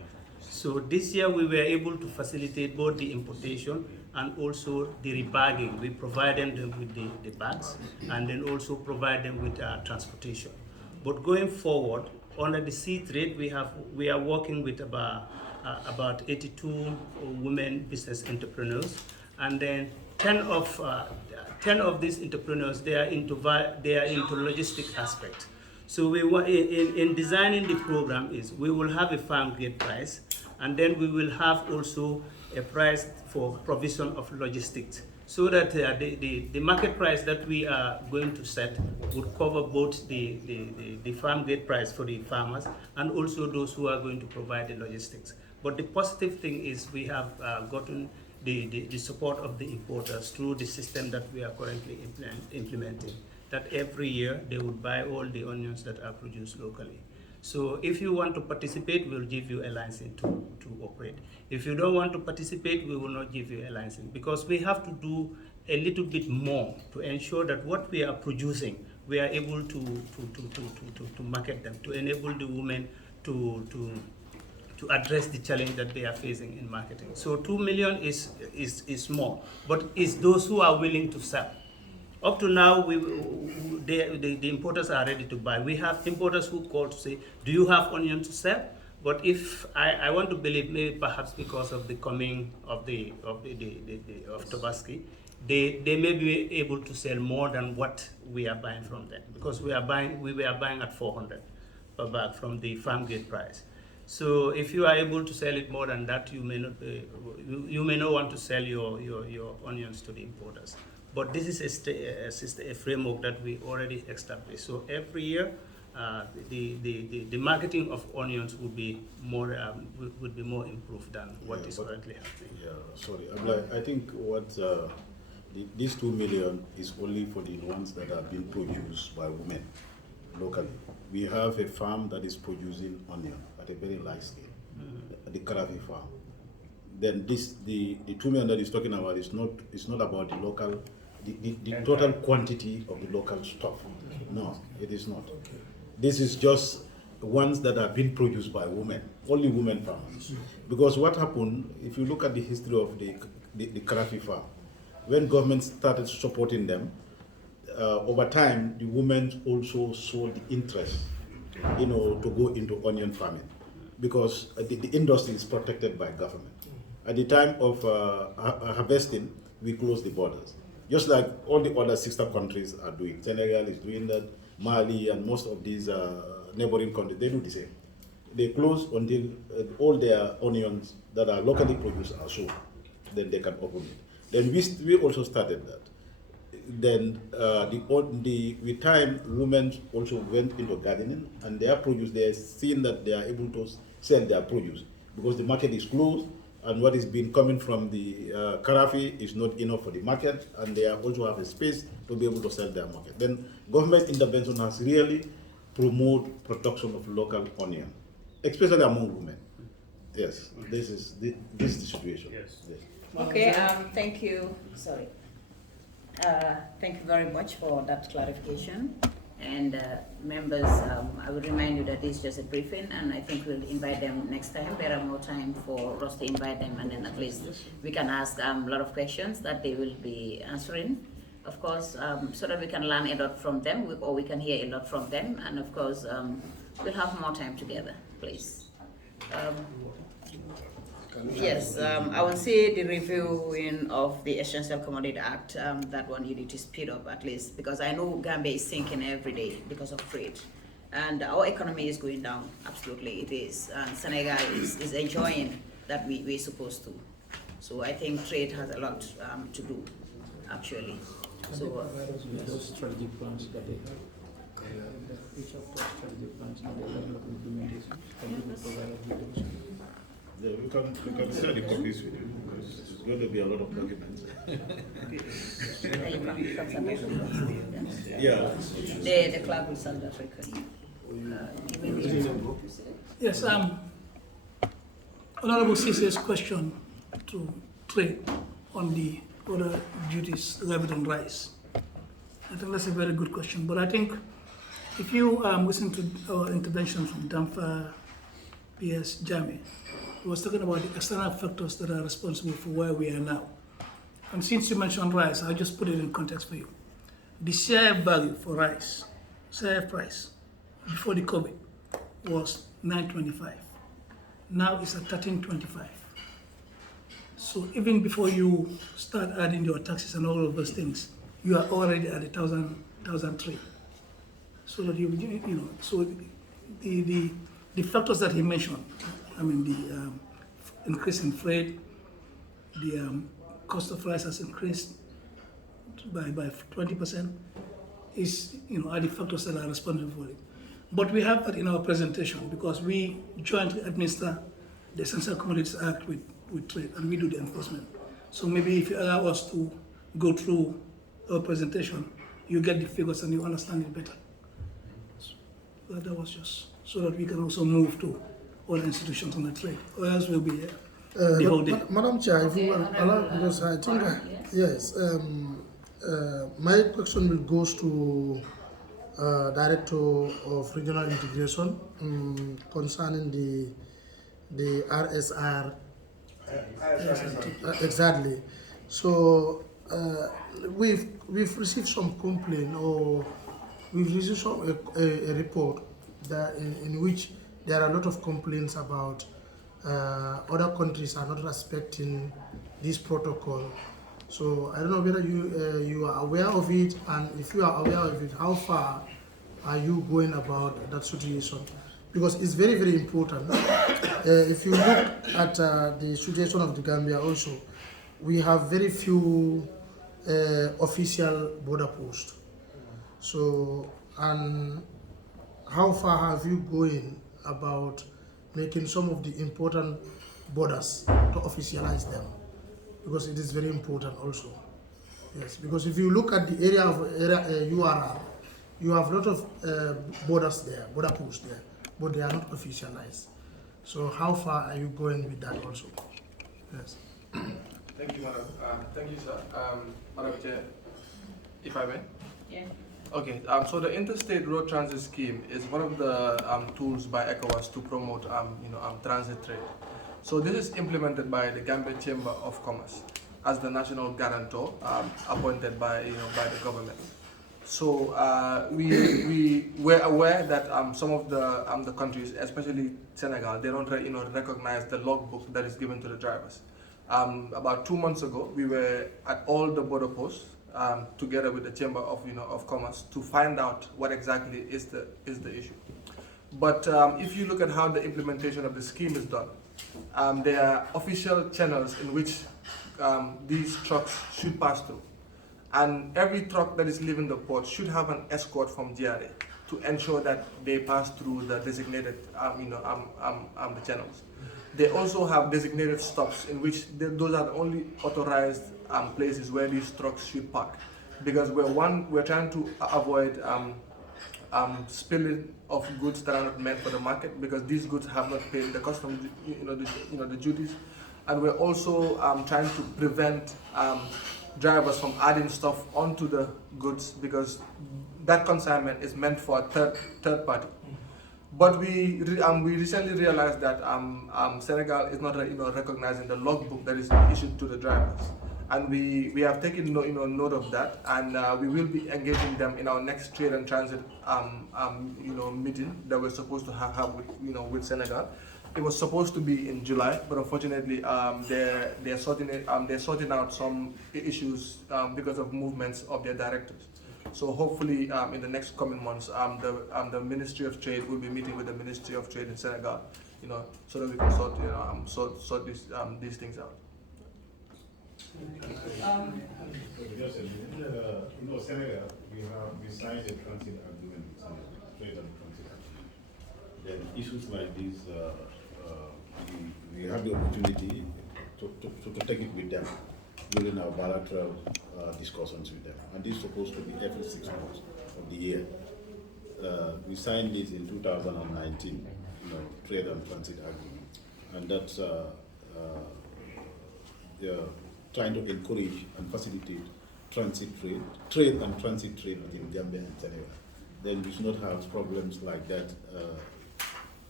So this year we were able to facilitate both the importation and also the rebagging. We provide them with the bags and then also provide them with transportation. But going forward, under the sea trade, we are working with about 82 women business entrepreneurs, and then 10 of these entrepreneurs, they are into logistic aspect. So we were in designing the program is we will have a farm gate price, and then we will have also a price for provision of logistics, so that the market price that we are going to set would cover both the farm gate price for the farmers and also those who are going to provide the logistics. But the positive thing is we have gotten the support of the importers through the system that we are currently implementing, that every year they would buy all the onions that are produced locally. So if you want to participate, we'll give you a license to operate. If you don't want to participate, we will not give you a license, because we have to do a little bit more to ensure that what we are producing, we are able to market them, to enable the women to address the challenge that they are facing in marketing. So 2 million is small, but it's those who are willing to sell. Up to now, the importers are ready to buy. We have importers who call to say, do you have onion to sell? But if I want to believe, maybe perhaps because of the coming of Tobaski, they may be able to sell more than what we are buying from them, because we were buying at 400 per bag from the farm gate price. So if you are able to sell it more than that, you may not want to sell your onions to the importers. But this is a framework that we already established. So every year, the marketing of onions would be more improved than what is currently happening. Yeah, sorry, I think what these 2 million is only for the ones that are being produced by women locally. We have a farm that is producing onion at a very large scale, the Karafi farm. Then the 2 million that he's talking about is not about the local, the total quantity of the local stuff. No, it is not. This is just ones that are being produced by women, only women farmers. Because what happened, if you look at the history of the Karafi farm, when government started supporting them, over time, the women also showed the interest, to go into onion farming, because the industry is protected by government. At the time of harvesting, we closed the borders, just like all the other sister countries are doing. Senegal is doing that, Mali and most of these neighboring countries, they do the same. They close until all their onions that are locally produced are sold. Then they can open it. Then we also started that. Then with time, women also went into gardening, and their produce, they're seeing that they are able to sell their produce because the market is closed. and what is being coming from the Karafi is not enough for the market, and they also have a space to be able to sell their market. Then government intervention has really promoted production of local onion, especially among women. Yes, this is the situation. Yes. Okay, thank you. Sorry. Thank you very much for that clarification. And members, I will remind you that this is just a briefing, and I think we'll invite them next time. There are more time for us to invite them, and then at least we can ask a lot of questions that they will be answering, of course, so that we can learn a lot from them, or we can hear a lot from them, and of course, we'll have more time together, please. Yes, I would say the reviewing of the Essential Commodity Act, that one you need to speed up at least, because I know Gambia is sinking every day because of trade. And our economy is going down, absolutely it is. And Senegal is enjoying that we're supposed to. So I think trade has a lot to do, actually. So those strategic plans that they have, each of those strategic plans and the level of implementation, can you provide us with those? Yeah, we can share the copies with you, because it's going to be a lot of documents. Yeah. The club in South Africa. Yes, Honorable Cisse's question to trade on the other duties levied on rice. I think that's a very good question, but I think if you listen to our intervention from Damfa PS Jami, he was talking about the external factors that are responsible for where we are now. And since you mentioned rice, I'll just put it in context for you. The share value for rice, share price, before the COVID was 9.25. Now it's at 13.25. So even before you start adding your taxes and all of those things, you are already at 1,003. So that you know, so the factors that he mentioned, I mean, the increase in freight, the cost of rice has increased by 20%, is, are the factors that are responsible for it. But we have that in our presentation because we jointly administer the Essential Commodities Act with trade, and we do the enforcement. So maybe if you allow us to go through our presentation, you get the figures and you understand it better. So that was just so that we can also move to other institutions on the trade, or else we'll be here the whole day. Madam Chair, if you will allow, because I think, yes, my question will goes to Director of Regional Integration concerning the RSR. Exactly. So we've received some complaint, or we've received a report that in which there are a lot of complaints about other countries are not respecting this protocol. So I don't know whether you are aware of it, and if you are aware of it, how far are you going about that situation? Because it's very, very important. If you look at the situation of the Gambia also, we have very few official border posts. So, and how far have you going about making some of the important borders to officialize them? Because it is very important also. Yes, because if you look at the area of URR, you have a lot of borders there, border posts there, but they are not officialized. So how far are you going with that also? Yes. Thank you, Madam. Thank you, sir. Madam Chair, if I may? Yeah. Okay, so the Interstate Road Transit Scheme is one of the tools by ECOWAS to promote transit trade. So this is implemented by the Gambia Chamber of Commerce as the national guarantor appointed by the government. So we were aware that some of the countries, especially Senegal, they don't recognize the logbook that is given to the drivers. About 2 months ago, we were at all the border posts together with the Chamber of Commerce to find out what exactly is the issue. But if you look at how the implementation of the scheme is done, there are official channels in which these trucks should pass through. And every truck that is leaving the port should have an escort from GRA to ensure that they pass through the designated the channels. they also have designated stops in which those are the only authorized places where these trucks should park, because we're trying to avoid spilling of goods that are not meant for the market, because these goods have not paid the custom, the duties, and we're also trying to prevent drivers from adding stuff onto the goods, because that consignment is meant for a third party. But we recently realized that Senegal is not recognizing the logbook that is issued to the drivers, and we have taken note of that, and we will be engaging them in our next trade and transit meeting that we're supposed to have with Senegal. It was supposed to be in July, but unfortunately they're sorting out some issues because of movements of their directors. So hopefully in the next coming months, the Ministry of Trade will be meeting with the Ministry of Trade in Senegal, so that we can sort these things out. Senegal, we signed a transit agreement with Senegal, trade and transit agreement. Then issues like this, we have the opportunity to take it with them during our bilateral discussions with them. And this is supposed to be every 6 months of the year. We signed this in 2019, trade and transit agreement. And that's trying to encourage and facilitate trade and transit trade within Gambia and Senegal. Then we should not have problems like that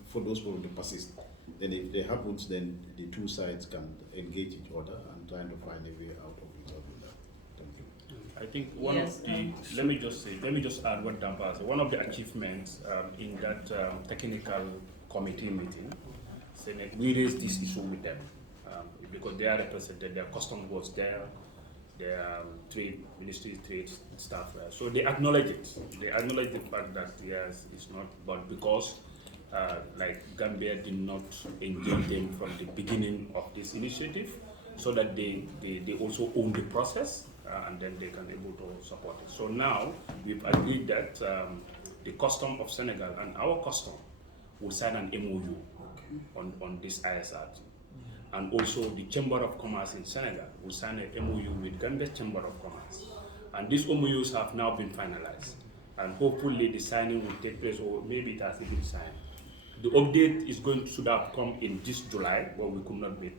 for those problems to persist. Then if they happens, then the two sides can engage each other and trying to find a way out of it. Thank you. I think one of the, let me just add what Dampa said. One of the achievements in that technical committee meeting, Senate, we raised this issue with them because they are represented, their custom was there, their trade, ministry trade staff there. So they acknowledge it. They acknowledge the fact that yes, it's not, but because like Gambia did not engage them from the beginning of this initiative, so that they also own the process and then they can able to support it. So now we've agreed that the custom of Senegal and our custom will sign an MOU on this ISR. And also the Chamber of Commerce in Senegal will sign an MOU with Gambia Chamber of Commerce. And these MOUs have now been finalized. And hopefully the signing will take place, or maybe it has been signed. The update should have come in this July, but we could not meet.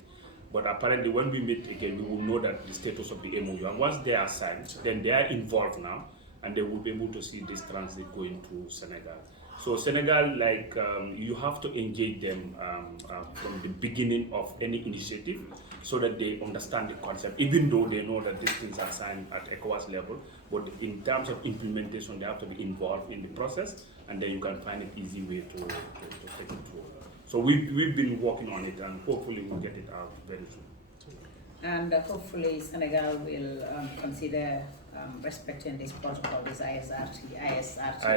But apparently when we meet again, we will know that the status of the MOU. And once they are signed, then they are involved now, and they will be able to see this transit going to Senegal. So Senegal, like you have to engage them from the beginning of any initiative, so that they understand the concept, even though they know that these things are signed at ECOWAS level. But in terms of implementation, they have to be involved in the process, and then you can find an easy way to take it through. So we've been working on it, and hopefully we'll get it out very soon. And hopefully Senegal will consider respecting this protocol, this ISRT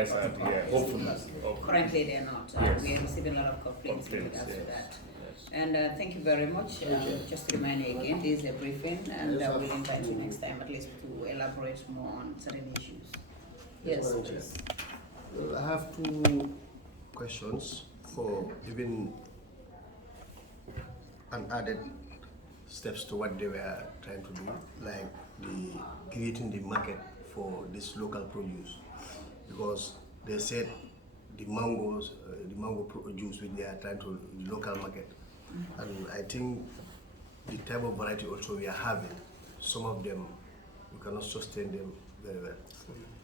protocol. Yeah, hopefully. Currently they're not. Yes. We are receiving a lot of complaints with regards to that. Yes. And thank you very much. Just to remind you again, this is a briefing, and we'll invite you next time at least to elaborate more on certain issues. Yes, please. Well, I have 2 questions for even an added steps to what they were trying to do, like creating the market for this local produce, because they said the mango juice which they are trying to local market, and I think the type of variety also we are having, some of them you cannot sustain them very well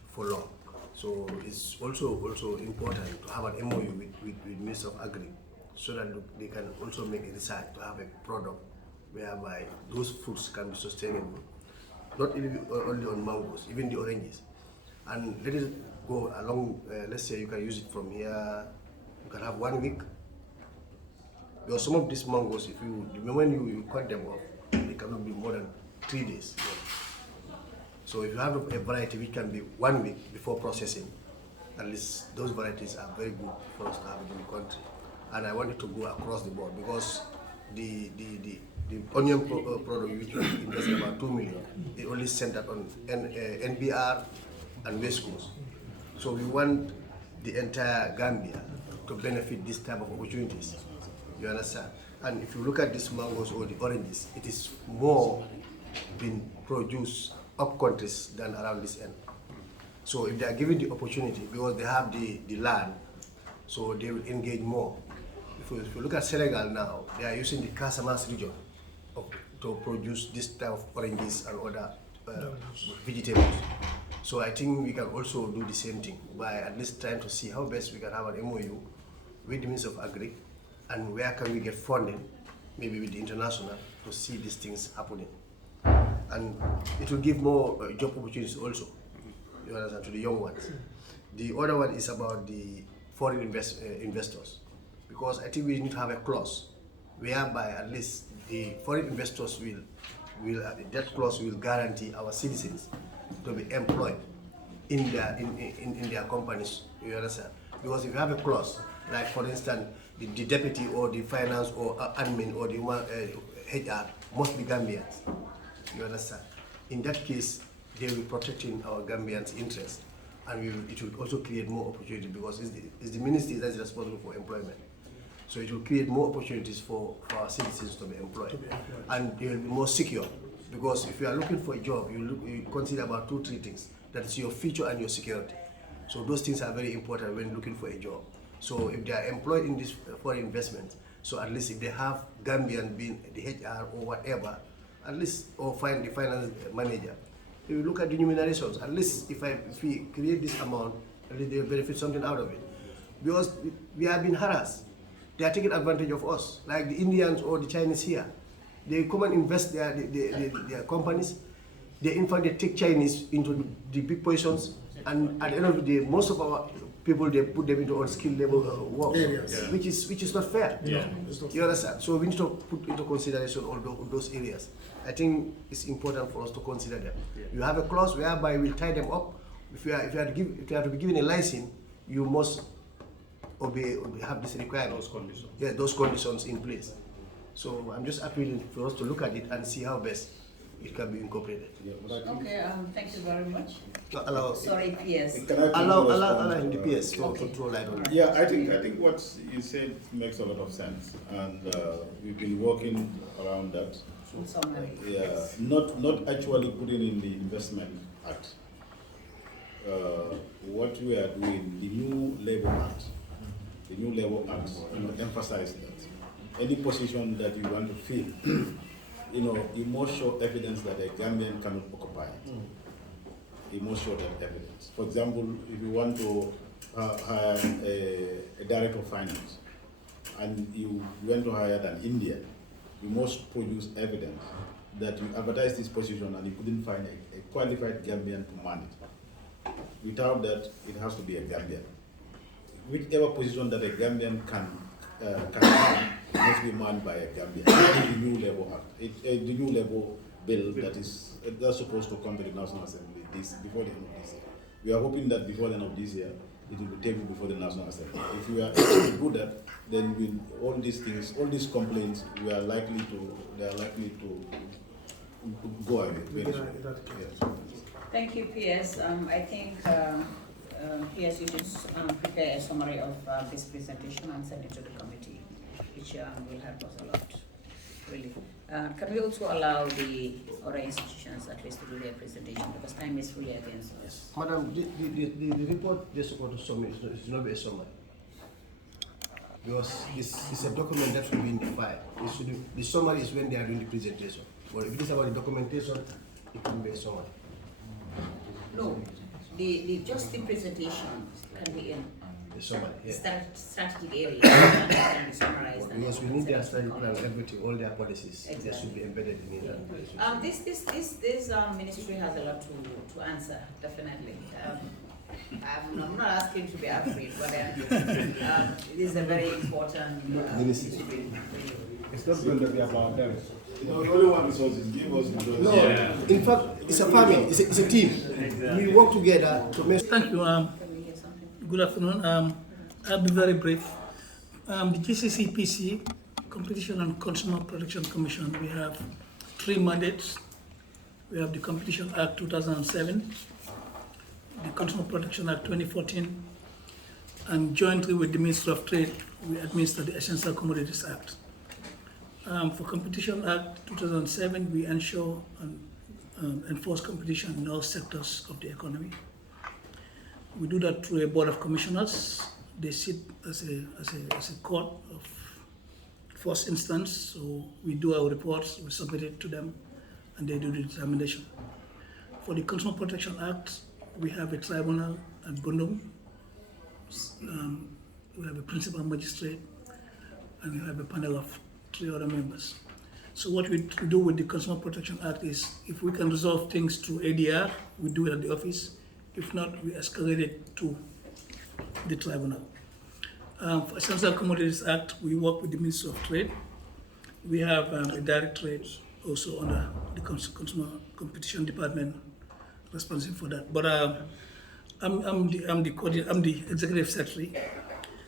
for long. So it's also important to have an MOU with Minister of Agri, so that they can also make a research to have a product whereby those fruits can be sustainable, not even only on mangoes, even the oranges. And let it go along, let's say you can use it from here, you can have 1 week. Because some of these mangoes, the moment you cut them off, they cannot be more than 3 days. So if you have a variety which can be 1 week before processing, at least those varieties are very good for us to have in the country. And I want it to go across the board, because the onion product which we invested about 2 million, it only centered on NBR and West Coast. So we want the entire Gambia to benefit this type of opportunities. You understand? And if you look at these mangoes or the oranges, it is more being produced up countries than around this end. So if they are given the opportunity, because they have the land, so they will engage more. If you look at Senegal now, they are using the Casamance region to produce this type of oranges and other vegetables. So I think we can also do the same thing by at least trying to see how best we can have an MOU with the Ministry of Agri, and where can we get funding, maybe with the international, to see these things happening. And it will give more job opportunities also, you understand, to the young ones. The other one is about the foreign investors, because I think we need to have a clause whereby at least the foreign investors that clause will guarantee our citizens to be employed in their companies, you understand? Because if you have a clause, like for instance, the deputy or the finance or admin or the HR must be Gambians, you understand? In that case, they will be protecting our Gambians' interests, and it will also create more opportunity, because it's the ministry that is responsible for employment. So it will create more opportunities for our citizens to be employed. And they will be more secure, because if you are looking for a job, you consider about 2-3 things. That is your future and your security. So those things are very important when looking for a job. So if they are employed in this foreign investment, so at least if they have Gambian being the HR or whatever, at least, or find the finance manager, if you look at the remunerations, at least if we create this amount, at least they will benefit something out of it. Because we have been harassed. They are taking advantage of us, like the Indians or the Chinese here. They come and invest their companies. They in fact they take Chinese into the big positions, and at the end of the day, most of our people, they put them into unskilled labor work, which is not fair. Yeah. You understand? So we need to put into consideration all those areas. I think it's important for us to consider them. Yeah. You have a clause whereby we'll tie them up. If you have to be given a license, you must have this requirement. Those conditions. Yeah, those conditions in place. So I'm just appealing for us to look at it and see how best it can be incorporated. Yeah, okay, thank you very much. Sorry, PS. Allow him the PS to throw light on it. Yeah, I think what you said makes a lot of sense, and we've been working around that. Yeah, not actually putting in the investment act. What we are doing, the new labor act, will emphasize that any position that you want to fill, you must show evidence that a Gambian cannot occupy it. You must show that evidence. For example, if you want to hire a director of finance, and you want to hire an Indian, you must produce evidence that you advertise this position and you couldn't find a qualified Gambian to man it. Without that, it has to be a Gambian. Whichever position that a Gambian can man must be manned by a Gambian. The new Labour Act, the new Labour Bill that's supposed to come to the National Assembly before the end of this year. We are hoping that before the end of this year, it will be tabled before the National Assembly. If we are able to do that, then all these things, all these complaints, they are likely to go away. Thank you, PS. I think PS, you should prepare a summary of this presentation and send it to the committee, which will help us a lot, really. Can we also allow the other institutions at least to do their presentation, because time is really against us? Madam, the report they're supposed to submit is not a summary, because it's a document that should be in the file. The summary is when they are doing the presentation. But if it is about the documentation, it can be a summary. No, just the presentation can be in the summary. Yeah. Strategic area can be summarized. Because we need their strategic plan, everything, all their policies. Exactly. They should be embedded in it. This ministry has a lot to answer, definitely. I'm not asking to be afraid, but it is a very important ministry. It's not going to be about them. The only one resources give us resources. No, in fact, it's a family, it's a team. Exactly. We work together to make. Thank you. Good afternoon. I'll be very brief. The Gccpc, Competition and Consumer Protection Commission, we have 3 mandates. We have the Competition Act 2007, the Consumer Protection Act 2014, and jointly with the Ministry of Trade, we administer the Essential Commodities Act. For Competition Act 2007, we ensure and enforce competition in all sectors of the economy. We do that through a board of commissioners. They sit as a court of first instance, so we do our reports, we submit it to them, and they do the determination. For the Consumer Protection Act, we have a tribunal at Bundung. We have a principal magistrate, and we have a panel of 3 other members. So what we do with the Consumer Protection Act is, if we can resolve things through ADR, we do it at the office. If not, we escalate it to the tribunal. For Essential Commodities Act, we work with the Ministry of Trade. We have a directorate also under the Consumer Competition Department responsible for that. But I'm the executive secretary.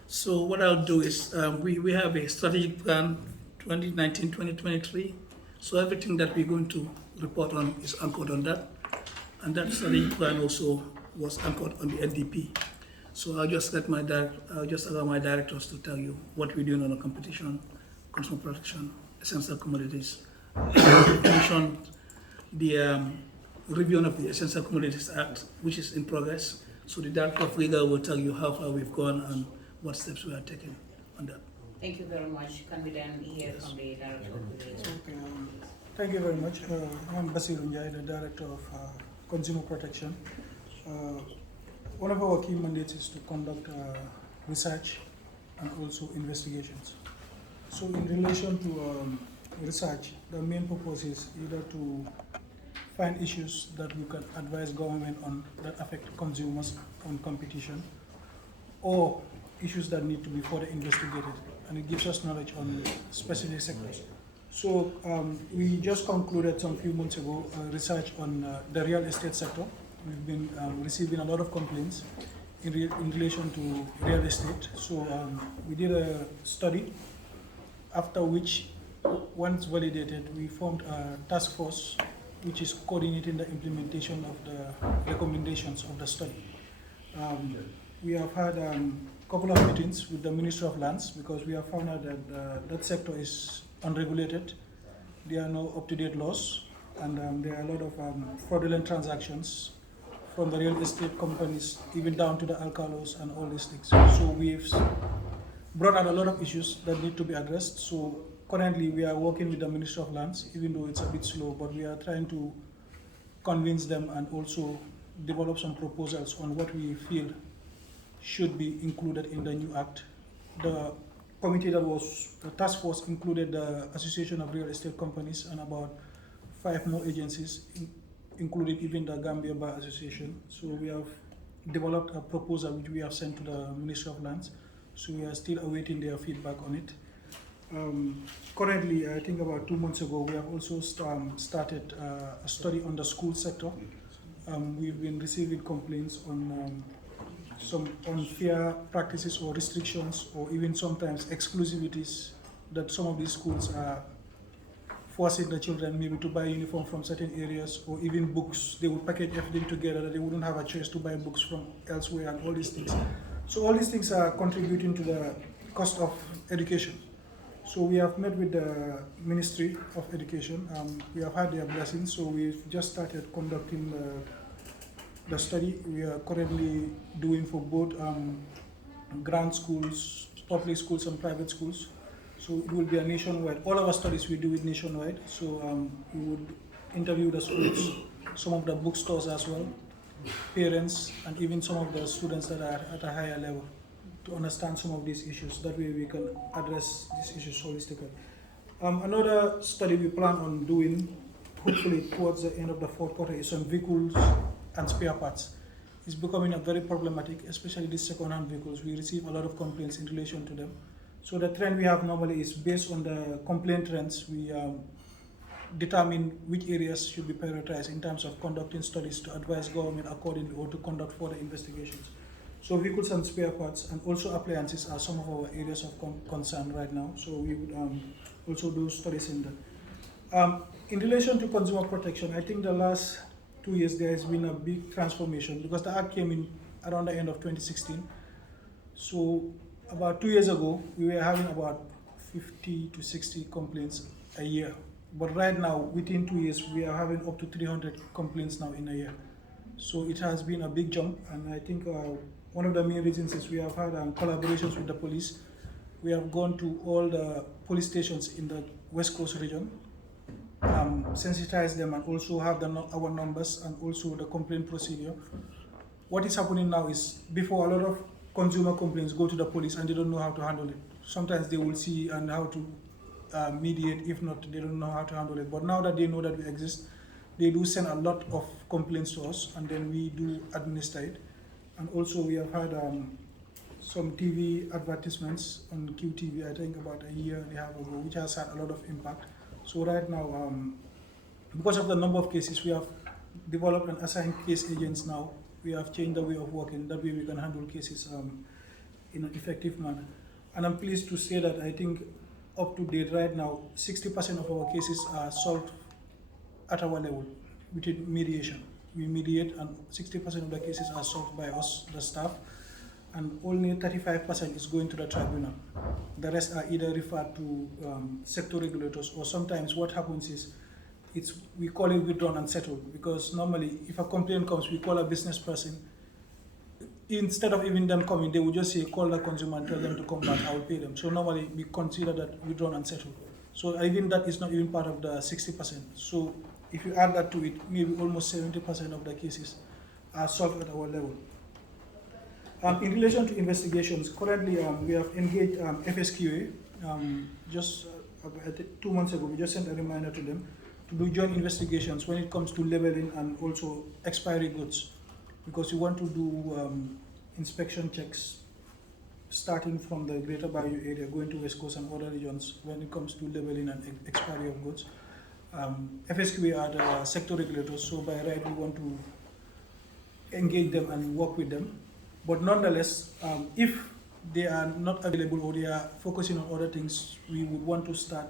So what I'll do is we have a strategic plan 2019-2023. So everything that we're going to report on is anchored on that. And that strategic plan also was anchored on the NDP. So I'll just allow my directors to tell you what we're doing on the competition, consumer protection, essential commodities. I mentioned the review of the Essential Commodities Act, which is in progress. So the Director of Legal will tell you how far we've gone and what steps we are taking on that. Thank you very much. Can we then hear from the Director of Legal? Okay, thank you very much. I'm Basir Unjai, the Director of Consumer Protection. One of our key mandates is to conduct research and also investigations. So in relation to research, the main purpose is either to find issues that we can advise government on that affect consumers on competition, or issues that need to be further investigated, and it gives us knowledge on specific sectors. So we just concluded some few months ago research on the real estate sector. We've been receiving a lot of complaints in relation to real estate. So we did a study, after which, once validated, we formed a task force which is coordinating the implementation of the recommendations of the study. We have had a couple of meetings with the Ministry of Lands, because we have found out that that sector is unregulated. There are no up-to-date laws, and there are a lot of fraudulent transactions from the real estate companies, even down to the alcalos and all these things. So we've brought out a lot of issues that need to be addressed. So currently we are working with the Ministry of Lands, even though it's a bit slow, but we are trying to convince them and also develop some proposals on what we feel should be included in the new act. The committee that was, the task force included the Association of Real Estate Companies and about 5 more agencies, including even the Gambia Bar Association. So we have developed a proposal which we have sent to the Ministry of Lands. So we are still awaiting their feedback on it. Currently, I think about 2 months ago, we have also started a study on the school sector. We've been receiving complaints on some unfair practices or restrictions, or even sometimes exclusivities that some of these schools are forcing the children maybe to buy uniform from certain areas, or even books. They would package everything together, that they wouldn't have a choice to buy books from elsewhere, and all these things. So all these things are contributing to the cost of education. So we have met with the Ministry of Education. We have had their blessings, so we've just started conducting the study. We are currently doing for both grant schools, public schools and private schools. So it will be a nationwide. All our studies we do it nationwide. So we would interview the schools, some of the bookstores as well, parents, and even some of the students that are at a higher level, to understand some of these issues. That way we can address these issues holistically. Another study we plan on doing, hopefully towards the end of the 4th quarter, is on vehicles and spare parts. It's becoming a very problematic, especially these second-hand vehicles. We receive a lot of complaints in relation to them. So the trend we have normally is based on the complaint trends. We determine which areas should be prioritized in terms of conducting studies to advise government accordingly, or to conduct further investigations. So vehicles and spare parts and also appliances are some of our areas of concern right now. So we would also do studies in that. In relation to consumer protection, I think the last 2 years there has been a big transformation, because the Act came in around the end of 2016. So about 2 years ago, we were having about 50 to 60 complaints a year. But right now, within 2 years, we are having up to 300 complaints now in a year. So it has been a big jump, and I think one of the main reasons is we have had collaborations with the police. We have gone to all the police stations in the West Coast region, sensitize them, and also have our numbers and also the complaint procedure. What is happening now is, before, a lot of consumer complaints go to the police and they don't know how to handle it. Sometimes they will see and how to mediate. If not, they don't know how to handle it. But now that they know that we exist, they do send a lot of complaints to us, and then we do administer it. And also we have had some TV advertisements on QTV, I think about a year and a half ago, which has had a lot of impact. So right now, because of the number of cases, we have developed and assigned case agents now. We have changed the way of working. That way we can handle cases in an effective manner. And I'm pleased to say that I think up to date right now, 60% of our cases are solved at our level with mediation. We mediate, and 60% of the cases are solved by us, the staff, and only 35% is going to the tribunal. The rest are either referred to sector regulators, or sometimes what happens is, we call it withdrawn and settled, because normally if a complaint comes, we call a business person. Instead of even them coming, they would just say, call the consumer and tell them to come back, I will pay them. So normally we consider that withdrawn and settled. So even that is not even part of the 60%. So if you add that to it, maybe almost 70% of the cases are solved at our level. In relation to investigations, currently we have engaged FSQA. Just 2 months ago, we just sent a reminder to them to do joint investigations when it comes to labeling and also expiry goods, because we want to do inspection checks starting from the Greater Bayou area, going to West Coast and other regions when it comes to labeling and expiry of goods. FSQA are the sector regulators, so by right we want to engage them and work with them. But nonetheless, if they are not available or they are focusing on other things, we would want to start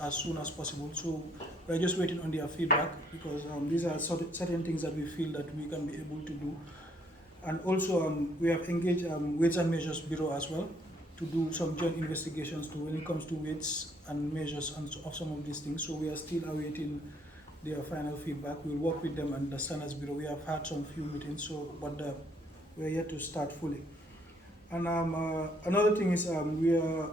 as soon as possible. So we're just waiting on their feedback, because these are certain things that we feel that we can be able to do. And also we have engaged Weights and Measures Bureau as well to do some joint investigations too when it comes to weights and measures and of some of these things. So we are still awaiting their final feedback. We'll work with them and the Standards Bureau. We have had some few meetings, but we're yet to start fully. And another thing is we are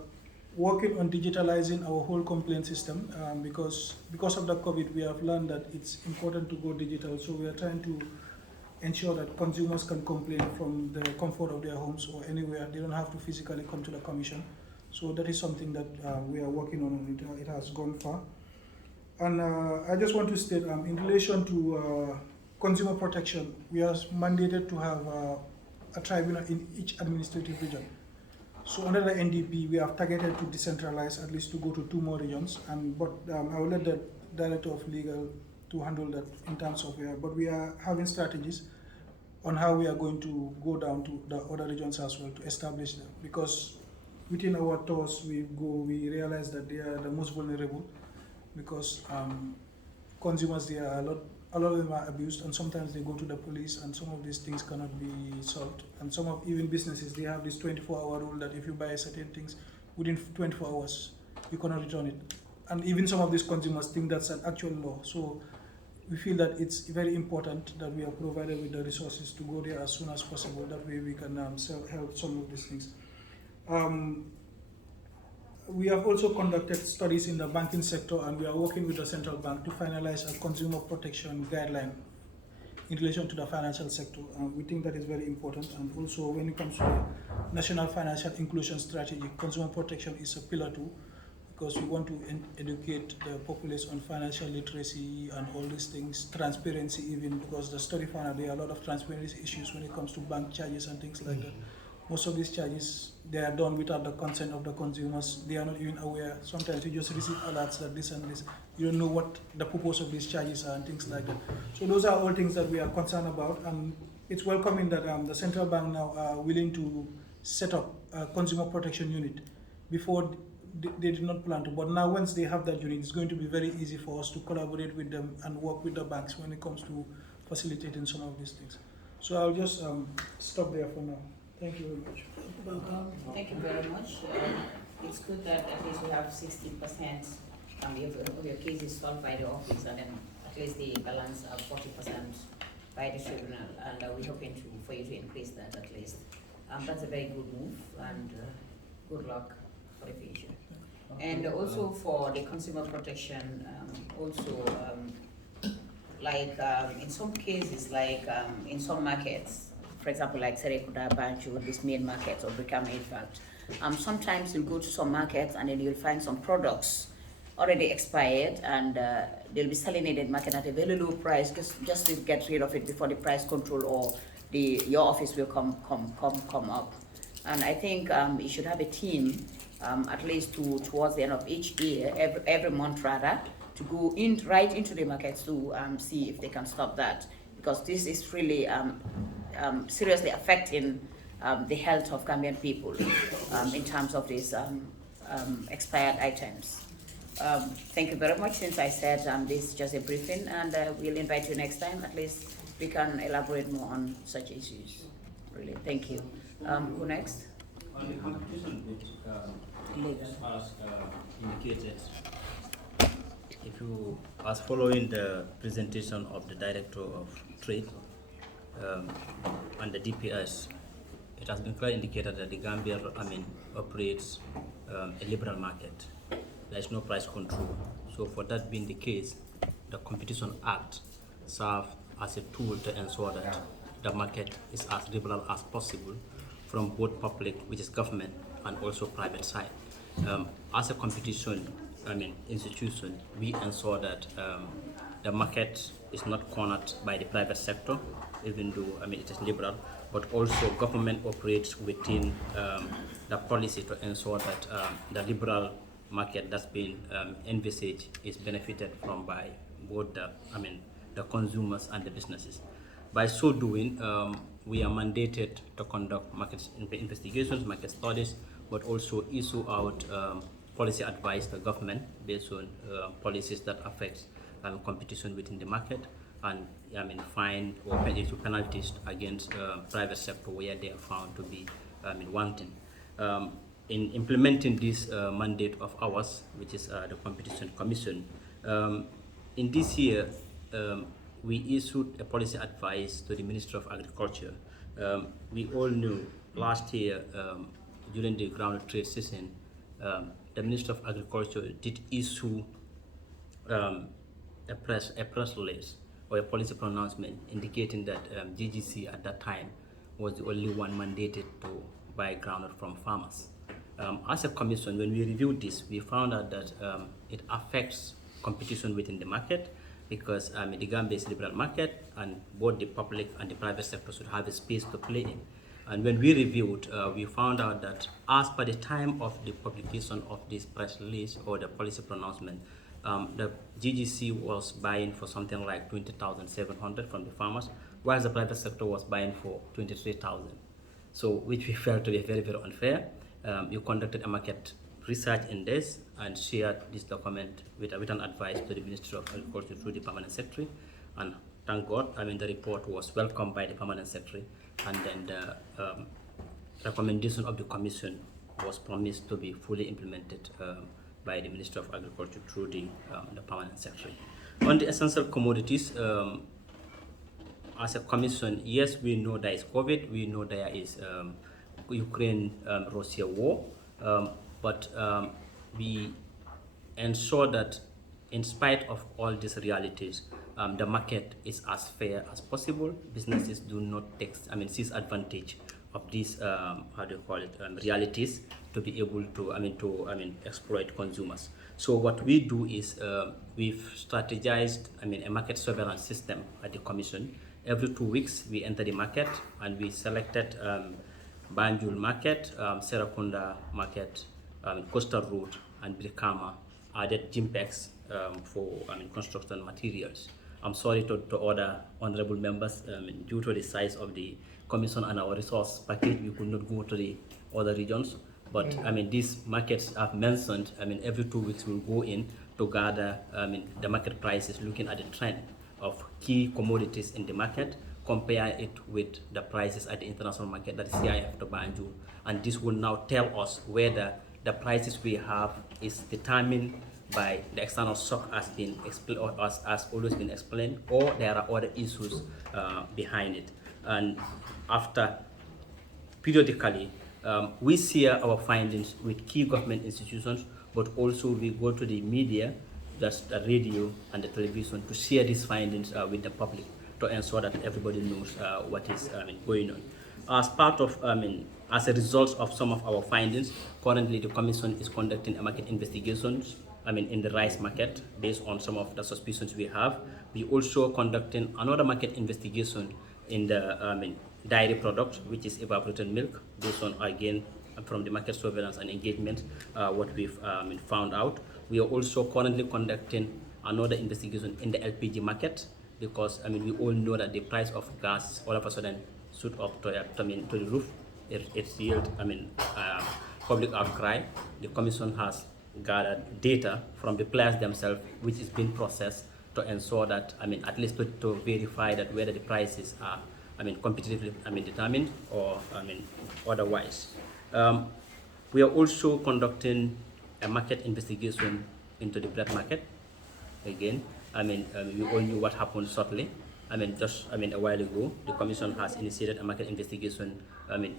working on digitalizing our whole complaint system, because of the COVID, we have learned that it's important to go digital. So we are trying to ensure that consumers can complain from the comfort of their homes or anywhere. They don't have to physically come to the commission. So that is something that we are working on, and it has gone far. And I just want to state, in relation to consumer protection, we are mandated to have a tribunal in each administrative region. So under the NDP, we have targeted to decentralize, at least to go to 2 more regions. But I will let the Director of Legal to handle that in terms of but we are having strategies on how we are going to go down to the other regions as well to establish them, because within our tours we realize that they are the most vulnerable, because consumers, they are a lot of them are abused, and sometimes they go to the police, and some of these things cannot be solved. And some of even businesses, they have this 24-hour rule that if you buy certain things within 24 hours, you cannot return it. And even some of these consumers think that's an actual law. So we feel that it's very important that we are provided with the resources to go there as soon as possible. That way we can help some of these things. We have also conducted studies in the banking sector, and we are working with the central bank to finalize a consumer protection guideline in relation to the financial sector. We think that is very important. And also when it comes to the National Financial Inclusion Strategy, consumer protection is a pillar too, because we want to educate the populace on financial literacy and all these things, transparency even, because the study found that there are a lot of transparency issues when it comes to bank charges and things like that. Most of these charges, they are done without the consent of the consumers. They are not even aware. Sometimes you just receive alerts that this and this. You don't know what the purpose of these charges are and things like that. So those are all things that we are concerned about, and it's welcoming that the central bank now are willing to set up a consumer protection unit. Before they did not plan to, but now once they have that unit, it's going to be very easy for us to collaborate with them and work with the banks when it comes to facilitating some of these things. So I'll just stop there for now. Thank you very much. Thank you very much. it's good that at least we have 60% of your cases solved by the office, and then at least the balance of 40% by the tribunal, and we're hoping for you to increase that at least. That's a very good move, and good luck for the future. And also for the consumer protection, in some cases, in some markets, for example, like Serekunda, Banjul, these main markets, or Brikama, in fact, sometimes you'll go to some markets and then you'll find some products already expired, and they'll be selling it in the market at a very low price, just to get rid of it before the price control or your office will come up. And I think you should have a team, at least towards the end of each year, every month rather, to go right into the markets to see if they can stop that, because this is really seriously affecting the health of Gambian people in terms of these expired items. Thank you very much. Since I said this is just a briefing, and we'll invite you next time. At least we can elaborate more on such issues. Really, thank you. Who next? On the competition bit, as indicated, if you are following the presentation of the Director of Trade and the DPS, it has been clearly indicated that the Gambia, operates a liberal market. There is no price control. So for that being the case, the Competition Act serves as a tool to ensure that the market is as liberal as possible from both public, which is government, and also private side. As a competition institution, we ensure that the market is not cornered by the private sector, even though it is liberal, but also government operates within the policy to ensure that the liberal market that's been envisaged is benefited from by both the consumers and the businesses. By so doing, we are mandated to conduct market investigations, market studies, but also issue out policy advice to government based on policies that affect competition within the market, and fine or issue penalties against private sector where they are found to be wanting. In implementing this mandate of ours, which is the Competition Commission, in this year, we issued a policy advice to the Ministry of Agriculture. We all knew last year, during the ground trade season, the Ministry of Agriculture did issue a press release or a policy pronouncement indicating that GGC at that time was the only one mandated to buy groundnut from farmers. As a commission, when we reviewed this, we found out that it affects competition within the market, because the Gambia is a liberal market, and both the public and the private sector should have a space to play in. And when we reviewed, we found out that as per the time of the publication of this press release or the policy pronouncement, the GGC was buying for something like 20,700 from the farmers, whereas the private sector was buying for 23,000. So, which we felt to be very, very unfair. You conducted a market research in this and shared this document with an advice to the Ministry of Agriculture through the Permanent Secretary, and thank God, the report was welcomed by the Permanent Secretary, and then the recommendation of the Commission was promised to be fully implemented by the Ministry of Agriculture through the Permanent Secretary. On the essential commodities, as a Commission, yes, we know there is COVID, we know there is Ukraine-Russia war, but we ensure that in spite of all these realities, the market is as fair as possible. Businesses do not seize advantage of these realities to be able to exploit consumers. So what we do is we've strategized a market surveillance system at the Commission. Every 2 weeks we enter the market, and we selected Banjul market, Serekunda market, Coastal Road, and Brikama added Gimpex for construction materials. I'm sorry to other honorable members, due to the size of the commission and our resource package, we could not go to the other regions. But these markets I've mentioned, every 2 weeks we'll go in to gather the market prices, looking at the trend of key commodities in the market, compare it with the prices at the international market, that is CIF to Banjul, and this will now tell us whether the prices we have is determined by the external shock as always been explained, or there are other issues behind it. And after periodically, we share our findings with key government institutions, but also we go to the media, that's the radio and the television, to share these findings with the public to ensure that everybody knows what is going on. As part of, as a result of some of our findings, currently the Commission is conducting a market investigations in the rice market based on some of the suspicions we have. We also conducting another market investigation in the dairy product, which is evaporated milk, based on, again, from the market surveillance and engagement, what we've found out. We are also currently conducting another investigation in the LPG market, because we all know that the price of gas all of a sudden shoot up to the roof. It's yield public outcry. The Commission has gathered data from the players themselves, which is being processed to ensure that, at least to verify that whether the prices are, competitively, determined or, otherwise. We are also conducting a market investigation into the bread market. Again, we all knew what happened shortly. Just a while ago, the Commission has initiated a market investigation,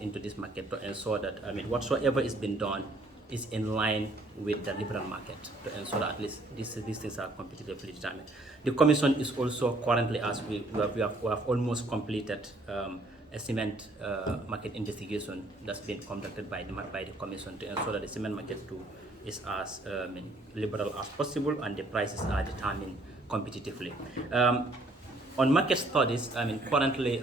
into this market to ensure that, whatsoever is being done is in line with the liberal market, to ensure that at least these things are competitively determined. The Commission is also currently, as we have almost completed a cement market investigation that's been conducted by the Commission to ensure that the cement market too is as liberal as possible and the prices are determined competitively. On market studies, currently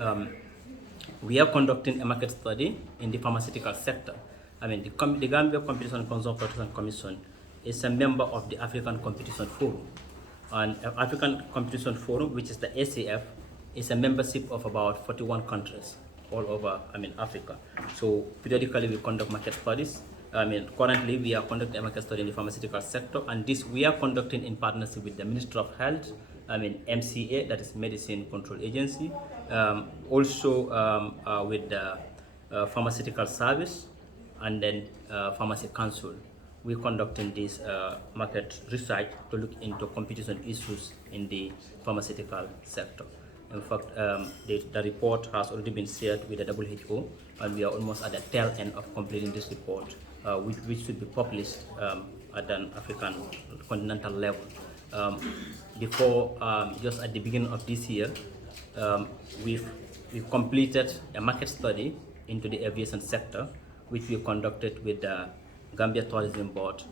we are conducting a market study in the pharmaceutical sector. The Gambia Competition and Consumer Protection Commission is a member of the African Competition Forum. And African Competition Forum, which is the ACF, is a membership of about 41 countries all over Africa. So periodically we conduct market studies. Currently we are conducting a market study in the pharmaceutical sector, and this we are conducting in partnership with the Ministry of Health, MCA, that is Medicine Control Agency, also with the Pharmaceutical Service, and then Pharmacy Council. We're conducting this market research to look into competition issues in the pharmaceutical sector. In fact, the report has already been shared with the WHO, and we are almost at the tail end of completing this report, which should be published at an African continental level. Just at the beginning of this year, we've completed a market study into the aviation sector, which we conducted with the Gambia Tourism Board,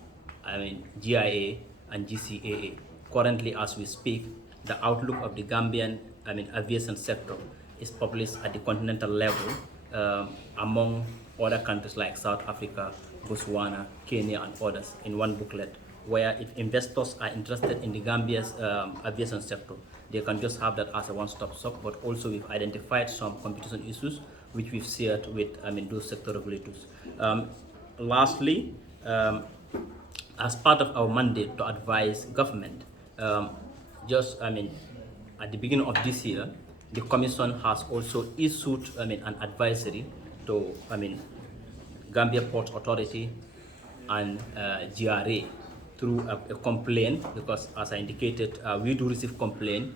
GIA and GCAA. Currently, as we speak, the outlook of the Gambian aviation sector is published at the continental level among other countries like South Africa, Botswana, Kenya, and others in one booklet, where if investors are interested in the Gambia's aviation sector, they can just have that as a one-stop shop. But also we've identified some competition issues which we've shared with those sector regulators. Lastly, as part of our mandate to advise government, at the beginning of this year, the Commission has also issued an advisory to Gambia Port Authority and GRA through a complaint, because as I indicated, we do receive complaint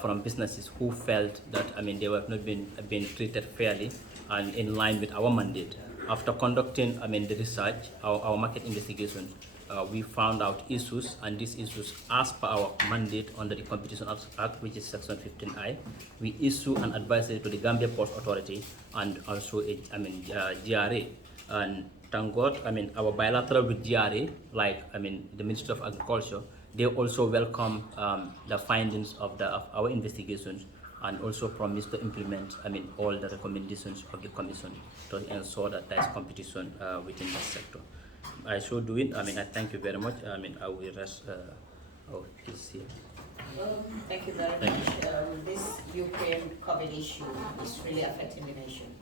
from businesses who felt that they have not been treated fairly and in line with our mandate. After conducting the research, our market investigation, we found out issues, and these issues, as per our mandate under the Competition Act, which is Section 15I, we issue an advisory to the Gambia Port Authority and also GRA. And thank God, our bilateral with GRA, like the Ministry of Agriculture, they also welcome the findings of our investigations, and also promise to implement all the recommendations of the Commission to ensure that there is competition within the sector. I should do it. I thank you very much. I will rest our case here. Thank you very much. This Ukraine COVID issue is really affecting the nation,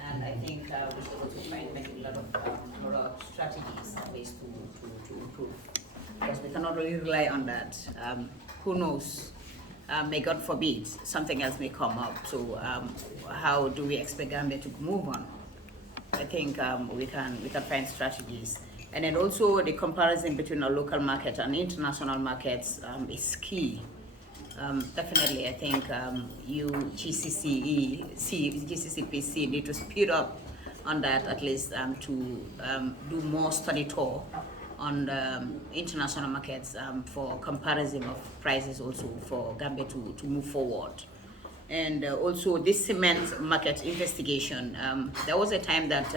and I think we should also try and make a lot of strategies and ways to improve, because we cannot really rely on that. Who knows? May God forbid something else may come up. So how do we expect Gambia to move on? I think we can find strategies. And then also the comparison between our local market and international markets is key. Definitely, I think you Gccpc need to speed up on that, at least to do more study tour on the international markets for comparison of prices also for Gambia to move forward. And also this cement market investigation, there was a time that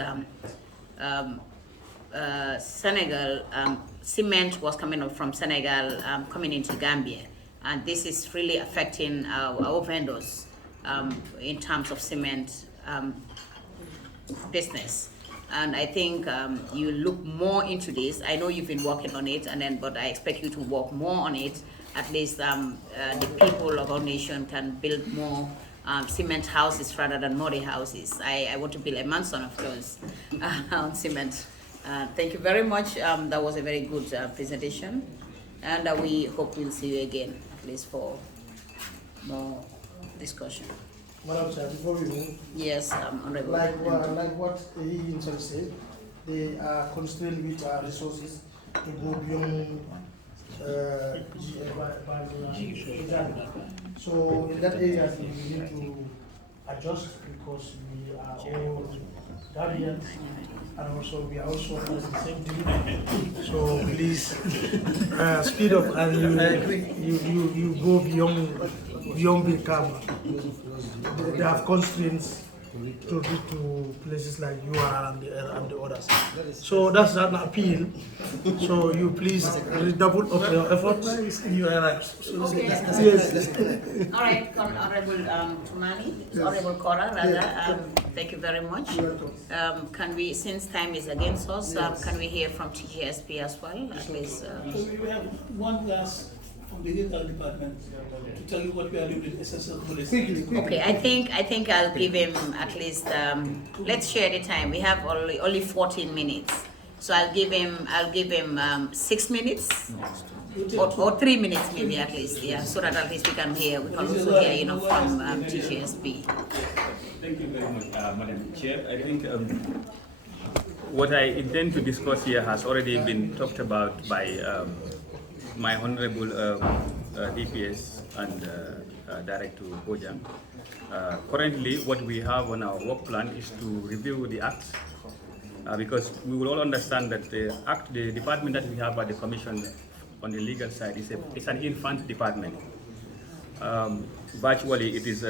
Senegal, cement was coming up from Senegal coming into Gambia, and this is really affecting our vendors in terms of cement business. And I think you look more into this. I know you've been working on it, but I expect you to work more on it. At least the people of our nation can build more cement houses rather than muddy houses. I want to build a mansion, of course, on cement. Thank you very much. That was a very good presentation, and we hope we'll see you again, at least for more discussion. Madam Chair, before we move, yes, Honorable. Like what he himself said, they are constrained with resources to go beyond so in that area we need to adjust because we are all guardians and also we are also on the same team. So please speed up and you go beyond the camera. They have constraints to places like you are and the others. So that's an appeal. So you please redouble up your efforts in your arrives. Okay. Yes. All right, Honorable Tumani, Honorable Kora, rather. Thank you very much. Can we, since time is against us, can we hear from Tgsb as well? At least. We have one last from the legal department to tell you what we are doing with essential commodities. Okay, I think I'll give him at least. Let's share the time. We have only 14 minutes, so I'll give him 6 minutes or 3 minutes maybe at least. Yeah, so that at least we can also hear from Tgsb. Thank you very much, Madam Chair. I think what I intend to discuss here has already been talked about by my Honorable DPS and Director Bojang. Currently, what we have on our work plan is to review the acts because we will all understand that the department that we have at the Commission on the legal side is an infant department. Virtually, it is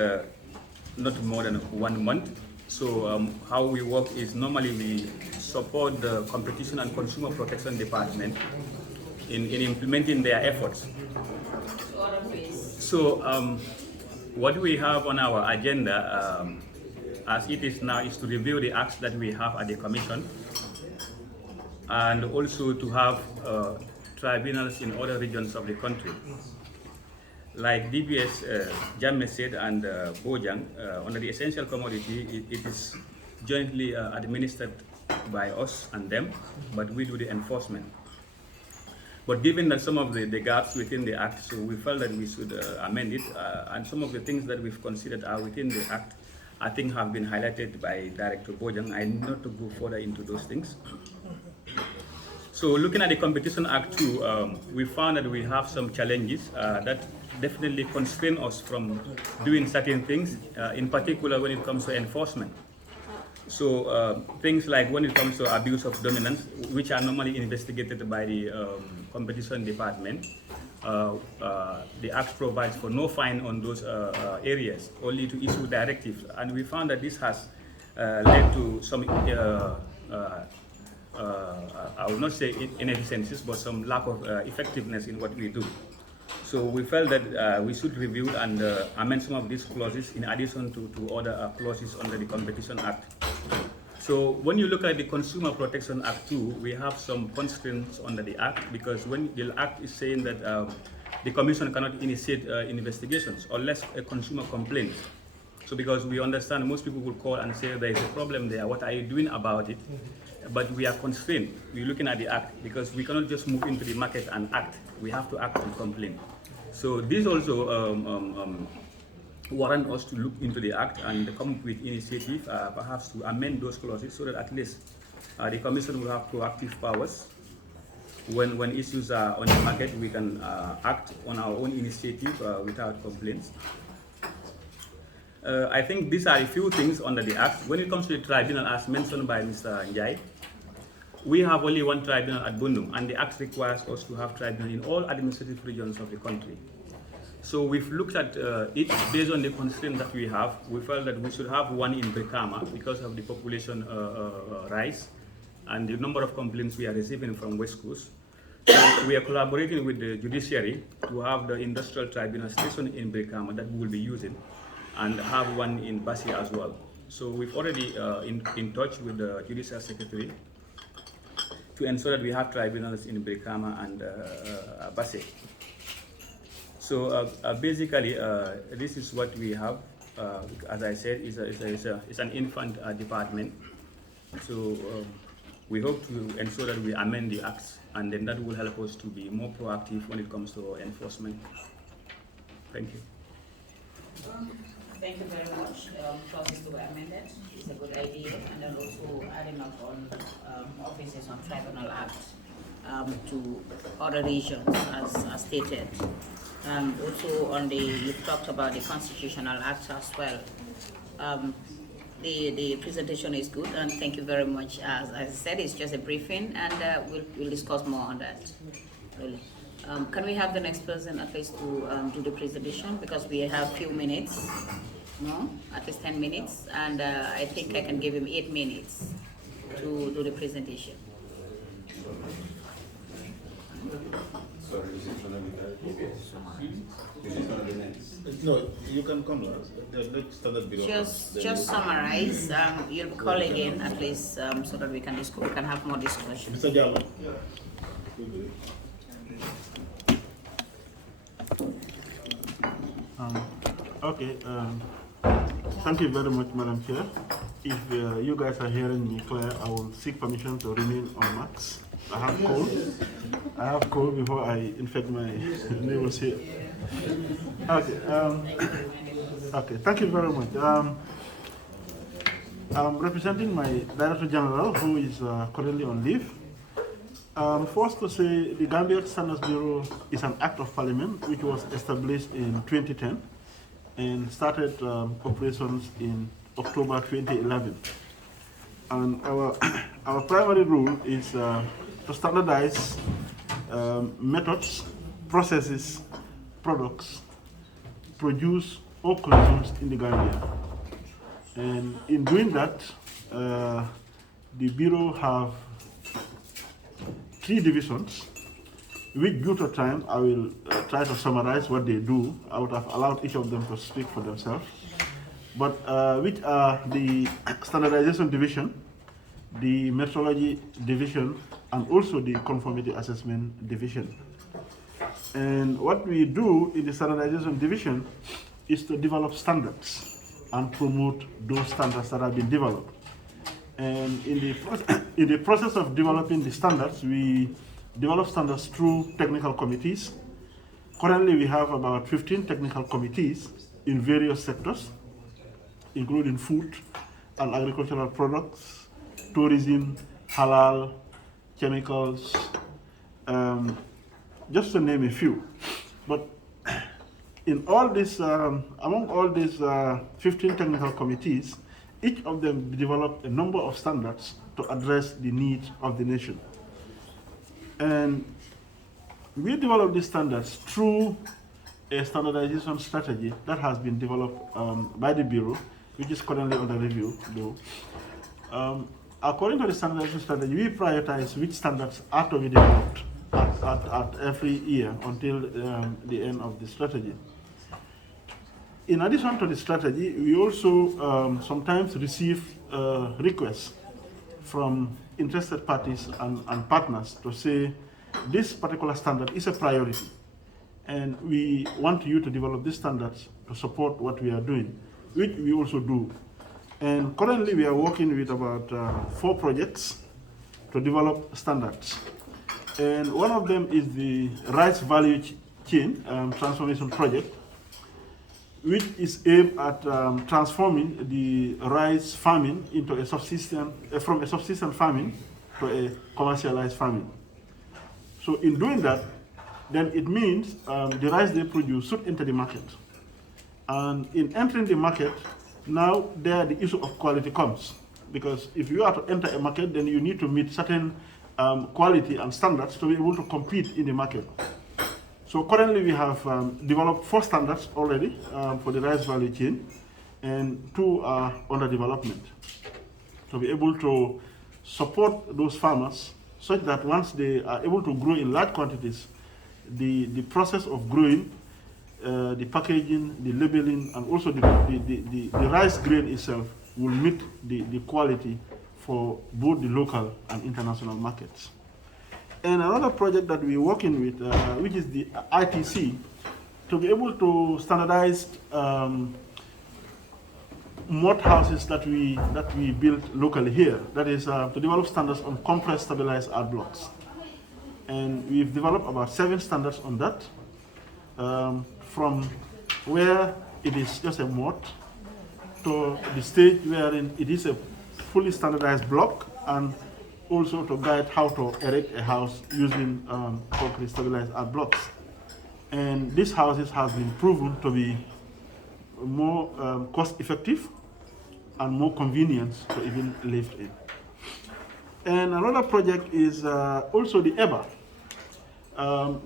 not more than 1 month. So how we work is normally we support the Competition and Consumer Protection Department in implementing their efforts. So what we have on our agenda as it is now is to review the acts that we have at the Commission and also to have tribunals in other regions of the country. Like DPS Jammeh said and Bojang, under the essential commodity, it is jointly administered by us and them, but we do the enforcement. But given that some of the gaps within the Act, so we felt that we should amend it, and some of the things that we've considered are within the Act, I think have been highlighted by Director Bojang. I need not to go further into those things. So looking at the Competition Act 2, we found that we have some challenges that definitely constrain us from doing certain things, in particular when it comes to enforcement. So things like when it comes to abuse of dominance, which are normally investigated by the Competition Department, the Act provides for no fine on those areas, only to issue directives. And we found that this has led to some, I will not say inefficiencies, but some lack of effectiveness in what we do. So we felt that we should review and amend some of these clauses in addition to other clauses under the Competition Act. So when you look at the Consumer Protection Act 2, we have some constraints under the Act because when the Act is saying that the Commission cannot initiate investigations unless a consumer complains. So because we understand most people will call and say there is a problem there, what are you doing about it? But we are constrained. We're looking at the Act because we cannot just move into the market and act. We have to act and complain. So this also warrant us to look into the Act and come up with initiative, perhaps to amend those clauses so that at least the Commission will have proactive powers when issues are on the market, we can act on our own initiative without complaints. I think these are a few things under the Act. When it comes to the tribunal, as mentioned by Mr. Njai, we have only one tribunal at Bundum, and the Act requires us to have tribunal in all administrative regions of the country. So we've looked at it based on the constraint that we have. We felt that we should have one in Brikama because of the population rise and the number of complaints we are receiving from West Coast. So we are collaborating with the judiciary to have the industrial tribunal station in Brikama that we will be using, and have one in Basi as well. So we've already in touch with the judicial secretary to ensure that we have tribunals in Brikama and Basi. So basically, this is what we have. As I said, it's an infant department. So we hope to ensure that we amend the acts, and then that will help us to be more proactive when it comes to enforcement. Thank you. Thank you very much. Process to be amended is a good idea, and then also adding up on offices on Tribunal Act to other regions as stated. Also on the, you've talked about the Constitutional Act as well. The presentation is good, and thank you very much. As I said, it's just a briefing, and we'll discuss more on that. Really. Can we have the next person at least to do the presentation, because we have few minutes, no, at least 10 minutes, and I think I can give him 8 minutes to do the presentation. No, you can come last. Just summarize. You'll be calling in at least so that we can have more discussion. Mr. Jalo. Okay. Thank you very much, Madam Chair. If you guys are hearing me clear, I will seek permission to remain on max. I have cold before I infect my neighbors here. Okay. Okay. Thank you very much. I'm representing my Director General, who is currently on leave. First to say, the Gambia Standards Bureau is an act of parliament which was established in 2010 and started operations in October 2011. And our primary rule is to standardize methods, processes, products produced or consumed in the Gambia. And in doing that, the Bureau have 3 divisions, which due to time I will try to summarize what they do. I would have allowed each of them to speak for themselves. But which are the standardization division, the metrology division, and also the conformity assessment division. And what we do in the standardization division is to develop standards and promote those standards that have been developed. And in the process of developing the standards, we develop standards through technical committees. Currently, we have about 15 technical committees in various sectors, including food and agricultural products, tourism, halal, chemicals, just to name a few. But in all this, among all these 15 technical committees, each of them developed a number of standards to address the needs of the nation. And we developed these standards through a standardization strategy that has been developed by the Bureau, which is currently under review, though. According to the standardization strategy, we prioritize which standards are to be developed at every year until the end of the strategy. In addition to the strategy, we also sometimes receive requests from interested parties and partners to say this particular standard is a priority, and we want you to develop these standards to support what we are doing, which we also do. And currently we are working with about 4 projects to develop standards. And one of them is the rice value chain transformation project, which is aimed at transforming the rice farming into a subsistence, from a subsistence farming to a commercialized farming. So in doing that, then it means the rice they produce should enter the market. And in entering the market, now there the issue of quality comes. Because if you are to enter a market, then you need to meet certain quality and standards to be able to compete in the market. So currently we have developed 4 standards already for the rice value chain, and 2 are under development. To be able to support those farmers such that once they are able to grow in large quantities, the process of growing, the packaging, the labeling, and also the rice grain itself will meet the quality for both the local and international markets. And another project that we're working with, which is the ITC, to be able to standardize mud houses that we build locally here. That is to develop standards on compressed stabilized art blocks. And we've developed about 7 standards on that, from where it is just a mud to the stage wherein it is a fully standardized block, and also to guide how to erect a house using concrete stabilized art blocks. And these houses have been proven to be more cost effective and more convenient to even live in. And another project is also the EBA.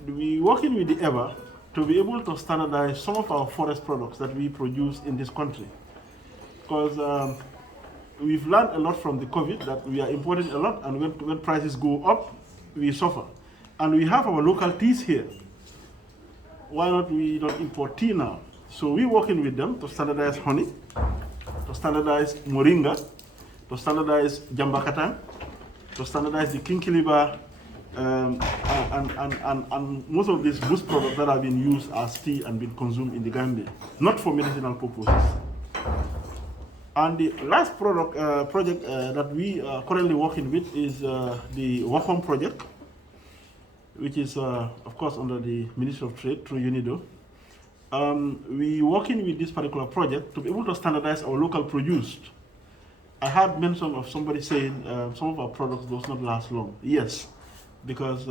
We're working with the EBA to be able to standardize some of our forest products that we produce in this country. Because we've learned a lot from the COVID that we are importing a lot, and when prices go up, we suffer. And we have our local teas here. Why not we don't import tea now? So we're working with them to standardize honey, to standardize moringa, to standardize jambakatan, to standardize the kinkiliba, and most of these bush products that have been used as tea and been consumed in the Gambia, not for medicinal purposes. And the last project that we are currently working with is the WAFOM project, which is, of course, under the Ministry of Trade through UNIDO. We're working with this particular project to be able to standardize our local produce. I had mention of somebody saying some of our products does not last long. Yes, because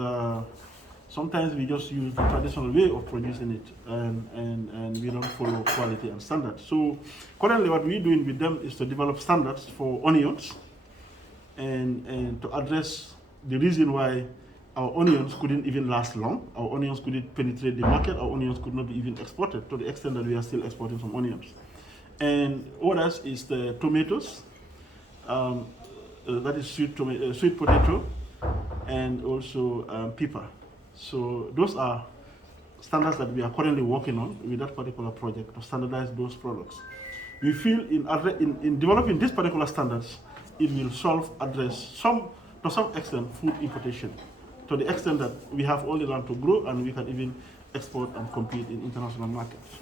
sometimes we just use the traditional way of producing it, and we don't follow quality and standards. So currently what we're doing with them is to develop standards for onions, and to address the reason why our onions couldn't even last long. Our onions couldn't penetrate the market. Our onions could not be even exported, to the extent that we are still exporting some onions. And others is the tomatoes, that is sweet potato, and also pepper. So those are standards that we are currently working on with that particular project to standardize those products. We feel in developing these particular standards, it will address to some extent food importation, to the extent that we have all the land to grow and we can even export and compete in international markets.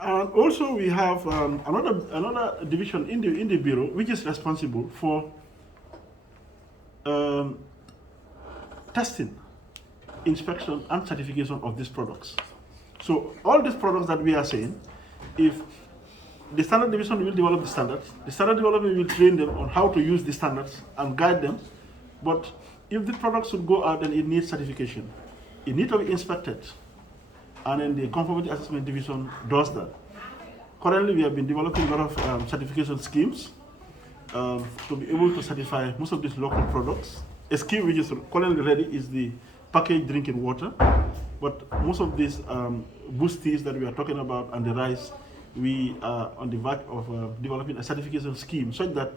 And also we have another division in the bureau which is responsible for testing, inspection, and certification of these products. So all these products that we are saying, if the standard division will develop the standard development will train them on how to use the standards and guide them. But if the product should go out, then it needs certification. It needs to be inspected. And then the conformity assessment division does that. Currently, we have been developing a lot of certification schemes to be able to certify most of these local products. A scheme which is currently ready is the packaged drinking water. But most of these boost teas that we are talking about and the rice, we are on the verge of developing a certification scheme such that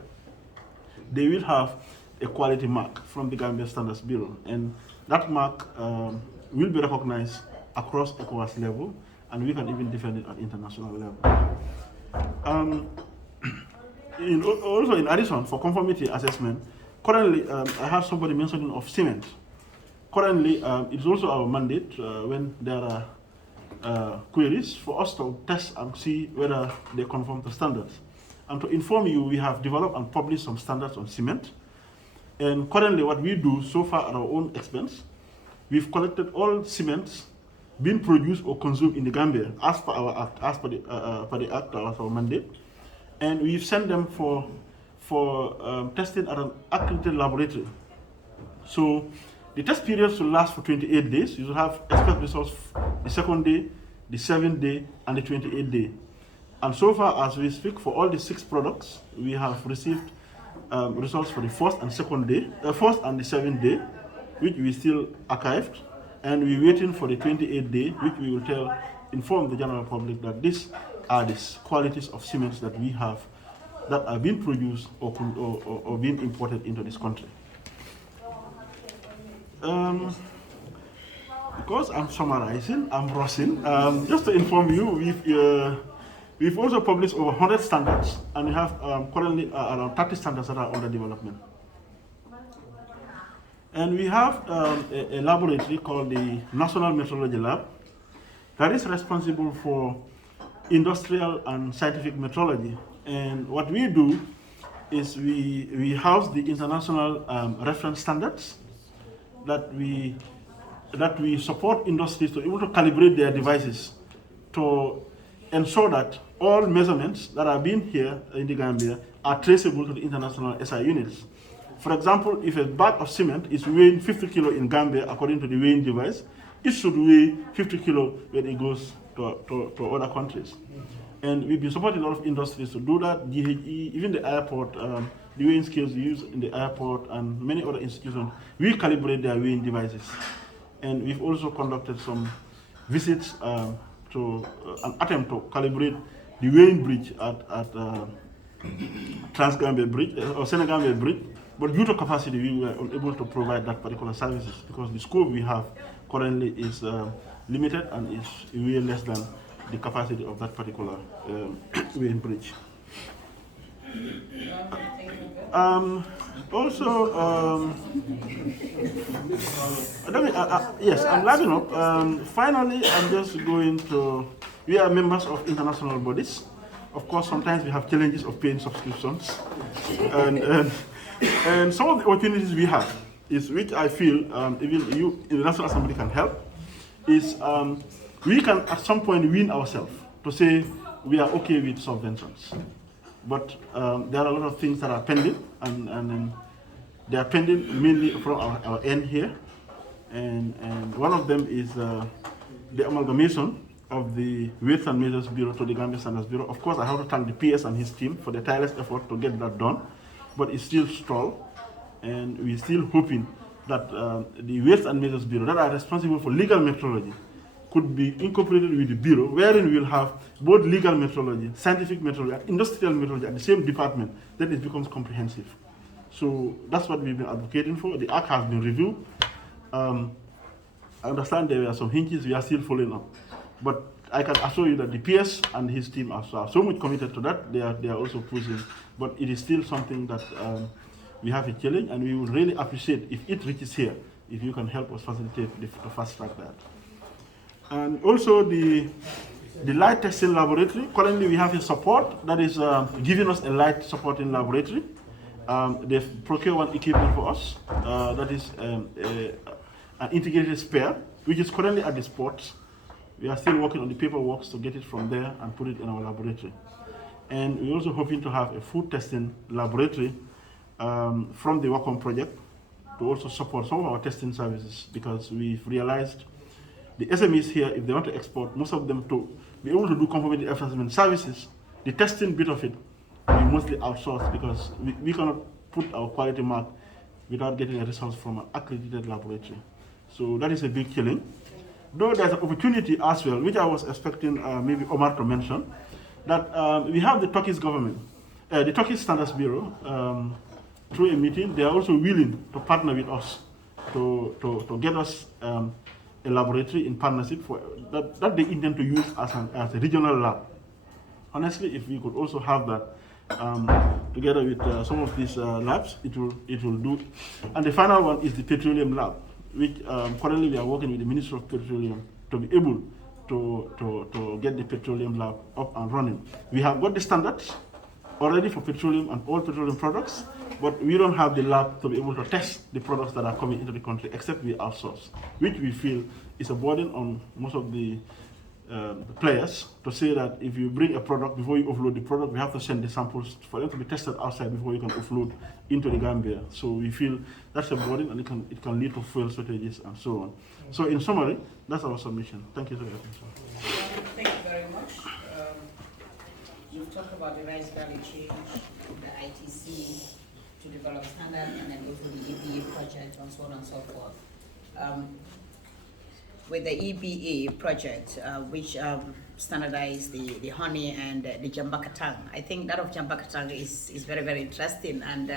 they will have a quality mark from the Gambia Standards Bureau. And that mark will be recognized across ECOWAS level, and we can even defend it at international level. Also in addition, for conformity assessment, currently I have somebody mentioning of cement. Currently, it's also our mandate when there are queries for us to test and see whether they conform to standards. And to inform you, we have developed and published some standards on cement. And currently what we do so far at our own expense, we've collected all cements being produced or consumed in the Gambia as per our act, as per the act, as our mandate. And we've sent them for testing at an accredited laboratory. So The test period should last for 28 days. You should expect results the 2nd day, the 7th day, and the 28th day. And so far as we speak, for all the 6 products, we have received results for the 1st and 2nd day, 1st and the 7th day, which we still archived, and we're waiting for the 28th day, which we will inform the general public that these are the qualities of cements that we have that are being produced or being imported into this country. Because I'm summarizing, I'm rushing, just to inform you, we've also published over 100 standards, and we have currently around 30 standards that are under development. And we have a laboratory called the National Metrology Lab that is responsible for industrial and scientific metrology. And what we do is we house the international reference standards that we support industries to be able to calibrate their devices to ensure that all measurements that are being here in the Gambia are traceable to the international SI units. For example, if a bag of cement is weighing 50 kilo in Gambia according to the weighing device, it should weigh 50 kilo when it goes to other countries. And we've been supporting a lot of industries to do that. DHE, even the airport, the weighing scales used in the airport and many other institutions, we calibrate their weighing devices. And we've also conducted some visits to an attempt to calibrate the weighing bridge at Trans-Gambia Bridge or Senegambia Bridge. But due to capacity, we were unable to provide that particular services because the scope we have currently is limited and is way less than the capacity of that particular weighing bridge. Yes, I'm wrapping up. Finally, I'm just going to, we are members of international bodies. Of course, sometimes we have challenges of paying subscriptions. And some of the opportunities we have is, which I feel even you in the National Assembly can help, is we can at some point wean ourselves to say we are okay with subventions. But there are a lot of things that are pending, and they are pending mainly from our end here. And one of them is the amalgamation of the Weights and Measures Bureau to the Gambia Standards Bureau. Of course, I have to thank the PS and his team for their tireless effort to get that done, but it's still stalled. And we're still hoping that the Weights and Measures Bureau that are responsible for legal metrology could be incorporated with the Bureau, wherein we'll have both legal metrology, scientific metrology, and industrial metrology at the same department, then it becomes comprehensive. So that's what we've been advocating for. The Act has been reviewed. I understand there were some hinges, we are still following up. But I can assure you that the PS and his team are so much committed to that, they are also pushing. But it is still something that we have a challenge, and we would really appreciate if it reaches here, if you can help us facilitate to fast track that. And also the light testing laboratory. Currently we have a support that is giving us a light supporting laboratory. They've procured one equipment for us, that is an integrated spare, which is currently at the sports. We are still working on the paperwork to get it from there and put it in our laboratory. And we're also hoping to have a food testing laboratory from the Wacom project to also support some of our testing services, because we've realized the SMEs here, if they want to export, most of them to be able to do conformity assessment services, the testing bit of it, we mostly outsource, because we cannot put our quality mark without getting a result from an accredited laboratory. So that is a big challenge. Though there's an opportunity as well, which I was expecting maybe Omar to mention, that we have the Turkish government, the Turkish Standards Bureau, through a meeting, they are also willing to partner with us to get us a laboratory in partnership for that they intend to use as a regional lab. Honestly, if we could also have that together with some of these labs, it will do. And the final one is the petroleum lab, which currently we are working with the Ministry of Petroleum to be able to get the petroleum lab up and running. We have got the standards already for petroleum and all petroleum products, but we don't have the lab to be able to test the products that are coming into the country, except we outsource, which we feel is a burden on most of the players to say that if you bring a product, before you offload the product, we have to send the samples for them to be tested outside before you can offload into the Gambia. So we feel that's a burden, and it can lead to fuel shortages and so on. So in summary, that's our submission. Thank you for your attention. Thank you very much. You've talked about the rice value chain, the ITC to develop standard, and then also the EBA project, and so on and so forth. With the EBA project, which standardized the honey and the jambakatang, I think that of jambakatang is very, very interesting, and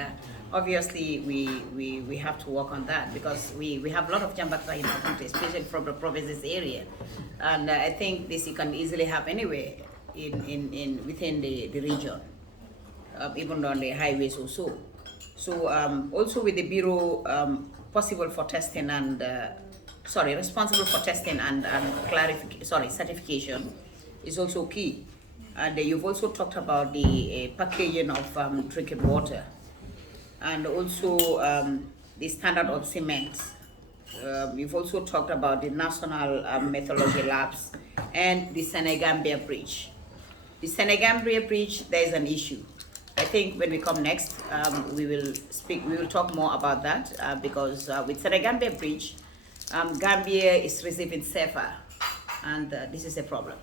obviously we have to work on that, because we have a lot of jambakatang in our country, especially from the provinces area, and I think this you can easily have anywhere within the region, even on the highways also. So also with the Bureau possible for testing and responsible for testing and certification is also key. And you've also talked about the packaging of drinking water, and also the standard of cement. We've also talked about the national methodology labs and the Senegambia Bridge. The Senegambia Bridge, there is an issue. I think when we come next, we will talk more about that, because with Senegambia Bridge, Gambia is receiving CFA, and this is a problem.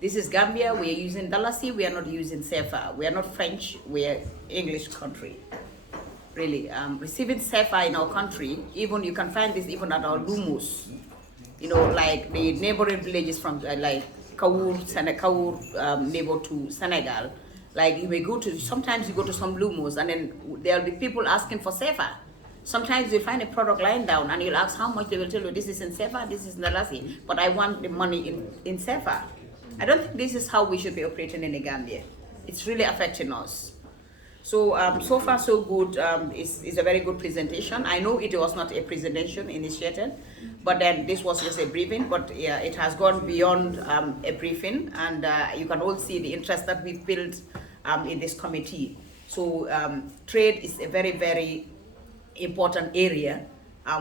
This is Gambia, we are using Dalasi, we are not using CFA. We are not French, we are English country. Really, receiving CFA in our country, even you can find this even at our lumos. You know, like the neighboring villages from like Kaur, neighbor to Senegal. Like you may go to, sometimes you go to some lumos and then there'll be people asking for CFA. Sometimes you find a product lying down and you'll ask how much, they will tell you this is in CFA, this is in Dalasi, but I want the money in CFA. I don't think this is how we should be operating in the Gambia. It's really affecting us. So, so far so good, it's a very good presentation. I know it was not a presentation initiated, but then this was just a briefing, but yeah, it has gone beyond a briefing, and you can all see the interest that we've built in this committee. So trade is a very, very important area,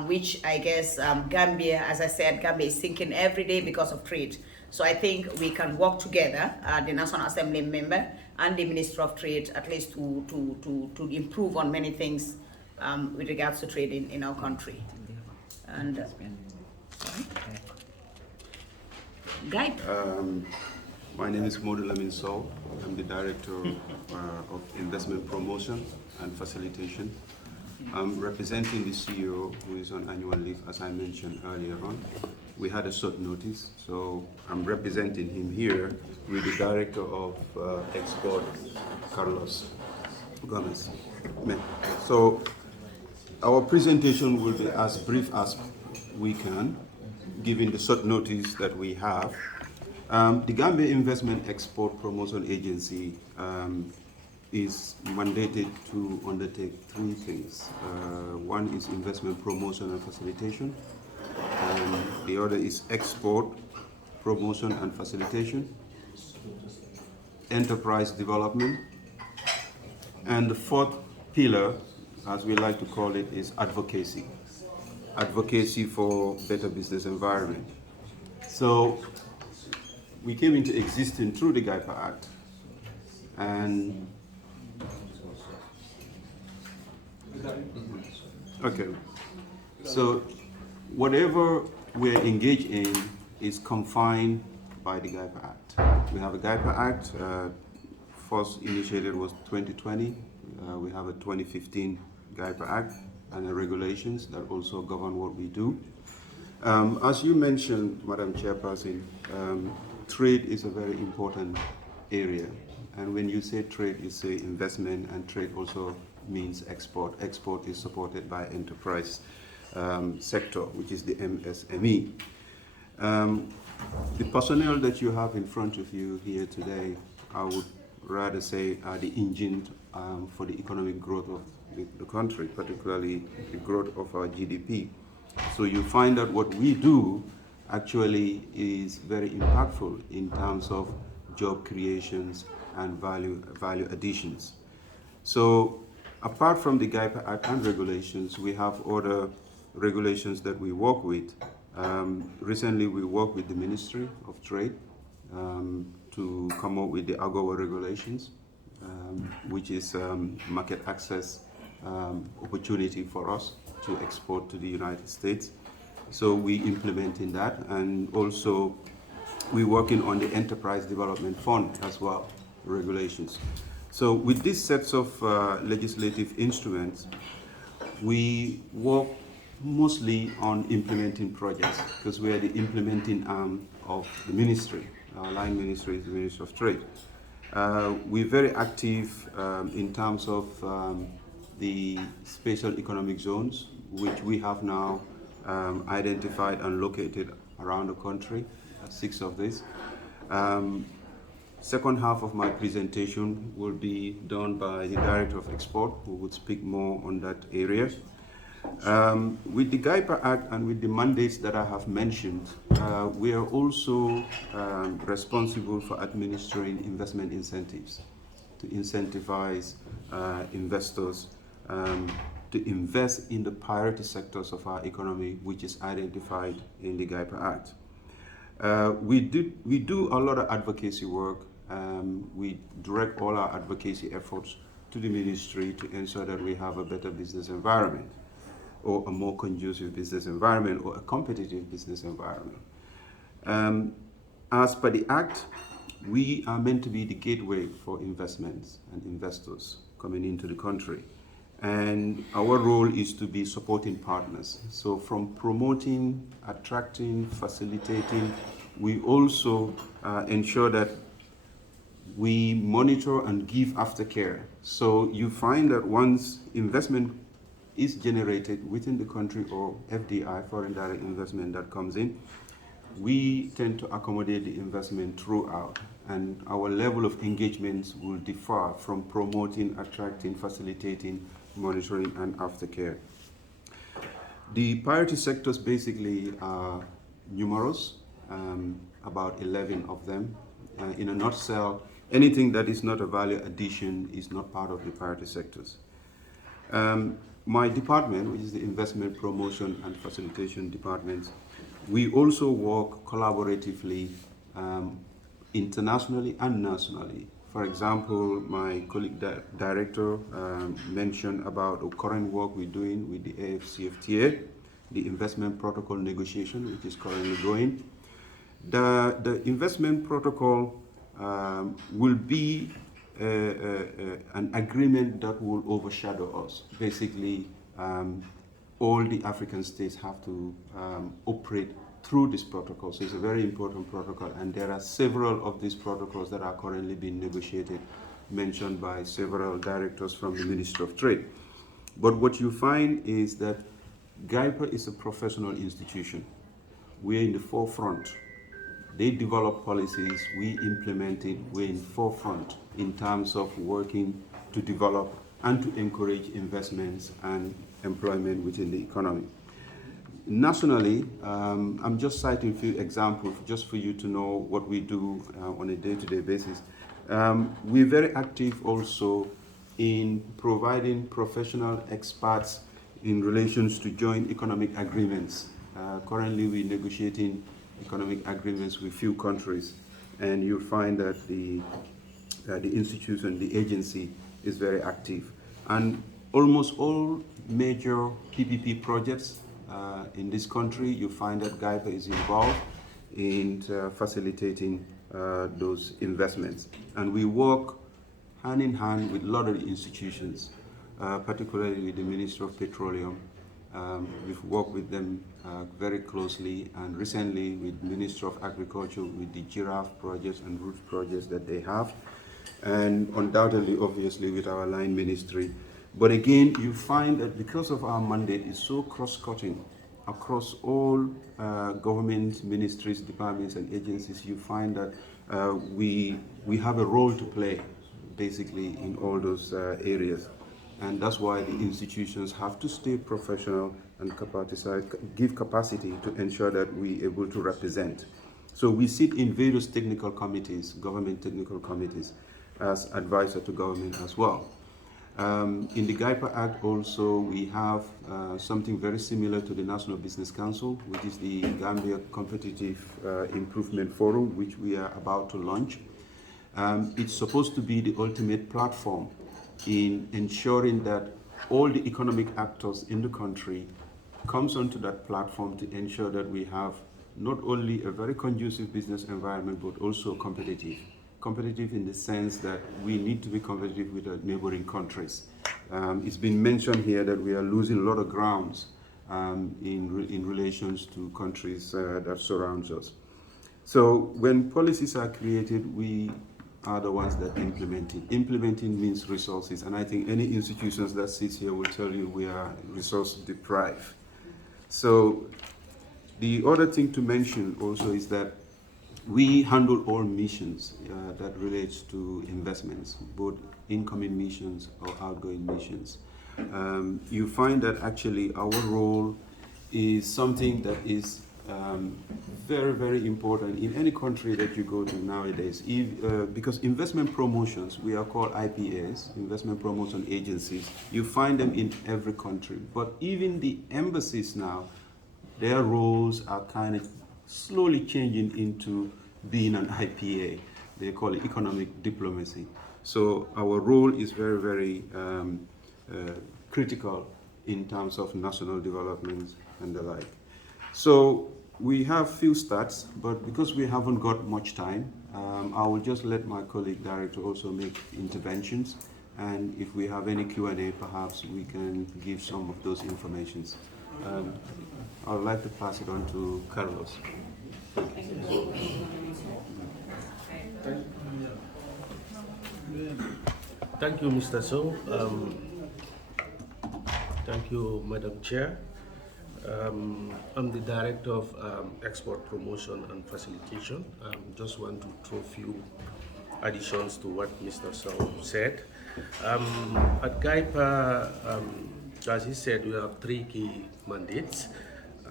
which I guess Gambia, as I said, Gambia is sinking every day because of trade. So I think we can work together, the National Assembly member and the Minister of Trade, at least to improve on many things with regards to trade in our country. And Giepa. My name is Modou Lamin Sow. I'm the Director of Investment Promotion and Facilitation. I'm representing the CEO, who is on annual leave, as I mentioned earlier on. We had a short notice, so I'm representing him here with the Director of Export, Carlos Gomez. So our presentation will be as brief as we can, given the short notice that we have. The Gambia Investment Export Promotion Agency is mandated to undertake three things. One is investment promotion and facilitation, and the other is export promotion and facilitation, enterprise development, and the fourth pillar, as we like to call it, is advocacy. Advocacy for better business environment. So we came into existence through the Giepa Act, and okay, so whatever we're engaged in is confined by the Giepa Act. We have a Giepa Act, first initiated was 2020. We have a 2015 Giepa Act and the regulations that also govern what we do. As you mentioned, Madam Chairperson, trade is a very important area. And when you say trade, you say investment, and trade also means export. Export is supported by enterprise sector, which is the MSME. The personnel that you have in front of you here today, I would rather say are the engine for the economic growth of the country, particularly the growth of our GDP. So you find that what we do actually is very impactful in terms of job creations and value additions. So apart from the Giepa Act and regulations, we have other regulations that we work with Recently, we worked with the Ministry of Trade to come up with the AGOA regulations, which is market access opportunity for us to export to the United States. So we implementing that, and also we're working on the Enterprise Development Fund as well, regulations. So with these sets of legislative instruments, we work mostly on implementing projects because we are the implementing arm of the ministry. Our line ministry is the Ministry of Trade. We're very active in terms of the special economic zones, which we have now identified and located around the country, 6 of these. Second half of my presentation will be done by the Director of Export, who would speak more on that area. With the Giepa Act and with the mandates that I have mentioned, we are also responsible for administering investment incentives to incentivize investors to invest in the priority sectors of our economy, which is identified in the Giepa Act. We do a lot of advocacy work. We direct all our advocacy efforts to the ministry to ensure that we have a better business environment, or a more conducive business environment, or a competitive business environment. As per the Act, we are meant to be the gateway for investments and investors coming into the country. And our role is to be supporting partners. So from promoting, attracting, facilitating, we also ensure that we monitor and give aftercare. So you find that once investment is generated within the country, or FDI, foreign direct investment, that comes in, we tend to accommodate the investment throughout, and our level of engagements will differ from promoting, attracting, facilitating, monitoring, and aftercare. The priority sectors basically are numerous, about 11 of them. In a nutshell, anything that is not a value addition is not part of the priority sectors. My department, which is the Investment Promotion and Facilitation Department, we also work collaboratively internationally and nationally. For example, my colleague director mentioned about the current work we're doing with the AFCFTA, the investment protocol negotiation, which is currently going. The investment protocol will be an agreement that will overshadow us. Basically, all the African states have to operate through this protocol. So it's a very important protocol, and there are several of these protocols that are currently being negotiated, mentioned by several directors from the Ministry of Trade. But what you find is that Giepa is a professional institution. We're in the forefront. They develop policies, we implement it, we're in forefront in terms of working to develop and to encourage investments and employment within the economy. Nationally, I'm just citing a few examples just for you to know what we do on a day-to-day basis. We're very active also in providing professional experts in relations to joint economic agreements. Currently, we're negotiating economic agreements with few countries, and you'll find that the institution, the agency, is very active. And almost all major PPP projects in this country, you find that Giepa is involved in facilitating those investments. And we work hand in hand with a lot of the institutions, particularly with the Ministry of Petroleum. We've worked with them very closely, and recently with the Ministry of Agriculture, with the giraffe projects and root projects that they have, and undoubtedly, obviously, with our line ministry. But again, you find that because of our mandate is so cross-cutting across all government ministries, departments, and agencies, you find that we have a role to play, basically, in all those areas. And that's why the institutions have to stay professional and give capacity to ensure that we're able to represent. So we sit in various technical committees, government technical committees, as advisor to government as well. In the Giepa Act also, we have something very similar to the National Business Council, which is the Gambia Competitive Improvement Forum, which we are about to launch. It's supposed to be the ultimate platform in ensuring that all the economic actors in the country comes onto that platform to ensure that we have not only a very conducive business environment, but also competitive. Competitive in the sense that we need to be competitive with our neighboring countries. It's been mentioned here that we are losing a lot of grounds in relations to countries that surround us. So when policies are created, we are the ones that implement it. Implementing means resources, and I think any institutions that sits here will tell you we are resource deprived. So the other thing to mention also is that we handle all missions that relates to investments, both incoming missions or outgoing missions. You find that actually our role is something that is very, very important in any country that you go to nowadays. Because investment promotions, we are called IPAs, investment promotion agencies. You find them in every country. But even the embassies now, their roles are kind of slowly changing into being an IPA. They call it economic diplomacy. So our role is very, very critical in terms of national development and the like. So we have few stats, but because we haven't got much time, I will just let my colleague director also make interventions. And if we have any Q&A, perhaps we can give some of those informations. I would like to pass it on to Carlos. Thank you, Mr. So. Thank you, Madam Chair. I'm the Director of Export Promotion and Facilitation. Just want to throw a few additions to what Mr. So said. At Giepa, as he said, we have 3 key mandates,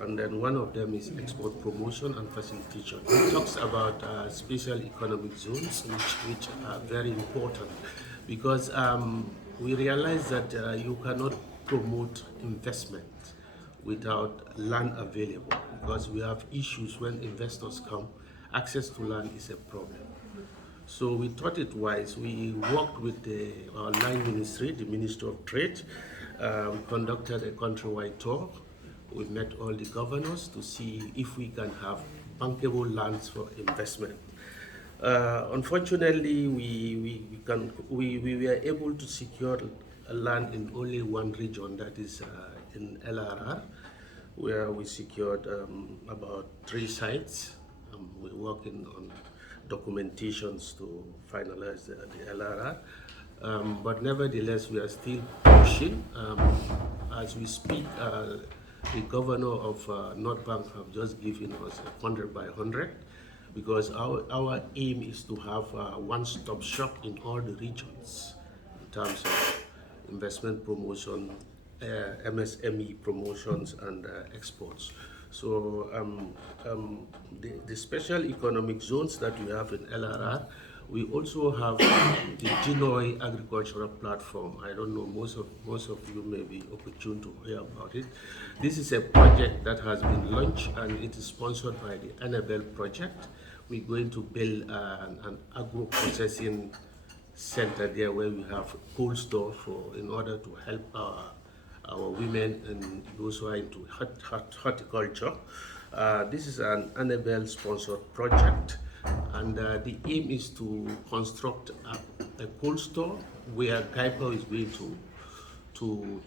and then one of them is export promotion and facilitation. It talks about special economic zones, which are very important, because we realize that you cannot promote investment without land available, because we have issues when investors come. Access to land is a problem. So we thought it wise. We worked with our line ministry, the Ministry of Trade, conducted a countrywide tour. We met all the governors to see if we can have bankable lands for investment. Unfortunately, we were able to secure a land in only one region, that is in LRR, where we secured about 3 sites. We're working on documentations to finalize the LRR. But nevertheless, we are still pushing. As we speak, the governor of North Bank have just given us 100 by 100, because our aim is to have a one-stop shop in all the regions in terms of investment promotion, MSME promotions, and exports. So the special economic zones that we have in LRR, we also have the Genoy agricultural platform. I don't know, most of you may be opportune to hear about it. This is a project that has been launched, and it is sponsored by the Annabelle project. We're going to build an agro-processing center there, where we have cold store in order to help our women and those who are into horticulture. This is an Annabelle sponsored project, and the aim is to construct a cold store where Giepa is going to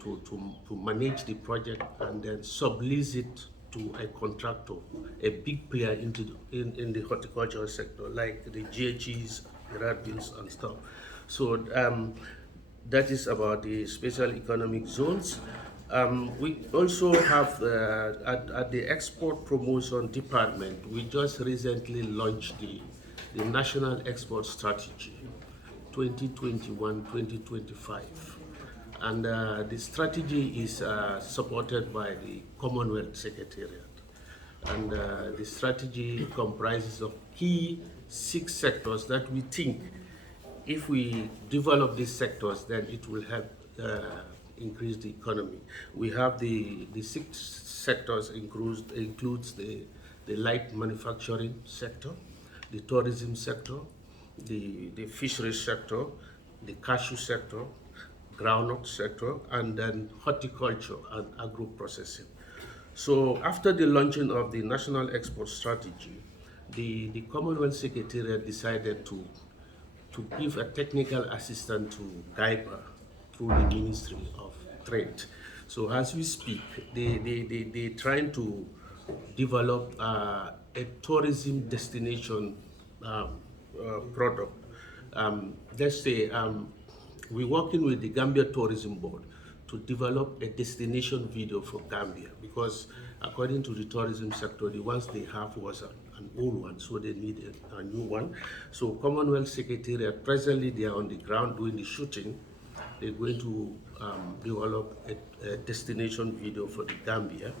manage the project and then sublease it to a contractor, a big player in the horticultural sector, like the GHEs, the Radbills and stuff. So that is about the special economic zones. We also have at the export promotion department, we just recently launched the National Export Strategy 2021-2025. And the strategy is supported by the Commonwealth Secretariat. And the strategy comprises of key 6 sectors that we think, if we develop these sectors, then it will help increase the economy. We have the 6 sectors includes the light manufacturing sector, the tourism sector, the fisheries sector, the cashew sector, groundnut sector, and then horticulture and agro-processing. So after the launching of the National Export Strategy, the Commonwealth Secretariat decided to give a technical assistance to Giepa through the Ministry of Trade. So as we speak, they're trying to develop a tourism destination product. Let's say we're working with the Gambia Tourism Board to develop a destination video for Gambia, because according to the tourism sector, the ones they have was an old one, so they need a new one. So Commonwealth Secretariat, presently they are on the ground doing the shooting. They're going to develop a destination video for the Gambia.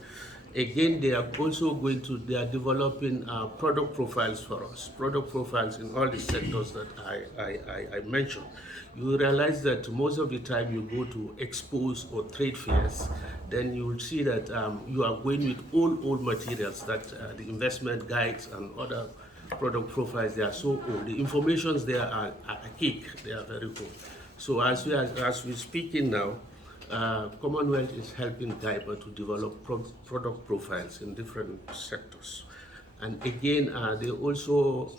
Again, they are also they are developing product profiles for us, product profiles in all the sectors that I mentioned. You realize that most of the time you go to expos or trade fairs, then you will see that you are going with old materials, that the investment guides and other product profiles, they are so old. The informations there are archaic, they are very old. So as we're speaking now, Commonwealth is helping Giepa to develop product profiles in different sectors. And again, they're also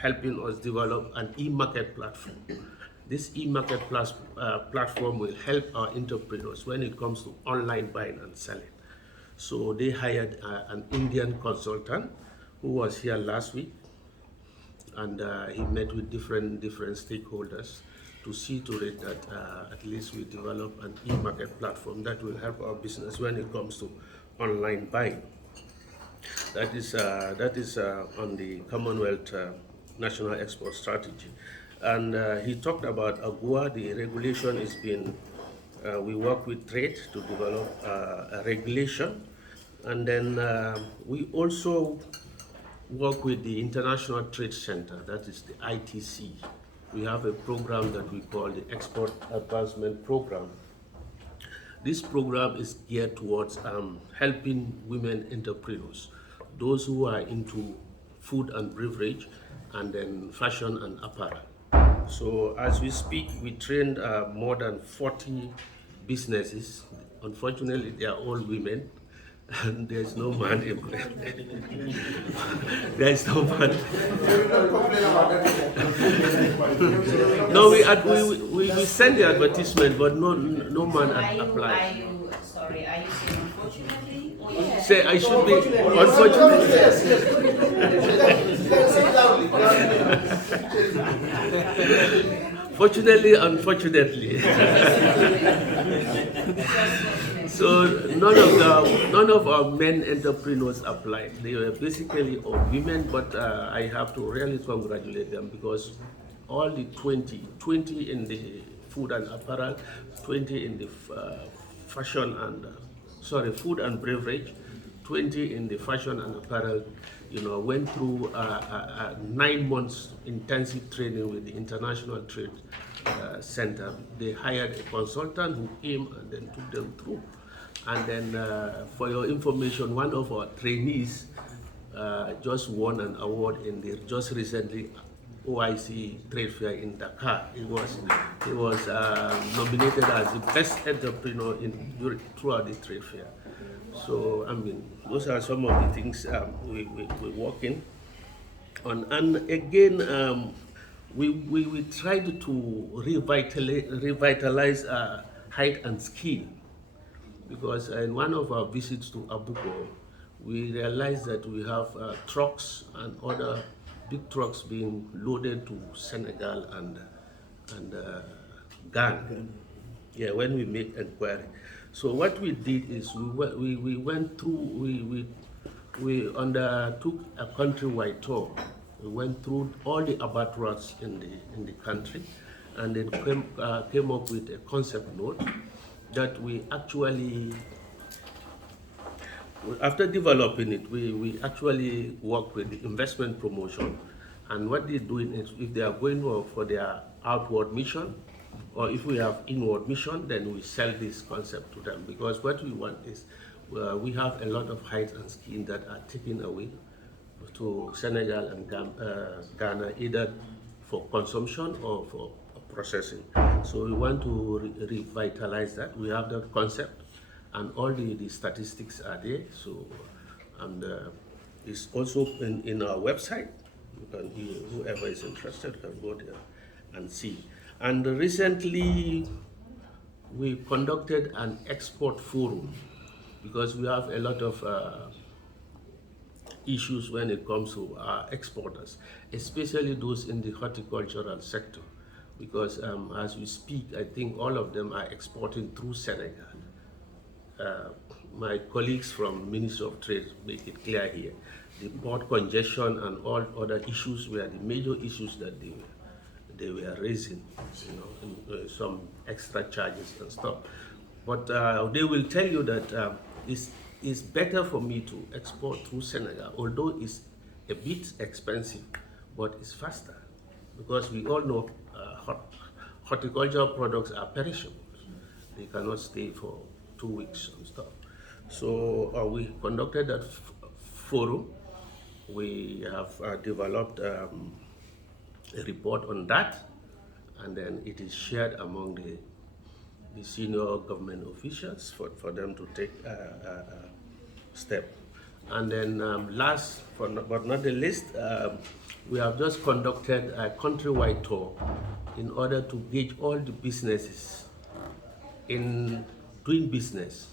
helping us develop an e-market platform. This e-market platform will help our entrepreneurs when it comes to online buying and selling. So they hired an Indian consultant who was here last week, and he met with different stakeholders to see to it that at least we develop an e-market platform that will help our business when it comes to online buying. That is on the Commonwealth National Export Strategy. And he talked about AGUA. The regulation is being, we work with trade to develop a regulation. And then we also work with the International Trade Center, that is the ITC. We have a program that we call the Export Advancement Program. This program is geared towards helping women entrepreneurs, those who are into food and beverage, and then fashion and apparel. So as we speak, we trained more than 40 businesses. Unfortunately, they are all women, and there's no man employed. There's no man. No, we send the advertisement, but no man applied. Are you saying unfortunately? Or yes? Say I should be unfortunately. Fortunately, unfortunately. So none of our men entrepreneurs applied. They were basically all women, but I have to really congratulate them, because all the 20 in the food and apparel, 20 in the food and beverage, 20 in the fashion and apparel, went through 9 months intensive training with the International Trade Center. They hired a consultant who came and then took them through. And then, for your information, one of our trainees just won an award in the just recently OIC Trade Fair in Dakar. He was nominated as the best entrepreneur throughout the trade fair. So, I mean, those are some of the things we're working on. And again, we tried to revitalize height and skill, because in one of our visits to Abuko, we realized that we have trucks and other big trucks being loaded to Senegal and Ghana. Yeah, when we make inquiry. So what we did is we went through, we undertook a countrywide tour. We went through all the abattoirs in the country, and then came up with a concept note that we actually, after developing it, we actually work with the investment promotion. And what they're doing is, if they are going for their outward mission, or if we have inward mission, then we sell this concept to them, because what we want is we have a lot of hides and skin that are taken away to Senegal and Ghana, either for consumption or for processing. So we want to revitalize that. We have that concept, and all the statistics are there. So, and it's also in our website. You can, whoever is interested can go there and see. And recently, we conducted an export forum, because we have a lot of issues when it comes to our exporters, especially those in the horticultural sector, because as we speak, I think all of them are exporting through Senegal. My colleagues from Ministry of Trade make it clear here. The port congestion and all other issues were the major issues that they were raising, and, some extra charges and stuff. But they will tell you that it's better for me to export through Senegal, although it's a bit expensive, but it's faster, because we all know horticultural products are perishable. They cannot stay for 2 weeks and stuff. So we conducted that forum. We have developed a report on that, and then it is shared among the senior government officials for them to take step. And then last but not the least, we have just conducted a countrywide tour in order to gauge all the businesses in doing business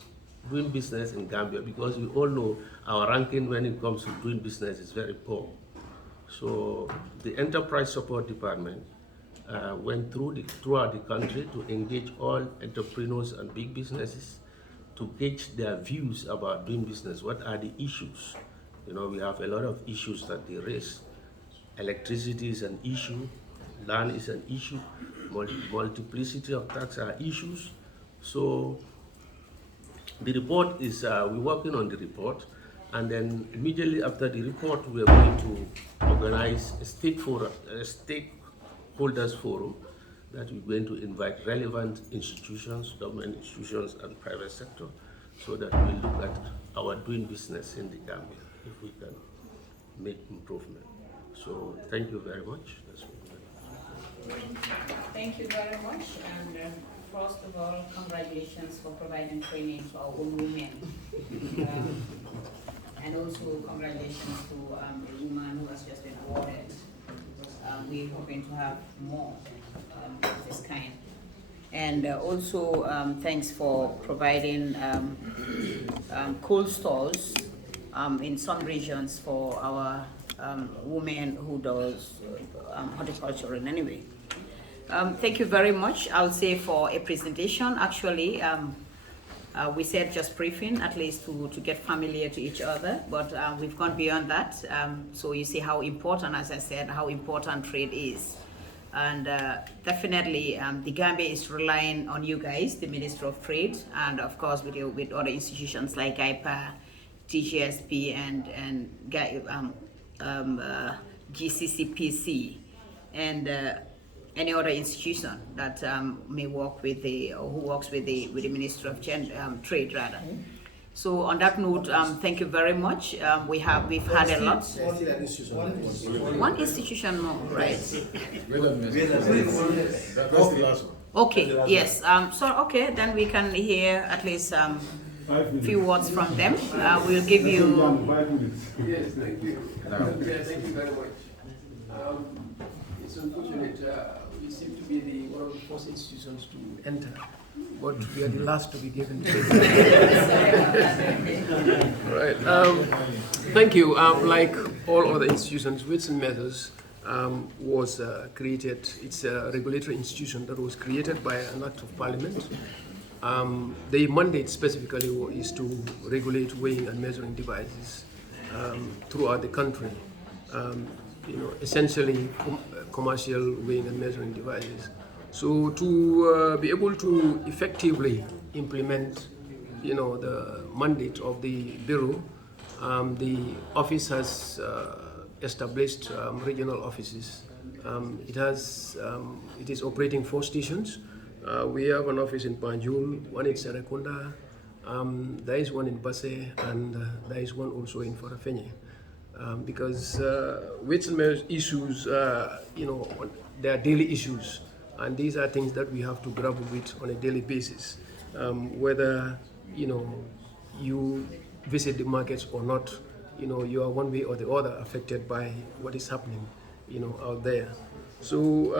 in Gambia, because we all know our ranking when it comes to doing business is very poor. So the Enterprise Support Department went throughout the country to engage all entrepreneurs and big businesses to gauge their views about doing business. What are the issues? We have a lot of issues that they raise. Electricity is an issue, land is an issue, multiplicity of tax are issues. So the report is, we're working on the report, and then immediately after the report, we are going to organize a stakeholders forum that we're going to invite relevant institutions, government institutions and private sector, so that we look at our doing business in the Gambia, if we can make improvement. So thank you very much. Thank you very much. And first of all, congratulations for providing training to our own women. And also congratulations to the woman who has just been awarded. We're hoping to have more of this kind. And also thanks for providing cold stores in some regions for our women who does horticulture in any way. Thank you very much. I'll say for a presentation, actually, we said just briefing, at least to get familiar to each other, but we've gone beyond that. So you see how important, as I said, how important trade is. And definitely the Gambia is relying on you guys, the Minister of Trade, and of course with other institutions like Giepa, Tgsb, and Gccpc, and any other institution that may work with or who works with the Ministry of Trade rather. So on that note, thank you very much. We've had a lot. One institution more, right? Okay, yes. So okay, then we can hear at least a few words from them. We'll give you. Yes, thank you. Thank you very much. It's unfortunate we seem to be one of the first institutions to enter, but we are the last to be given. Right. Thank you. Like all other institutions, Weights and Measures was created. It's a regulatory institution that was created by an act of parliament. The mandate specifically is to regulate weighing and measuring devices throughout the country. Essentially commercial weighing and measuring devices. So to be able to effectively implement, the mandate of the Bureau, the office has established regional offices It is operating 4 stations. We have an office in Banjul, one in Serekunda, there is one in Basse, and there is one also in Farafenye. Because weights and measures issues, they are daily issues, and these are things that we have to grapple with on a daily basis. Whether you visit the markets or not, you are one way or the other affected by what is happening, out there. So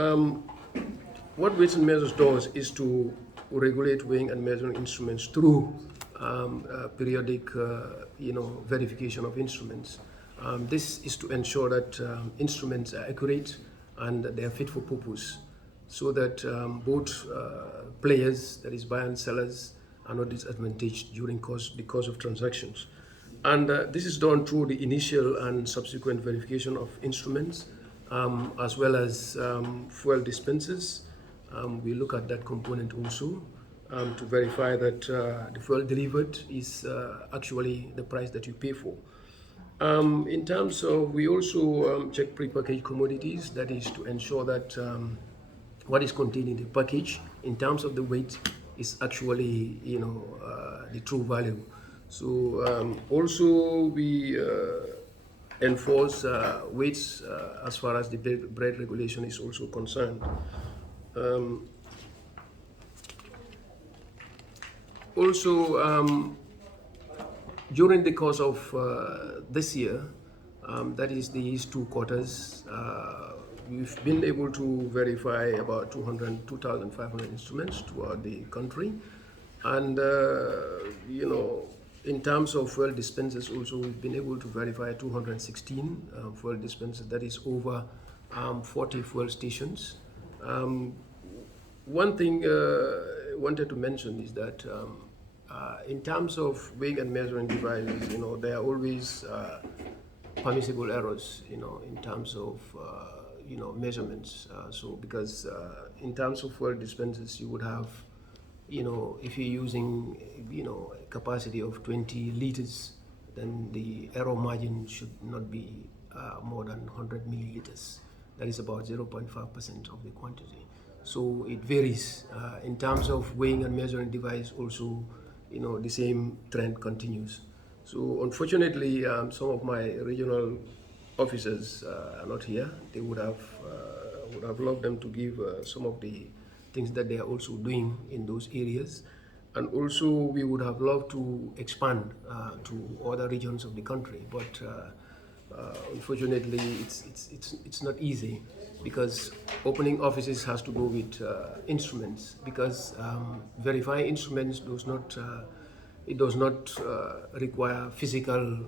what weights and measures does is to regulate weighing and measuring instruments through periodic, verification of instruments. This is to ensure that instruments are accurate and they are fit for purpose, so that both players, that is buyers and sellers, are not disadvantaged during the course of transactions. And this is done through the initial and subsequent verification of instruments, as well as fuel dispensers. We look at that component also to verify that the fuel delivered is actually the price that you pay for. In terms of, we also check prepackaged commodities, that is to ensure that what is contained in the package in terms of the weight is actually, the true value. So also we enforce weights as far as the bread regulation is also concerned. During the course of this year, that is these 2 quarters, we've been able to verify about 2,500 instruments throughout the country. And, in terms of fuel dispensers also, we've been able to verify 216 fuel dispensers, that is over 40 fuel stations. One thing I wanted to mention is that in terms of weighing and measuring devices, there are always permissible errors, in terms of, measurements. So because in terms of fuel dispensers, you would have, if you're using, a capacity of 20 liters, then the error margin should not be more than 100 milliliters. That is about 0.5% of the quantity. So it varies. In terms of weighing and measuring device also, the same trend continues. So unfortunately, some of my regional officers are not here. They would have loved them to give some of the things that they are also doing in those areas. And also we would have loved to expand to other regions of the country, but unfortunately it's not easy, because opening offices has to go with instruments, because verifying instruments does not require physical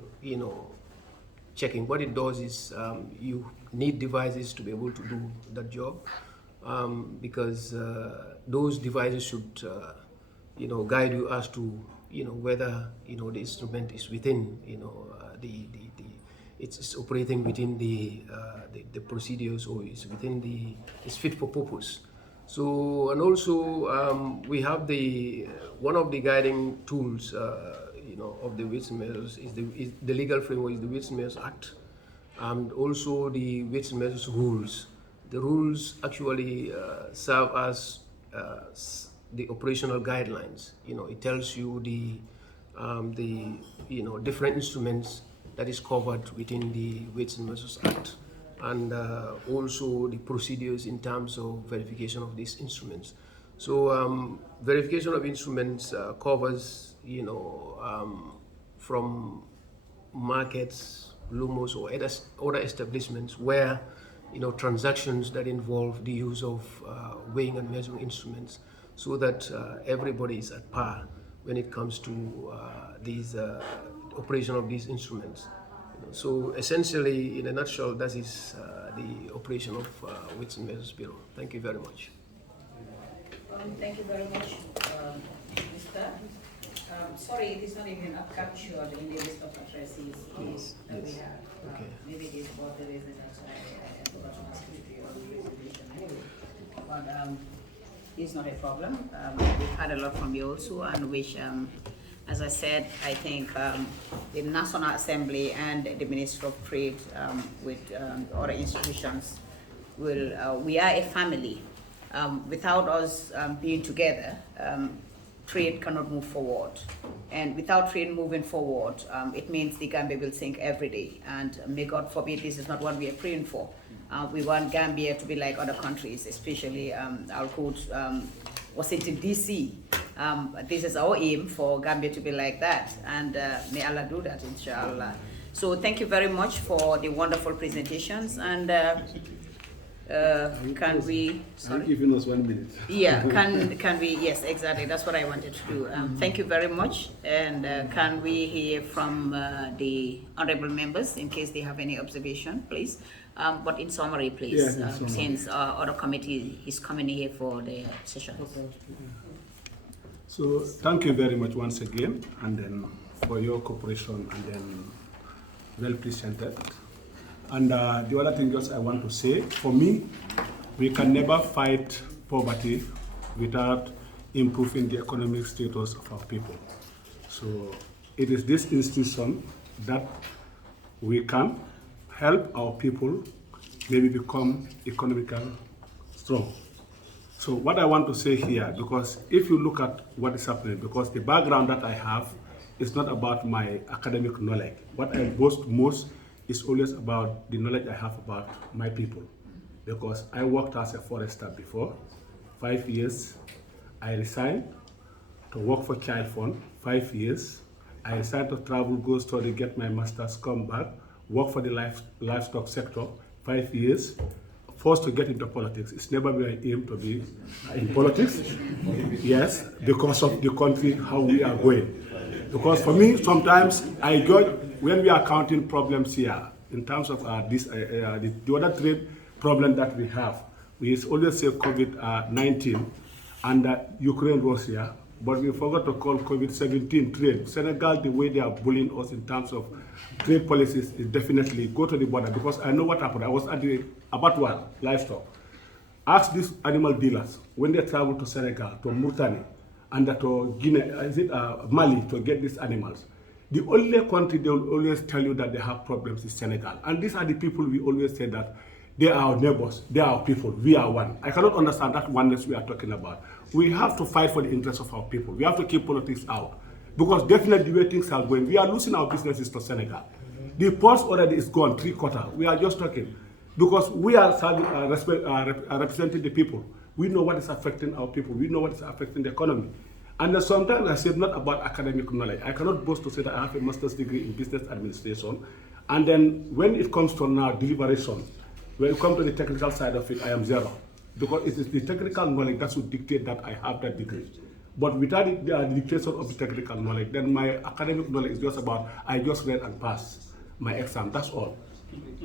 checking. What it does is you need devices to be able to do that job, because those devices should guide you as to whether the instrument is within it's operating within the procedures, or it's fit for purpose. So, and also we have one of the guiding tools of the weights and measures is the legal framework is the Weights and Measures Act, and also the weights and measures rules. The rules actually serve as the operational guidelines. It tells you the different instruments that is covered within the Weights and Measures Act, and also the procedures in terms of verification of these instruments. So verification of instruments covers, from markets, lumos, or other establishments where, transactions that involve the use of weighing and measuring instruments, so that everybody is at par when it comes to these operation of these instruments. So essentially, in a nutshell, that is the operation of Weights and Measures Bureau. Thank you very much. Thank you very much, Mr. Sorry, it is not even captured in the list of addresses that we have. Okay. Maybe it is for the reason that's why I forgot to ask you for your resolution. But it's not a problem. We've had a lot from you also, and which, as I said, I think the National Assembly and the Ministry of Trade with other institutions we are a family. Without us being together, trade cannot move forward. And without trade moving forward, it means the Gambia will sink every day. And may God forbid, this is not what we are praying for. We want Gambia to be like other countries, especially our quote, Washington, DC. This is our aim for Gambia to be like that. And may Allah do that, inshallah. So thank you very much for the wonderful presentations. And can we, sorry? I'm giving us 1 minute. Yeah, can we, yes, exactly, that's what I wanted to do. Thank you very much. And can we hear from the honorable members in case they have any observation, please? But in summary, please, Yes, in summary. Since our other committee is coming here for the sessions. So thank you very much once again, and then for your cooperation, and then well presented. And the other thing just I want to say, for me, we can never fight poverty without improving the economic status of our people. So it is this institution that we can help our people maybe become economically strong. So what I want to say here, because if you look at what is happening, because the background that I have is not about my academic knowledge. What I boast most is always about the knowledge I have about my people. Because I worked as a forester before, 5 years. I resigned to work for Child Fund, 5 years. I resigned to travel, go study, get my master's, come back, work for the livestock sector, 5 years. Forced to get into politics. It's never been my aim to be in politics. Yes, because of the country, how we are going. Because for me, sometimes I judge when we are counting problems here in terms of the other trade problem that we have. We always say COVID-19 and Ukraine, Russia, but we forgot to call COVID-17 trade. Senegal, the way they are bullying us in terms of trade policies is definitely go to the border, because I know what happened. I was at the abattoir, livestock. Ask these animal dealers when they travel to Senegal, to Mauritania, and to Guinea, Mali to get these animals. The only country they will always tell you that they have problems is Senegal. And these are the people we always say that they are our neighbors, they are our people, we are one. I cannot understand that oneness we are talking about. We have to fight for the interests of our people. We have to keep politics out. Because definitely the way things are going, we are losing our businesses to Senegal. The port already is gone, 3/4. We are just talking. Because we are representing the people. We know what is affecting our people. We know what is affecting the economy. And sometimes I said not about academic knowledge. I cannot boast to say that I have a master's degree in business administration. And then when it comes to now deliberation, when it comes to the technical side of it, I am zero. Because it is the technical knowledge that would dictate that I have that degree. But without the dictation of the technical knowledge, then my academic knowledge is just about, I just read and passed my exam, that's all.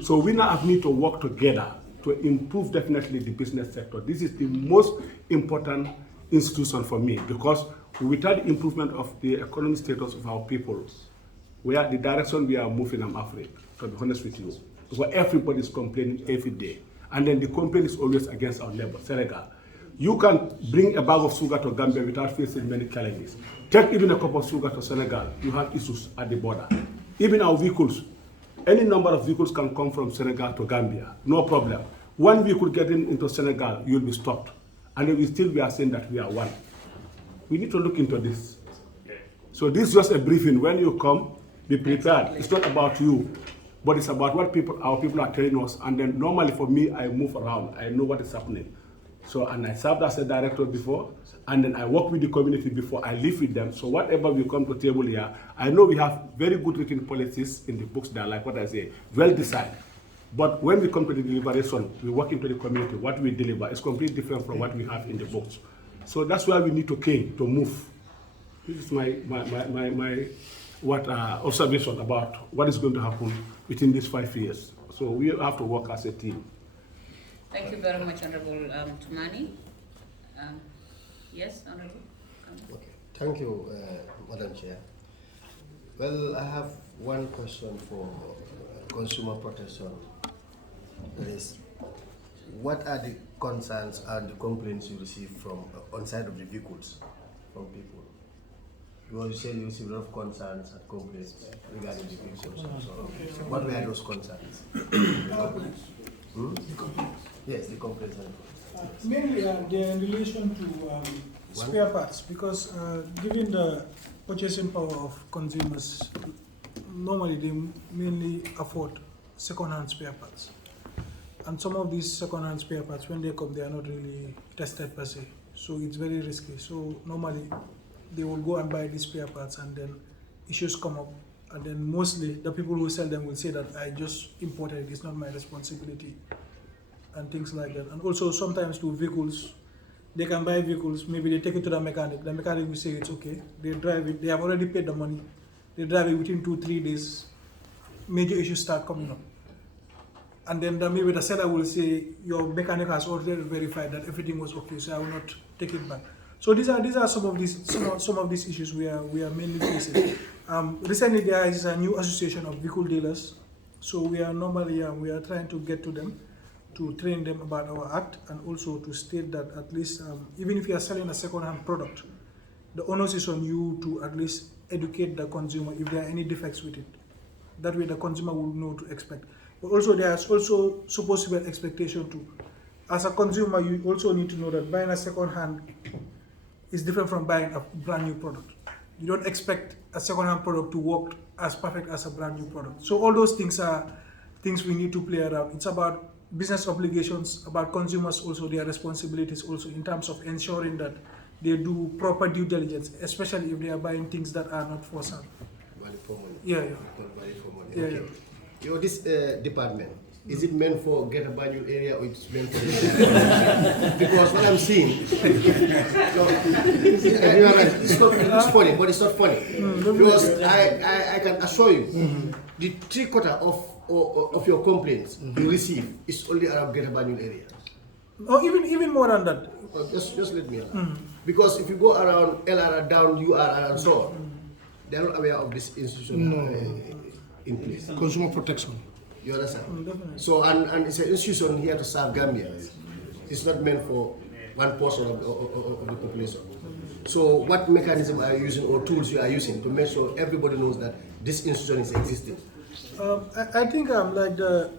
So we now need to work together to improve definitely the business sector. This is the most important institution for me, because without the improvement of the economic status of our people, we are the direction we are moving, I'm afraid, to be honest with you. Because everybody is complaining every day. And then the complaint is always against our neighbor, Senegal. You can bring a bag of sugar to Gambia without facing many challenges. Take even a cup of sugar to Senegal, you have issues at the border. Even our vehicles, any number of vehicles can come from Senegal to Gambia, no problem. One vehicle getting into Senegal, you'll be stopped. And we are saying that we are one. We need to look into this. So this is just a briefing. When you come, be prepared. It's not about you, but it's about what our people are telling us. And then normally for me, I move around. I know what is happening. So, and I served as a director before, and then I work with the community before, I live with them. So whatever we come to the table here, I know we have very good written policies in the books that are like what I say, well designed. But when we come to the deliberation, we work into the community, what we deliver is completely different from what we have in the books. So that's why we need to change, to move. This is my observation about what is going to happen within these 5 years. So we have to work as a team. Thank you very much, Honorable Tumani. Yes, Honorable? Okay. Thank you, Madam Chair. Well, I have one question for consumer protection. That is, what are the concerns and the complaints you receive from on side of the vehicles from people? Because you said you receive a lot of concerns and complaints regarding the vehicles. So what were those concerns? Yes, the complaints. Mainly they're in relation to spare parts, because given the purchasing power of consumers, normally they mainly afford second-hand spare parts. And some of these second-hand spare parts, when they come, they are not really tested per se. So it's very risky. So normally they will go and buy these spare parts, and then issues come up. And then mostly the people who sell them will say that I just imported it, it's not my responsibility, and things like that. And also sometimes to vehicles, they can buy vehicles, maybe they take it to the mechanic will say it's okay, they drive it, they have already paid the money, they drive it within 2-3 days, major issues start coming up. And then maybe the seller will say your mechanic has already verified that everything was okay, so I will not take it back. So these are some of these issues we are mainly facing. Recently there is a new association of vehicle dealers, so we are normally we are trying to get to them to train them about our act, and also to state that at least even if you are selling a second-hand product, the onus is on you to at least educate the consumer if there are any defects with it. That way the consumer will know to expect. But also there's also supposed to be an expectation too. As a consumer, you also need to know that buying a second-hand is different from buying a brand new product. You don't expect a second-hand product to work as perfect as a brand new product. So all those things are things we need to play around. It's about business obligations, about consumers also, their responsibilities also in terms of ensuring that they do proper due diligence, especially if they are buying things that are not for sale. Value for money. Yeah. Value for money. Yeah, Okay. This department, is it meant for Get a Banjul area, or it's meant for because what I'm seeing, it's funny, but it's not funny. Because I can assure you, the 3/4 of your complaints you receive is only around Get a Banjul area. Or even more than that. Just let me allow. Because if you go around LR down, UR and so on, they are not aware of this institution in place. Consumer protection. You understand? So, and it's an institution here to serve Gambia. It's not meant for one portion of the population. So, what mechanism are you using, or tools you are using to make sure everybody knows that this institution is existing? I think like the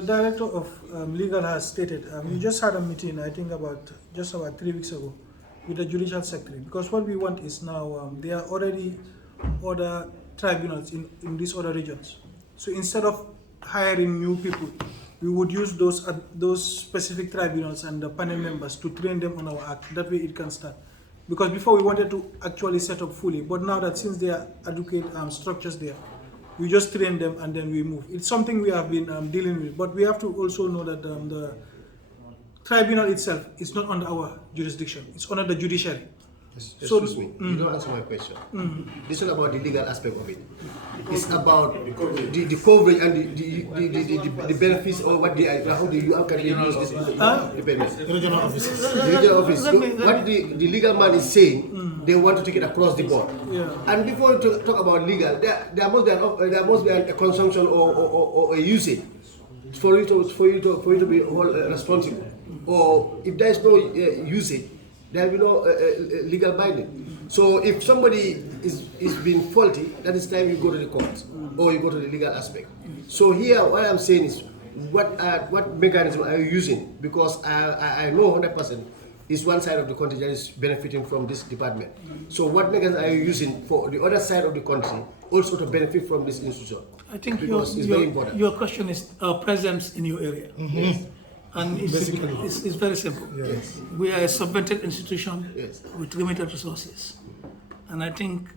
director of legal has stated, we just had a meeting, I think about 3 weeks ago, with the judicial secretary, because what we want is now there are already other tribunals in these other regions. So instead of hiring new people, we would use those specific tribunals and the panel members to train them on our act. That way it can start. Because before we wanted to actually set up fully, but now that since there are adequate structures there, we just train them and then we move. It's something we have been dealing with, but we have to also know that the tribunal itself is not under our jurisdiction. It's under the judiciary. Excuse me, you don't answer my question. This is not about the legal aspect of it. It's about the coverage and the benefits, or what how do you use this the benefits? Regional offices. The regional office. What the legal man is saying, they want to take it across the board. Yeah. And before you talk about legal, there must be a consumption or a usage for you to be responsible. Or if there is no usage, there will be no legal binding. So if somebody is being faulty, that is time you go to the courts or you go to the legal aspect. So here, what I'm saying is, what mechanism are you using? Because I know 100% is one side of the country that is benefiting from this department. So what mechanism are you using for the other side of the country also to benefit from this institution? I think because it's very important. Your question is our presence in your area. Yes. And it's very simple. Yes. We are a subvented institution yes. with limited resources. And I think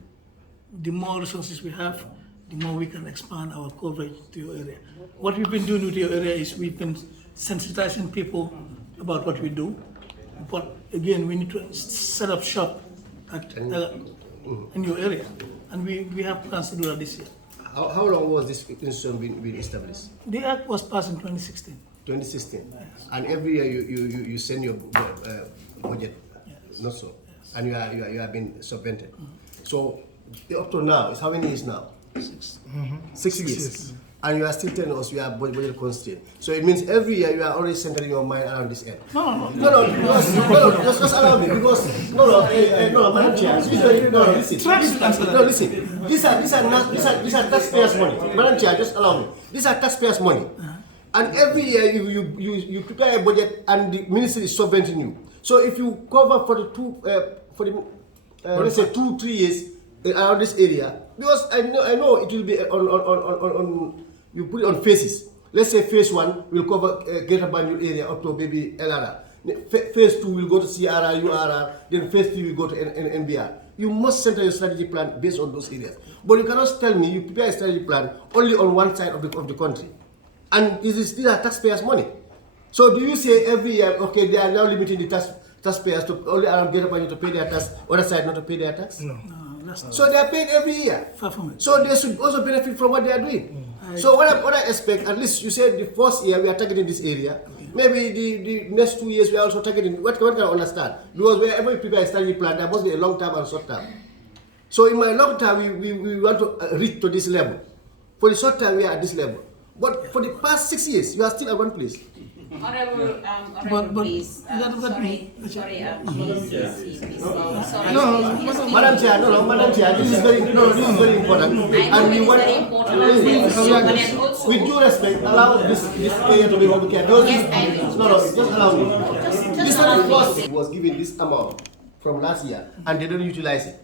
the more resources we have, the more we can expand our coverage to your area. What we've been doing with your area is we've been sensitizing people about what we do. But again, we need to set up shop in your area. And we have plans to do that this year. How long was this institution been established? The act was passed in 2016. 2016, yes. And every year you send your budget, yes. Not so, yes. And you have been subvented. So up to now, it's how many years now? 6. 6 years. And you are still telling us you are budget constrained. So it means every year you are always centering your mind around this end. No, just allow me, because no, Madam Chair, listen. These are taxpayers' money. Madam Chair, just allow me. These are taxpayers' money. And every year you prepare a budget and the ministry is subventing you. So if you cover for the let's say 2-3 years around this area, because I know it will be on you put it on phases. Let's say phase 1 will cover Greater Banjul area up to maybe LRR. Phase 2 will go to CRR, URR, then phase 3 will go to NBR. You must center your strategy plan based on those areas. But you cannot tell me you prepare a strategy plan only on one side of the country. And it is still taxpayers' money. So do you say every year, okay, they are now limiting the taxpayers to only around Greater Banjul to pay their tax, other side not to pay their tax? No. So they are paid every year. So they should also benefit from what they are doing. So what I expect, at least you said the first year we are targeting this area. Maybe the next 2 years we are also targeting. What can I understand? Because wherever you prepare a strategy plan, there must be a long term and short term. So in my long term, we want to reach to this level. For the short term, we are at this level. But for the past 6 years, you are still at one place. Honorable, please. Sorry, Madam Chair, Madam Chair, this is very important. And we want, with due respect, allow this area to be what we can. Just allow me. This one was given this amount from last year, and they don't utilize it.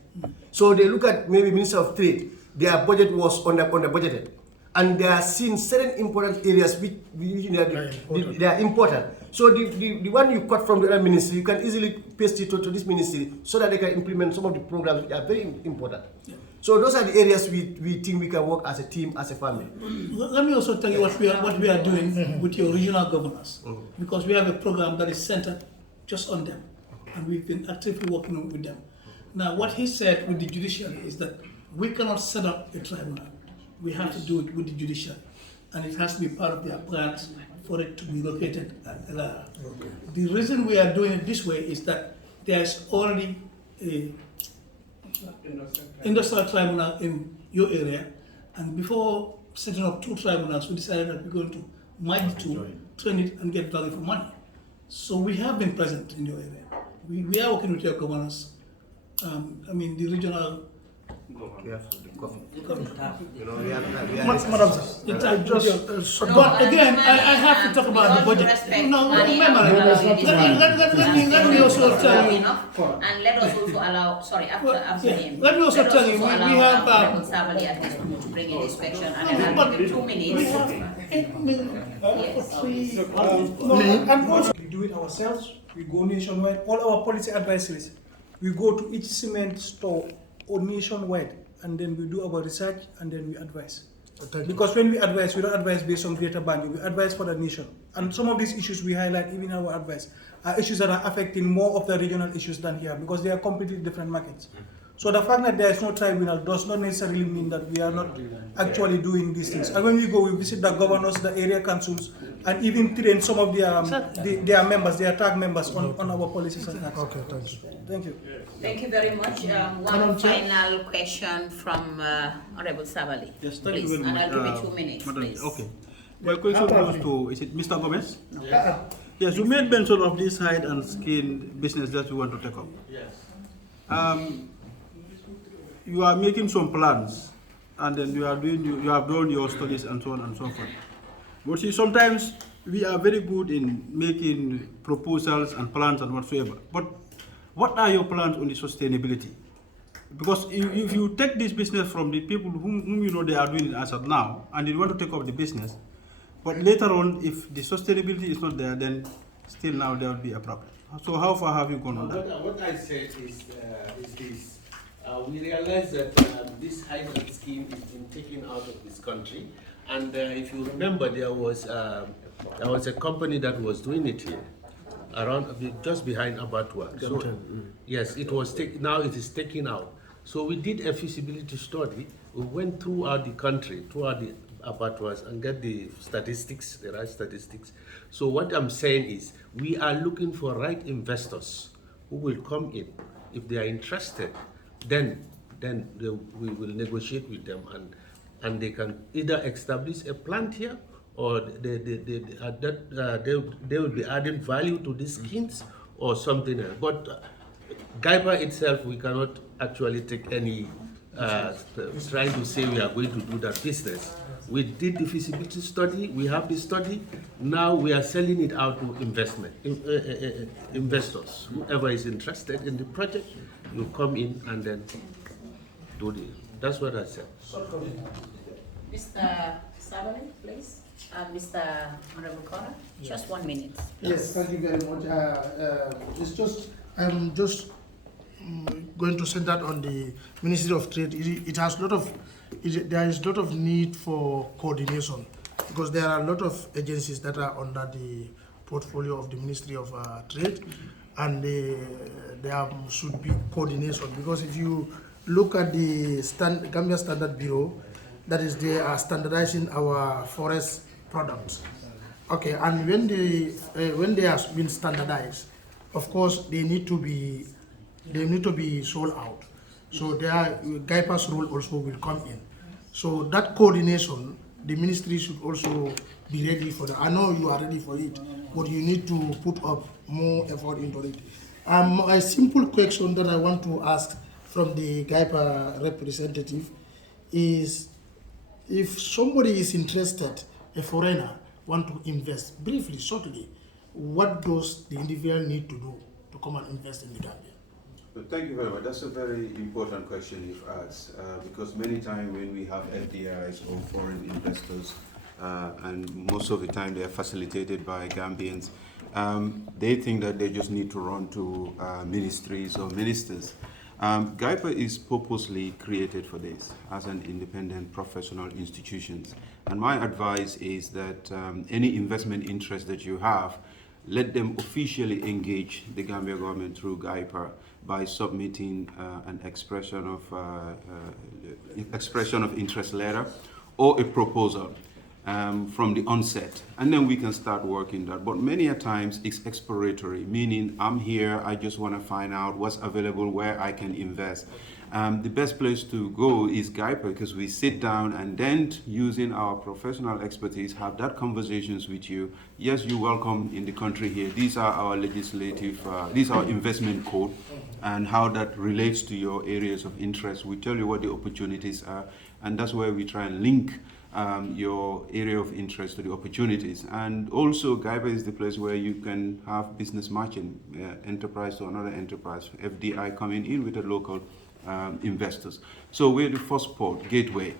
So they look at maybe Minister of Trade, their budget was under budgeted. And they are seeing certain important areas which they are important. So the one you cut from the other ministry, you can easily paste it to this ministry so that they can implement some of the programs which are very important. Yeah. So those are the areas we think we can work as a team, as a family. Let me also tell you what we are doing with your regional governors, because we have a program that is centered just on them, and we've been actively working with them. Now, what he said with the judiciary is that we cannot set up a tribunal. We have to do it with the judiciary, and it has to be part of their plans for it to be located at LRR. Okay. The reason we are doing it this way is that there is already a industrial tribunal in your area, and before setting up 2 tribunals, we decided that we're going to merge the 2, train it, and get value for money. So we have been present in your area. We are working with your governors. The regional. But again, I have to talk about the budget. No, remember, let me also tell you. And let us also allow, sorry, after him. Let me also tell you, we have Sabali at this point to bring in inspection, and then I'll give you 2 minutes. And also, we do it ourselves. We go nationwide. All our policy advisories, we go to each cement store or nationwide, and then we do our research, and then we advise. Because when we advise, we don't advise based on Greater Banjul, we advise for the nation. And some of these issues we highlight even in our advice are issues that are affecting more of the regional issues than here, because they are completely different markets. So the fact that there is no tribunal does not necessarily mean that we are not actually doing these things. And when we go, we visit the governors, the area councils, and even train some of their members, their tag members on our policies and acts. Okay, thank you. Thank you. Thank you very much. One final question from Honorable Sabali. Yes, thank you very much. And I'll give you 2 minutes, please. Okay. My question goes to, is it Mr. Gomez? No. Yes, you made mention of this hide and skin business that you want to take up. Yes. You are making some plans, and then you have done your studies and so on and so forth. But see, sometimes we are very good in making proposals and plans and whatsoever. But what are your plans on the sustainability? Because if you take this business from the people whom you know they are doing it as of now, and you want to take up the business, but later on, if the sustainability is not there, then still now there will be a problem. So how far have you gone on that? What I said is this. We realized that this hybrid scheme is being taken out of this country, and if you remember, there was a company that was doing it here, around just behind Abattoir. So, yes, it was now it is taken out. So we did a feasibility study. We went throughout the country, throughout the abattoirs, and get the statistics, the right statistics. So what I'm saying is, we are looking for right investors who will come in. If they are interested, then we will negotiate with them, and they can either establish a plant here, or they will be adding value to these skins or something else. But Giepa itself, we cannot actually take any trying to say we are going to do that business. We did the feasibility study, we have the study, now we are selling it out to investors. Whoever is interested in the project, you come in and then do the, that's what I said. Mr. Sabali, please. Mr. Honorable Cora, just 1 minute. Yes, thank you very much. I'm just going to send that on the Ministry of Trade. It has a lot of, there is a lot of need for coordination because there are a lot of agencies that are under the portfolio of the Ministry of Trade, and there should be coordination because if you look at the Gambia Standard Bureau, that is, they are standardizing our forest products. Okay, and when they have been standardized, of course they need to be sold out. So their Giepa's role also will come in. So that coordination, the ministry should also be ready for that. I know you are ready for it, but you need to put up more effort into it. A simple question that I want to ask from the Giepa representative is, if somebody is interested, a foreigner want to invest, briefly, shortly, what does the individual need to do to come and invest in the Gambia? Thank you very much. That's a very important question you've asked, because many times when we have FDIs or foreign investors, and most of the time they are facilitated by Gambians, they think that they just need to run to ministries or ministers. Giepa is purposely created for this as an independent professional institution. And my advice is that any investment interest that you have, let them officially engage the Gambia government through Giepa by submitting an expression of interest letter or a proposal from the onset, and then we can start working that. But many a times it's exploratory, meaning I'm here, I just want to find out what's available, where I can invest. The best place to go is Giepa, because we sit down and then, using our professional expertise, have that conversations with you. Yes, you're welcome in the country here. These are our legislative, these are our investment code and how that relates to your areas of interest. We tell you what the opportunities are, and that's where we try and link your area of interest to the opportunities. And also Giepa is the place where you can have business matching, enterprise to another enterprise, FDI coming in with the local investors. So we're the first port, gateway,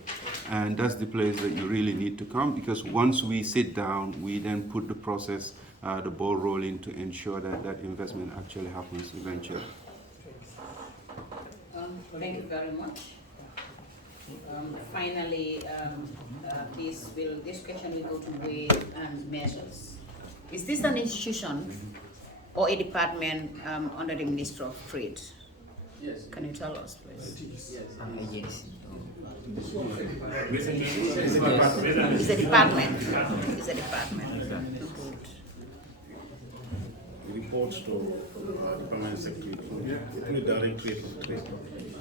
and that's the place that you really need to come, because once we sit down, we then put the process, the ball rolling to ensure that that investment actually happens eventually. Thank you very much. Finally, this question will go to way and measures. Is this an institution or a department under the Ministry of Trade? Yes. Can you tell us, please? Yes. Yes. It's a department. It's a department. Good. Reports to the Permanent Secretary, the Directorate of Trade.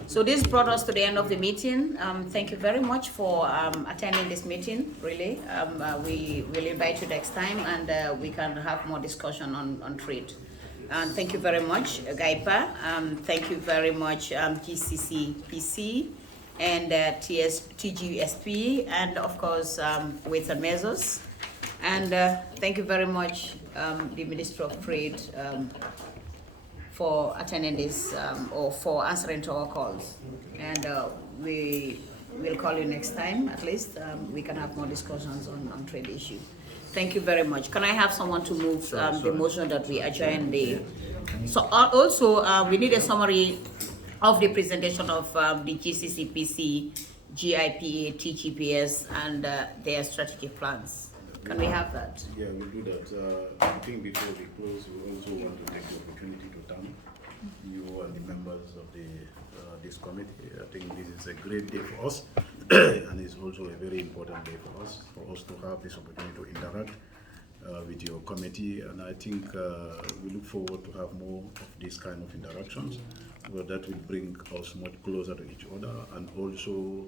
So this brought us to the end of the meeting. Thank you very much for attending this meeting, really. We will invite you next time, and we can have more discussion on trade. And thank you very much, Giepa. Thank you very much, Gccpc and Tgsb, and of course, Weights and Measures. And thank you very much, the Minister of Trade, for attending this or for answering to our calls. And we will call you next time, at least. We can have more discussions on trade issue. Thank you very much. Can I have someone to move the motion that we adjourn the... So also, we need a summary of the presentation of the Gccpc, Giepa, Tgsb, and their strategic plans. Can we have that? Yeah, we'll do that. I think before we close, we also want to take the opportunity to thank you and the members of the this committee. I think this is a great day for us, and it's also a very important day for us to have this opportunity to interact with your committee. And I think we look forward to have more of this kind of interactions, where that will bring us much closer to each other, and also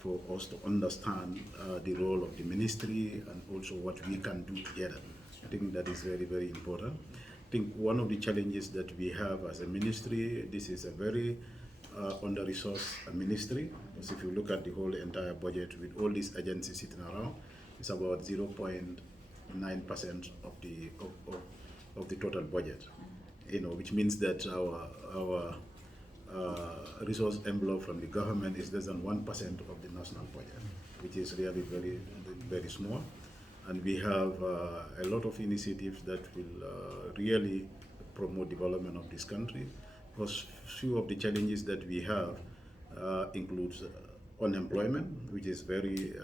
for us to understand the role of the ministry and also what we can do together. I think that is very, very important. I think one of the challenges that we have as a ministry, this is a very under-resourced ministry, because if you look at the whole entire budget with all these agencies sitting around, it's about 0.9% of the total budget. Which means that our resource envelope from the government is less than 1% of the national budget, which is really very, very small. And we have a lot of initiatives that will really promote development of this country, because few of the challenges that we have includes unemployment, which is very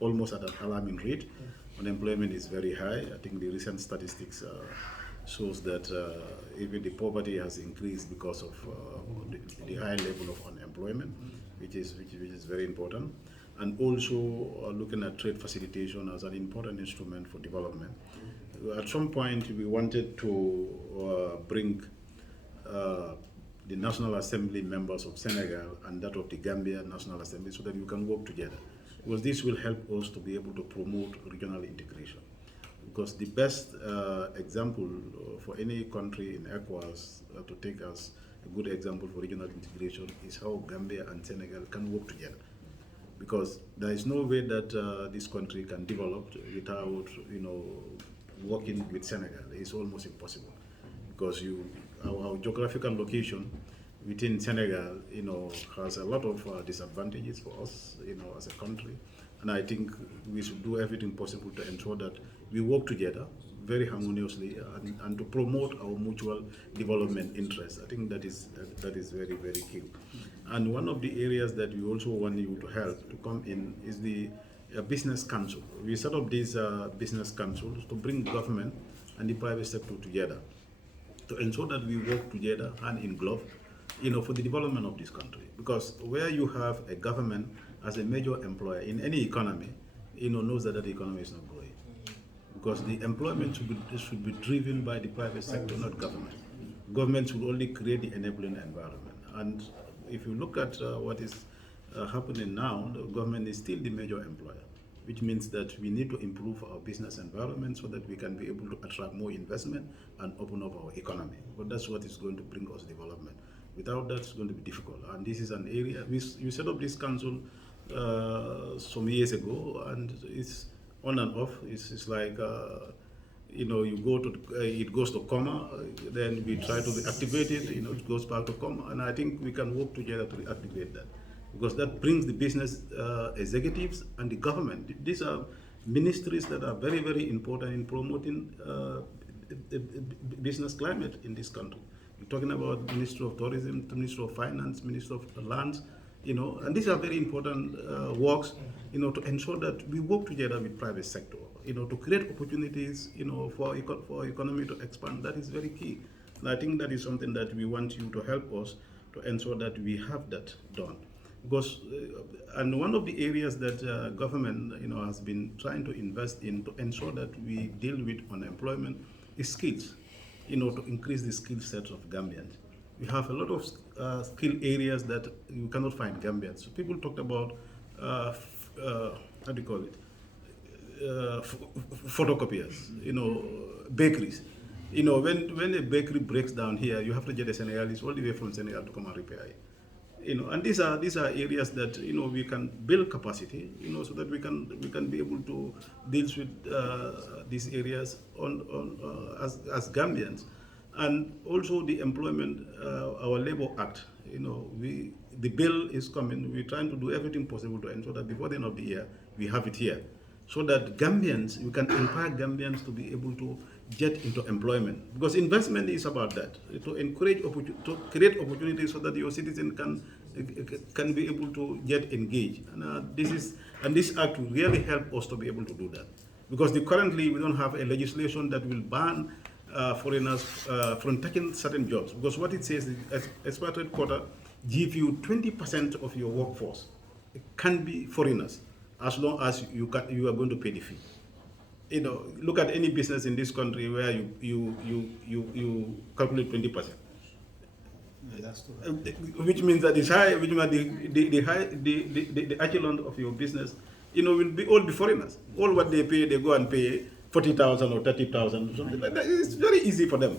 almost at an alarming rate. Unemployment is very high. I think the recent statistics shows that even the poverty has increased because of the high level of unemployment, which is very important. And also looking at trade facilitation as an important instrument for development. At some point, we wanted to bring the National Assembly members of Senegal and that of the Gambia National Assembly so that we can work together. Because this will help us to be able to promote regional integration. Because the best example for any country in ECOWAS to take as a good example for regional integration is how Gambia and Senegal can work together. Because there is no way that this country can develop without, working with Senegal. It's almost impossible. Because our geographical location within Senegal, has a lot of disadvantages for us, as a country. And I think we should do everything possible to ensure that we work together very harmoniously and to promote our mutual development interests. I think that is very, very key. And one of the areas that we also want you to help to come in is the business council. We set up these business councils to bring government and the private sector together to ensure that we work together hand in glove, for the development of this country. Because where you have a government as a major employer in any economy, knows that the economy is not growing. Because the employment should be driven by the private sector, not government. Government should only create the enabling environment. And if you look at what is happening now, the government is still the major employer, which means that we need to improve our business environment so that we can be able to attract more investment and open up our economy. But that's what is going to bring us development. Without that, it's going to be difficult. And this is an area, we set up this council some years ago, and it's on and off. It's like, you go to, it goes to coma, then we try to reactivate it, it goes back to coma. And I think we can work together to reactivate that. Because that brings the business executives and the government. These are ministries that are very, very important in promoting the business climate in this country. We're talking about Ministry of Tourism, Ministry of Finance, Ministry of Lands, and these are very important works, to ensure that we work together with private sector, to create opportunities, for economy to expand. That is very key. And I think that is something that we want you to help us to ensure that we have that done. Because, and one of the areas that government, has been trying to invest in to ensure that we deal with unemployment is skills, to increase the skill sets of Gambians. We have a lot of skill areas that you cannot find Gambians. So people talked about, how do you call it, photocopiers, bakeries. When a bakery breaks down here, you have to get a Senegalese all the way from Senegal to come and repair it. And these are areas that we can build capacity, so that we can be able to deal with these areas as Gambians, and also the employment, our Labour Act. The bill is coming. We're trying to do everything possible to ensure that before the end of the year we have it here, so that Gambians, we can empower Gambians to be able to get into employment. Because investment is about that, to encourage, to create opportunities so that your citizen can be able to get engaged. And this act will really help us to be able to do that. Because currently we don't have a legislation that will ban foreigners from taking certain jobs. Because what it says is expatriate quota give you 20% of your workforce. It can be foreigners, as long as you are going to pay the fee. Look at any business in this country where you calculate 20%. That's true. Which means that it's high, which means the echelon of your business, will be all be foreigners. All what they pay, they go and pay 40,000 or 30,000, something like that. It's very easy for them.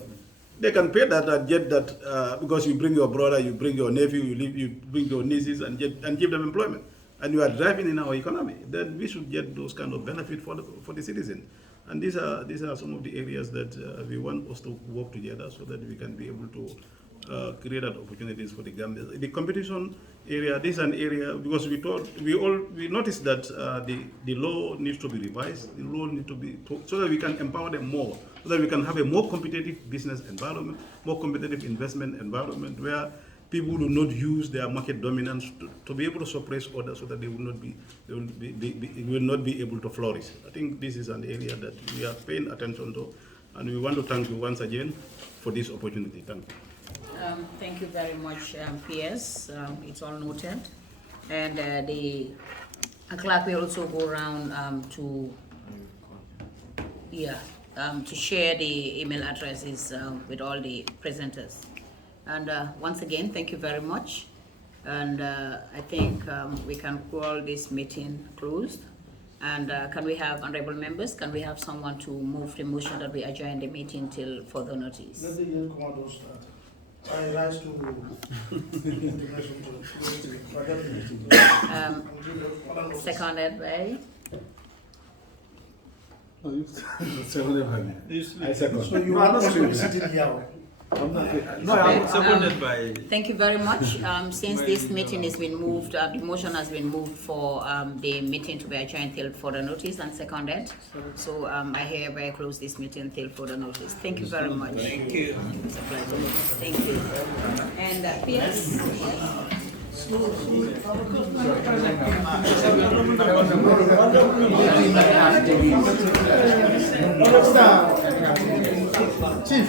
they can pay that and get that because you bring your brother, you bring your nephew, you bring your nieces and give them employment. And you are driving in our economy. Then we should get those kind of benefit for the citizen. And these are some of the areas that we want us to work together so that we can be able to create opportunities for the Gambia. The competition area, this is an area because we noticed that the law needs to be revised. The law needs to be so that we can empower them more, so that we can have a more competitive business environment, more competitive investment environment where people will not use their market dominance to be able to suppress others so that they will not be able to flourish. I think this is an area that we are paying attention to, and we want to thank you once again for this opportunity. Thank you. Thank you very much, PS. It's all noted. And the clerk will also go around to share the email addresses with all the presenters. And once again, thank you very much. And I think we can call this meeting closed. And can we have, honorable members, can we have someone to move the motion that we adjourn the meeting till further notice? Let the young commando start. I rise to seconded by? I second. So you are not sitting here. No, I'm seconded by. Thank you very much. Since this meeting has been moved, the motion has been moved for the meeting to be adjourned till further notice and seconded. So I hereby close this meeting till further notice. Thank you very much. Thank you. It's a pleasure. Thank you. And PS. Chief.